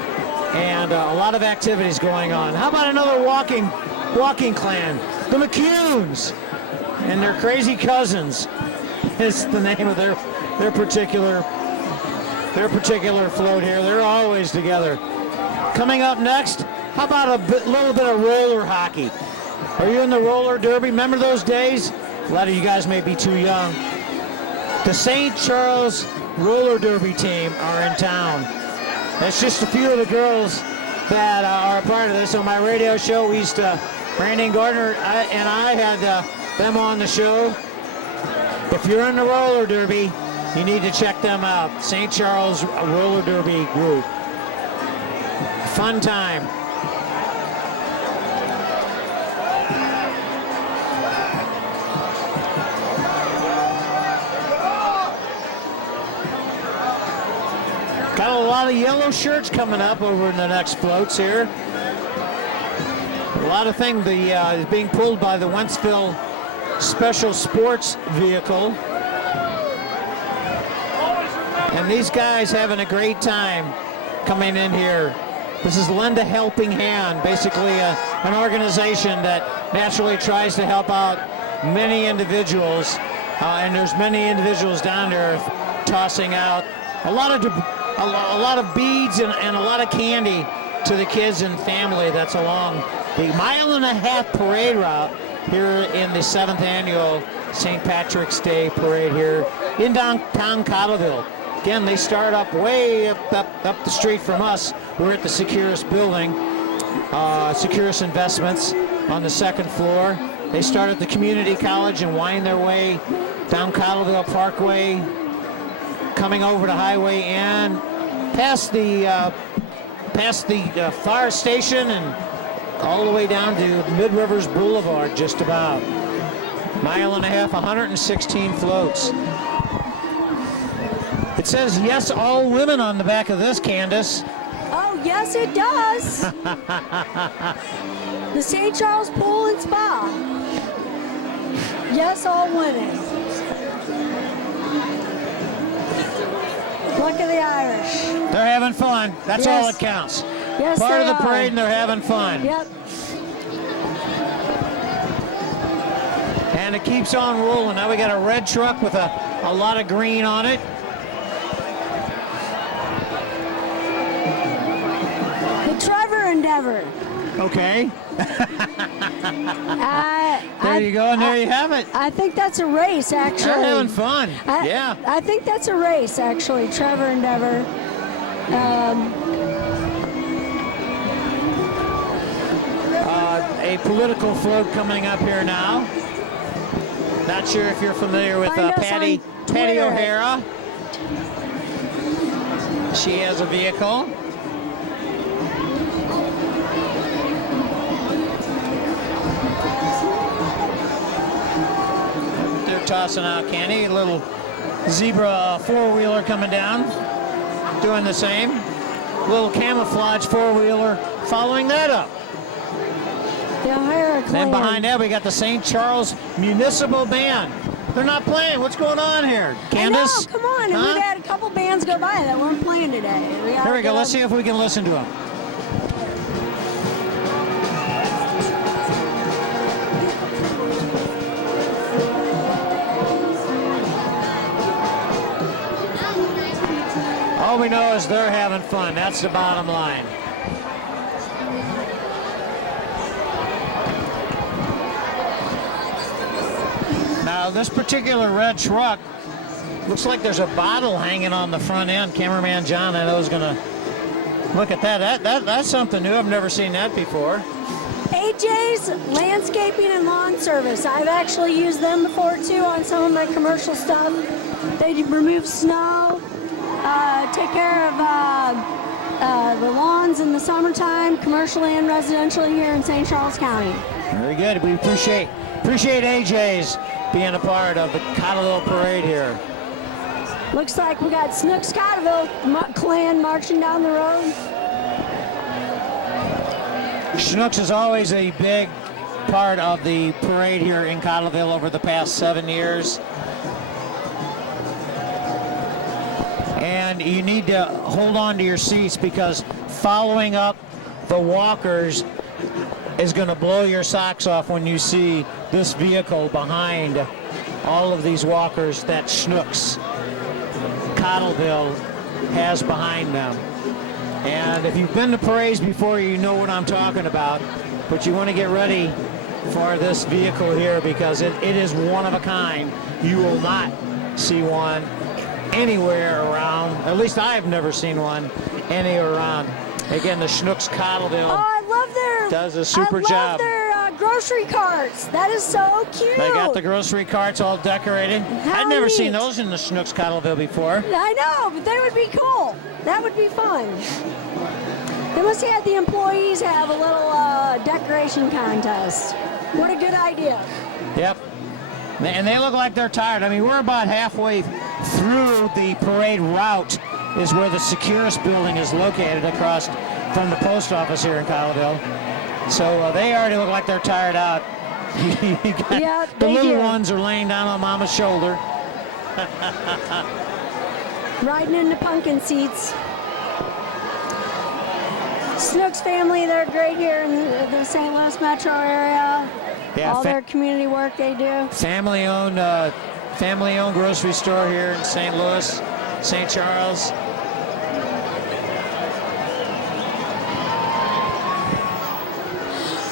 and a lot of activities going on. How about another walking clan, the McCunes, and their crazy cousins is the name of their particular float here. They're always together. Coming up next, how about a little bit of roller hockey? Are you in the roller derby? Remember those days? A lot of you guys may be too young. The St. Charles roller derby team are in town. That's just a few of the girls that are a part of this. On my radio show, we used to, Brandon Gardner and I had them on the show. If you're in the roller derby, you need to check them out. St. Charles Roller Derby Group. Fun time. Got a lot of yellow shirts coming up over in the next floats here. A lot of things is being pulled by the Wentzville Special Sports Vehicle. And these guys having a great time coming in here. This is Lend a Helping Hand, basically an organization that naturally tries to help out many individuals. And there's many individuals down there tossing out a lot of beads and a lot of candy to the kids and family that's along the 1.5-mile parade route here in the 7th annual St. Patrick's Day parade here in downtown Cottleville. Again, they start up way up the street from us. We're at the Securus building, Securus Investments on the 2nd floor. They start at the community college and wind their way down Cottleville Parkway, coming over the highway and past the fire station and all the way down to Mid Rivers Boulevard, just about. 1.5 miles, 116 floats. It says yes, all women on the back of this, Candace. Oh, yes, it does. The St. Charles Pool and Spa. Yes, all women. Look at the Irish. They're having fun. That's Yes. all that counts. Yes, Part they of the are. parade, and they're having fun. Yep. And it keeps on rolling. Now we got a red truck with a lot of green on it. The Trevor Endeavor. Okay. There you go, and there you have it. I think that's a race, actually. They're having fun. Yeah. I think that's a race, actually. Trevor Endeavor. A political float coming up here now. Not sure if you're familiar with Find us Patty on Twitter. O'Hara. She has a vehicle. They're tossing out candy. A little zebra four-wheeler coming down, doing the same. Little camouflage four-wheeler following that up. The O'Hara And then clan. behind that, we got the St. Charles Municipal Band. They're not playing. What's going on here, Candace? I know, come on. Huh? We've had a couple bands go by that weren't playing today. Here we go. Let's see if we can listen to them. all we know is they're having fun. That's the bottom line. Now, this particular red truck looks like there's a bottle hanging on the front end. Cameraman John, I know, is going to look at that. That's something new. I've never seen that before. AJ's Landscaping and Lawn Service. I've actually used them before, too, on some of my commercial stuff. They remove snow, take care of the lawns in the summertime, commercial and residential here in St. Charles County. Very good. We appreciate AJ's being a part of the Cottleville Parade here. Looks like we got Snooks Cottleville clan marching down the road. Snooks is always a big part of the parade here in Cottleville over the past 7 years. And you need to hold on to your seats because following up the walkers is going to blow your socks off when you see this vehicle behind all of these walkers that Snooks Cottleville has behind them. And if you've been to parades before, you know what I'm talking about. But you want to get ready for this vehicle here because it is one of a kind. You will not see one anywhere around. At least I've never seen one anywhere around. Again, the Snooks Cottleville does a super job. I love their grocery carts. That is so cute. They got the grocery carts all decorated. How I'd never neat. seen those in the Snooks Cottleville before. I know, but they would be cool. That would be fun. They must have had the employees have a little decoration contest. What a good idea. Yep. And they look like they're tired. I mean, we're about halfway through the parade route is where the Securus building is located across from the post office here in Cottleville. So they already look like they're tired out. Yeah, the little ones are laying down on Mama's shoulder. Riding in the pumpkin seats. Snooks family, they're great here in the St. Louis metro area. Yeah, all their community work they do. Family-owned grocery store here in St. Louis, St. Charles.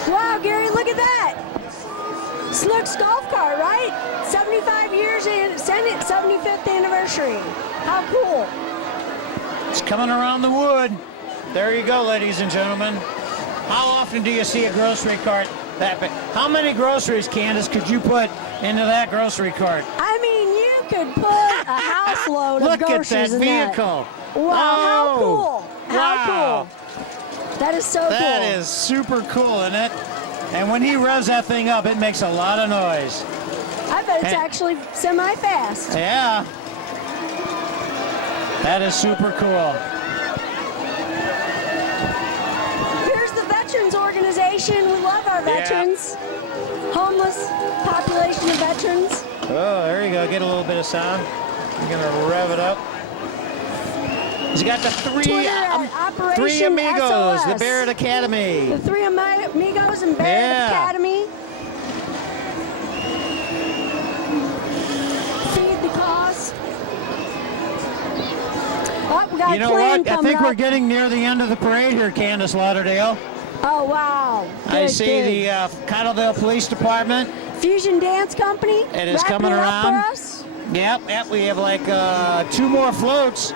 Wow, Gary, look at that. Snooks golf cart, right? 75 years in 75th anniversary. How cool. It's coming around the wood. There you go, ladies and gentlemen. How often do you see a grocery cart that big? How many groceries, Candace, could you put into that grocery cart? I mean, you could put a house load of groceries in that. Look at that vehicle. Wow, how cool. How cool. That is so cool. That is super cool, isn't it? And when he revs that thing up, it makes a lot of noise. I bet it's actually semi-fast. Yeah. That is super cool. Here's the Veterans Organization. We love our veterans. Homeless population of veterans. Oh, there you go. Get a little bit of sound. You're going to rev it up. He's got the three amigos, SOS. the Barrett Academy. The three amigos and Barrett Academy. Feed the cause. Oh, we got you know what? I think we're getting near the end of the parade here, Candace Lauderdale. Oh, wow. I see the Cottleville Police Department. Fusion Dance Company. It is coming around. For us. Yep. We have like 2 more floats.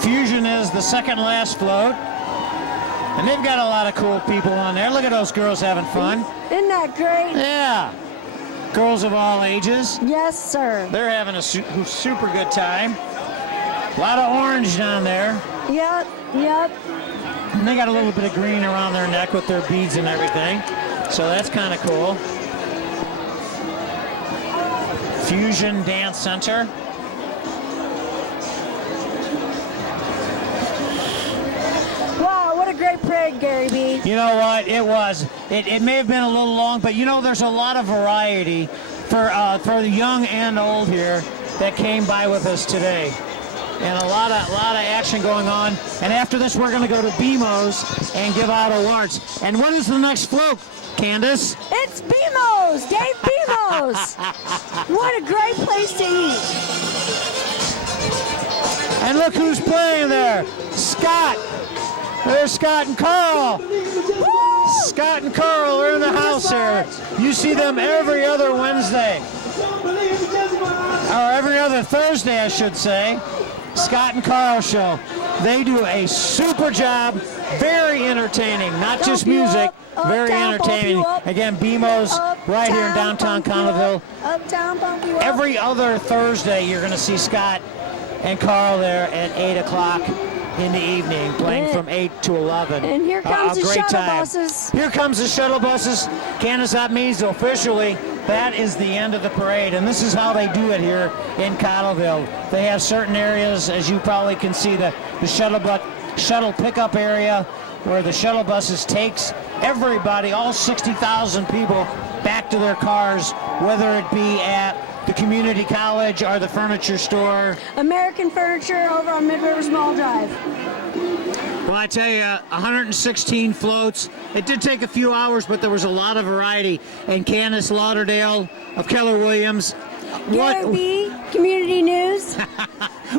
Fusion is the second last float. And they've got a lot of cool people on there. Look at those girls having fun. Isn't that great? Yeah. Girls of all ages. Yes, sir. They're having a super good time. A lot of orange down there. Yep. And they got a little bit of green around their neck with their beads and everything. So that's kind of cool. Fusion Dance Center. Wow, what a great parade, Gary B. You know what? It was. It may have been a little long, but you know there's a lot of variety for the young and old here that came by with us today. And a lot of action going on. And after this, we're going to go to BMO's and give out awards. And what is the next float, Candace? It's BMO's, Dave BMO's. What a great place to eat. And look who's playing there. Scott. There's Scott and Carl. Scott and Carl are in the house here. You see them every other Wednesday. Or every other Thursday, I should say. Scott and Carl show. They do a super job. Very entertaining. Not just music. Very entertaining. Again, BMO's right here in downtown Cottleville. Every other Thursday, you're going to see Scott and Carl there at 8 o'clock in the evening, playing from 8 to 11. And here comes the shuttle buses. Here comes the shuttle buses. Candace, that means officially that is the end of the parade, and this is how they do it here in Cottleville. They have certain areas, as you probably can see, the shuttle pickup area where the shuttle buses takes everybody, all 60,000 people, back to their cars, whether it be at the community college or the furniture store. American Furniture over on Mid-Rivers Mall Drive. Well, I tell you, 116 floats. It did take a few hours, but there was a lot of variety. And Candace Lauderdale of Keller Williams. Gary B, Community News.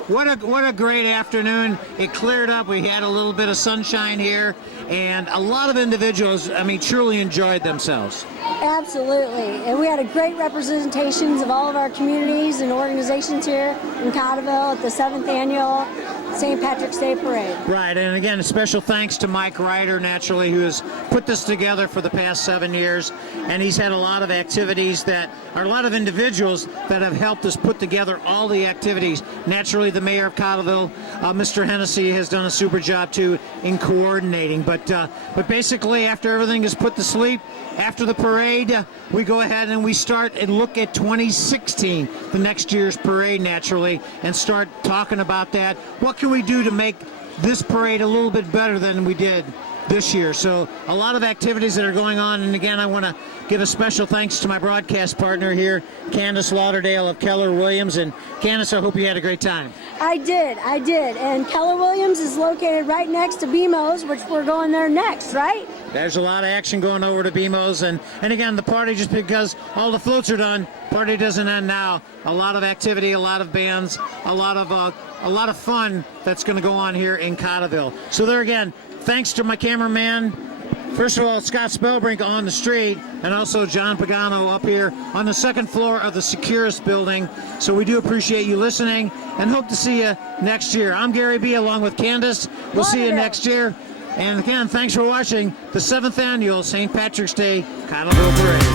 What a great afternoon. It cleared up. We had a little bit of sunshine here, and a lot of individuals, I mean, truly enjoyed themselves. Absolutely. And we had a great representations of all of our communities and organizations here in Cottleville at the 7th annual St. Patrick's Day Parade. Right, and again, a special thanks to Mike Ryder, naturally, who has put this together for the past 7 years, and he's had a lot of activities that are a lot of individuals that have helped us put together all the activities. Naturally, the mayor of Cottleville, Mr. Hennessy, has done a super job too in coordinating. But basically, after everything is put to sleep, after the parade, we go ahead and we start and look at 2016, the next year's parade, naturally, and start talking about that. What can we do to make this parade a little bit better than we did this year? So a lot of activities that are going on, and again, I want to give a special thanks to my broadcast partner here, Candace Lauderdale of Keller Williams. And Candace, I hope you had a great time. I did. And Keller Williams is located right next to BMO's, which we're going there next, right? There's a lot of action going over to BMO's, and again, the party, just because all the floats are done, party doesn't end now. A lot of activity, a lot of bands, a lot of fun that's going to go on here in Cottleville. So there again, thanks to my cameraman, first of all, Scott Spellbrink on the street, and also John Pagano up here on the second floor of the Securus building. So we do appreciate you listening and hope to see you next year. I'm Gary B. along with Candace. We'll see you next year. And again, thanks for watching the 7th annual St. Patrick's Day Cottleville Parade.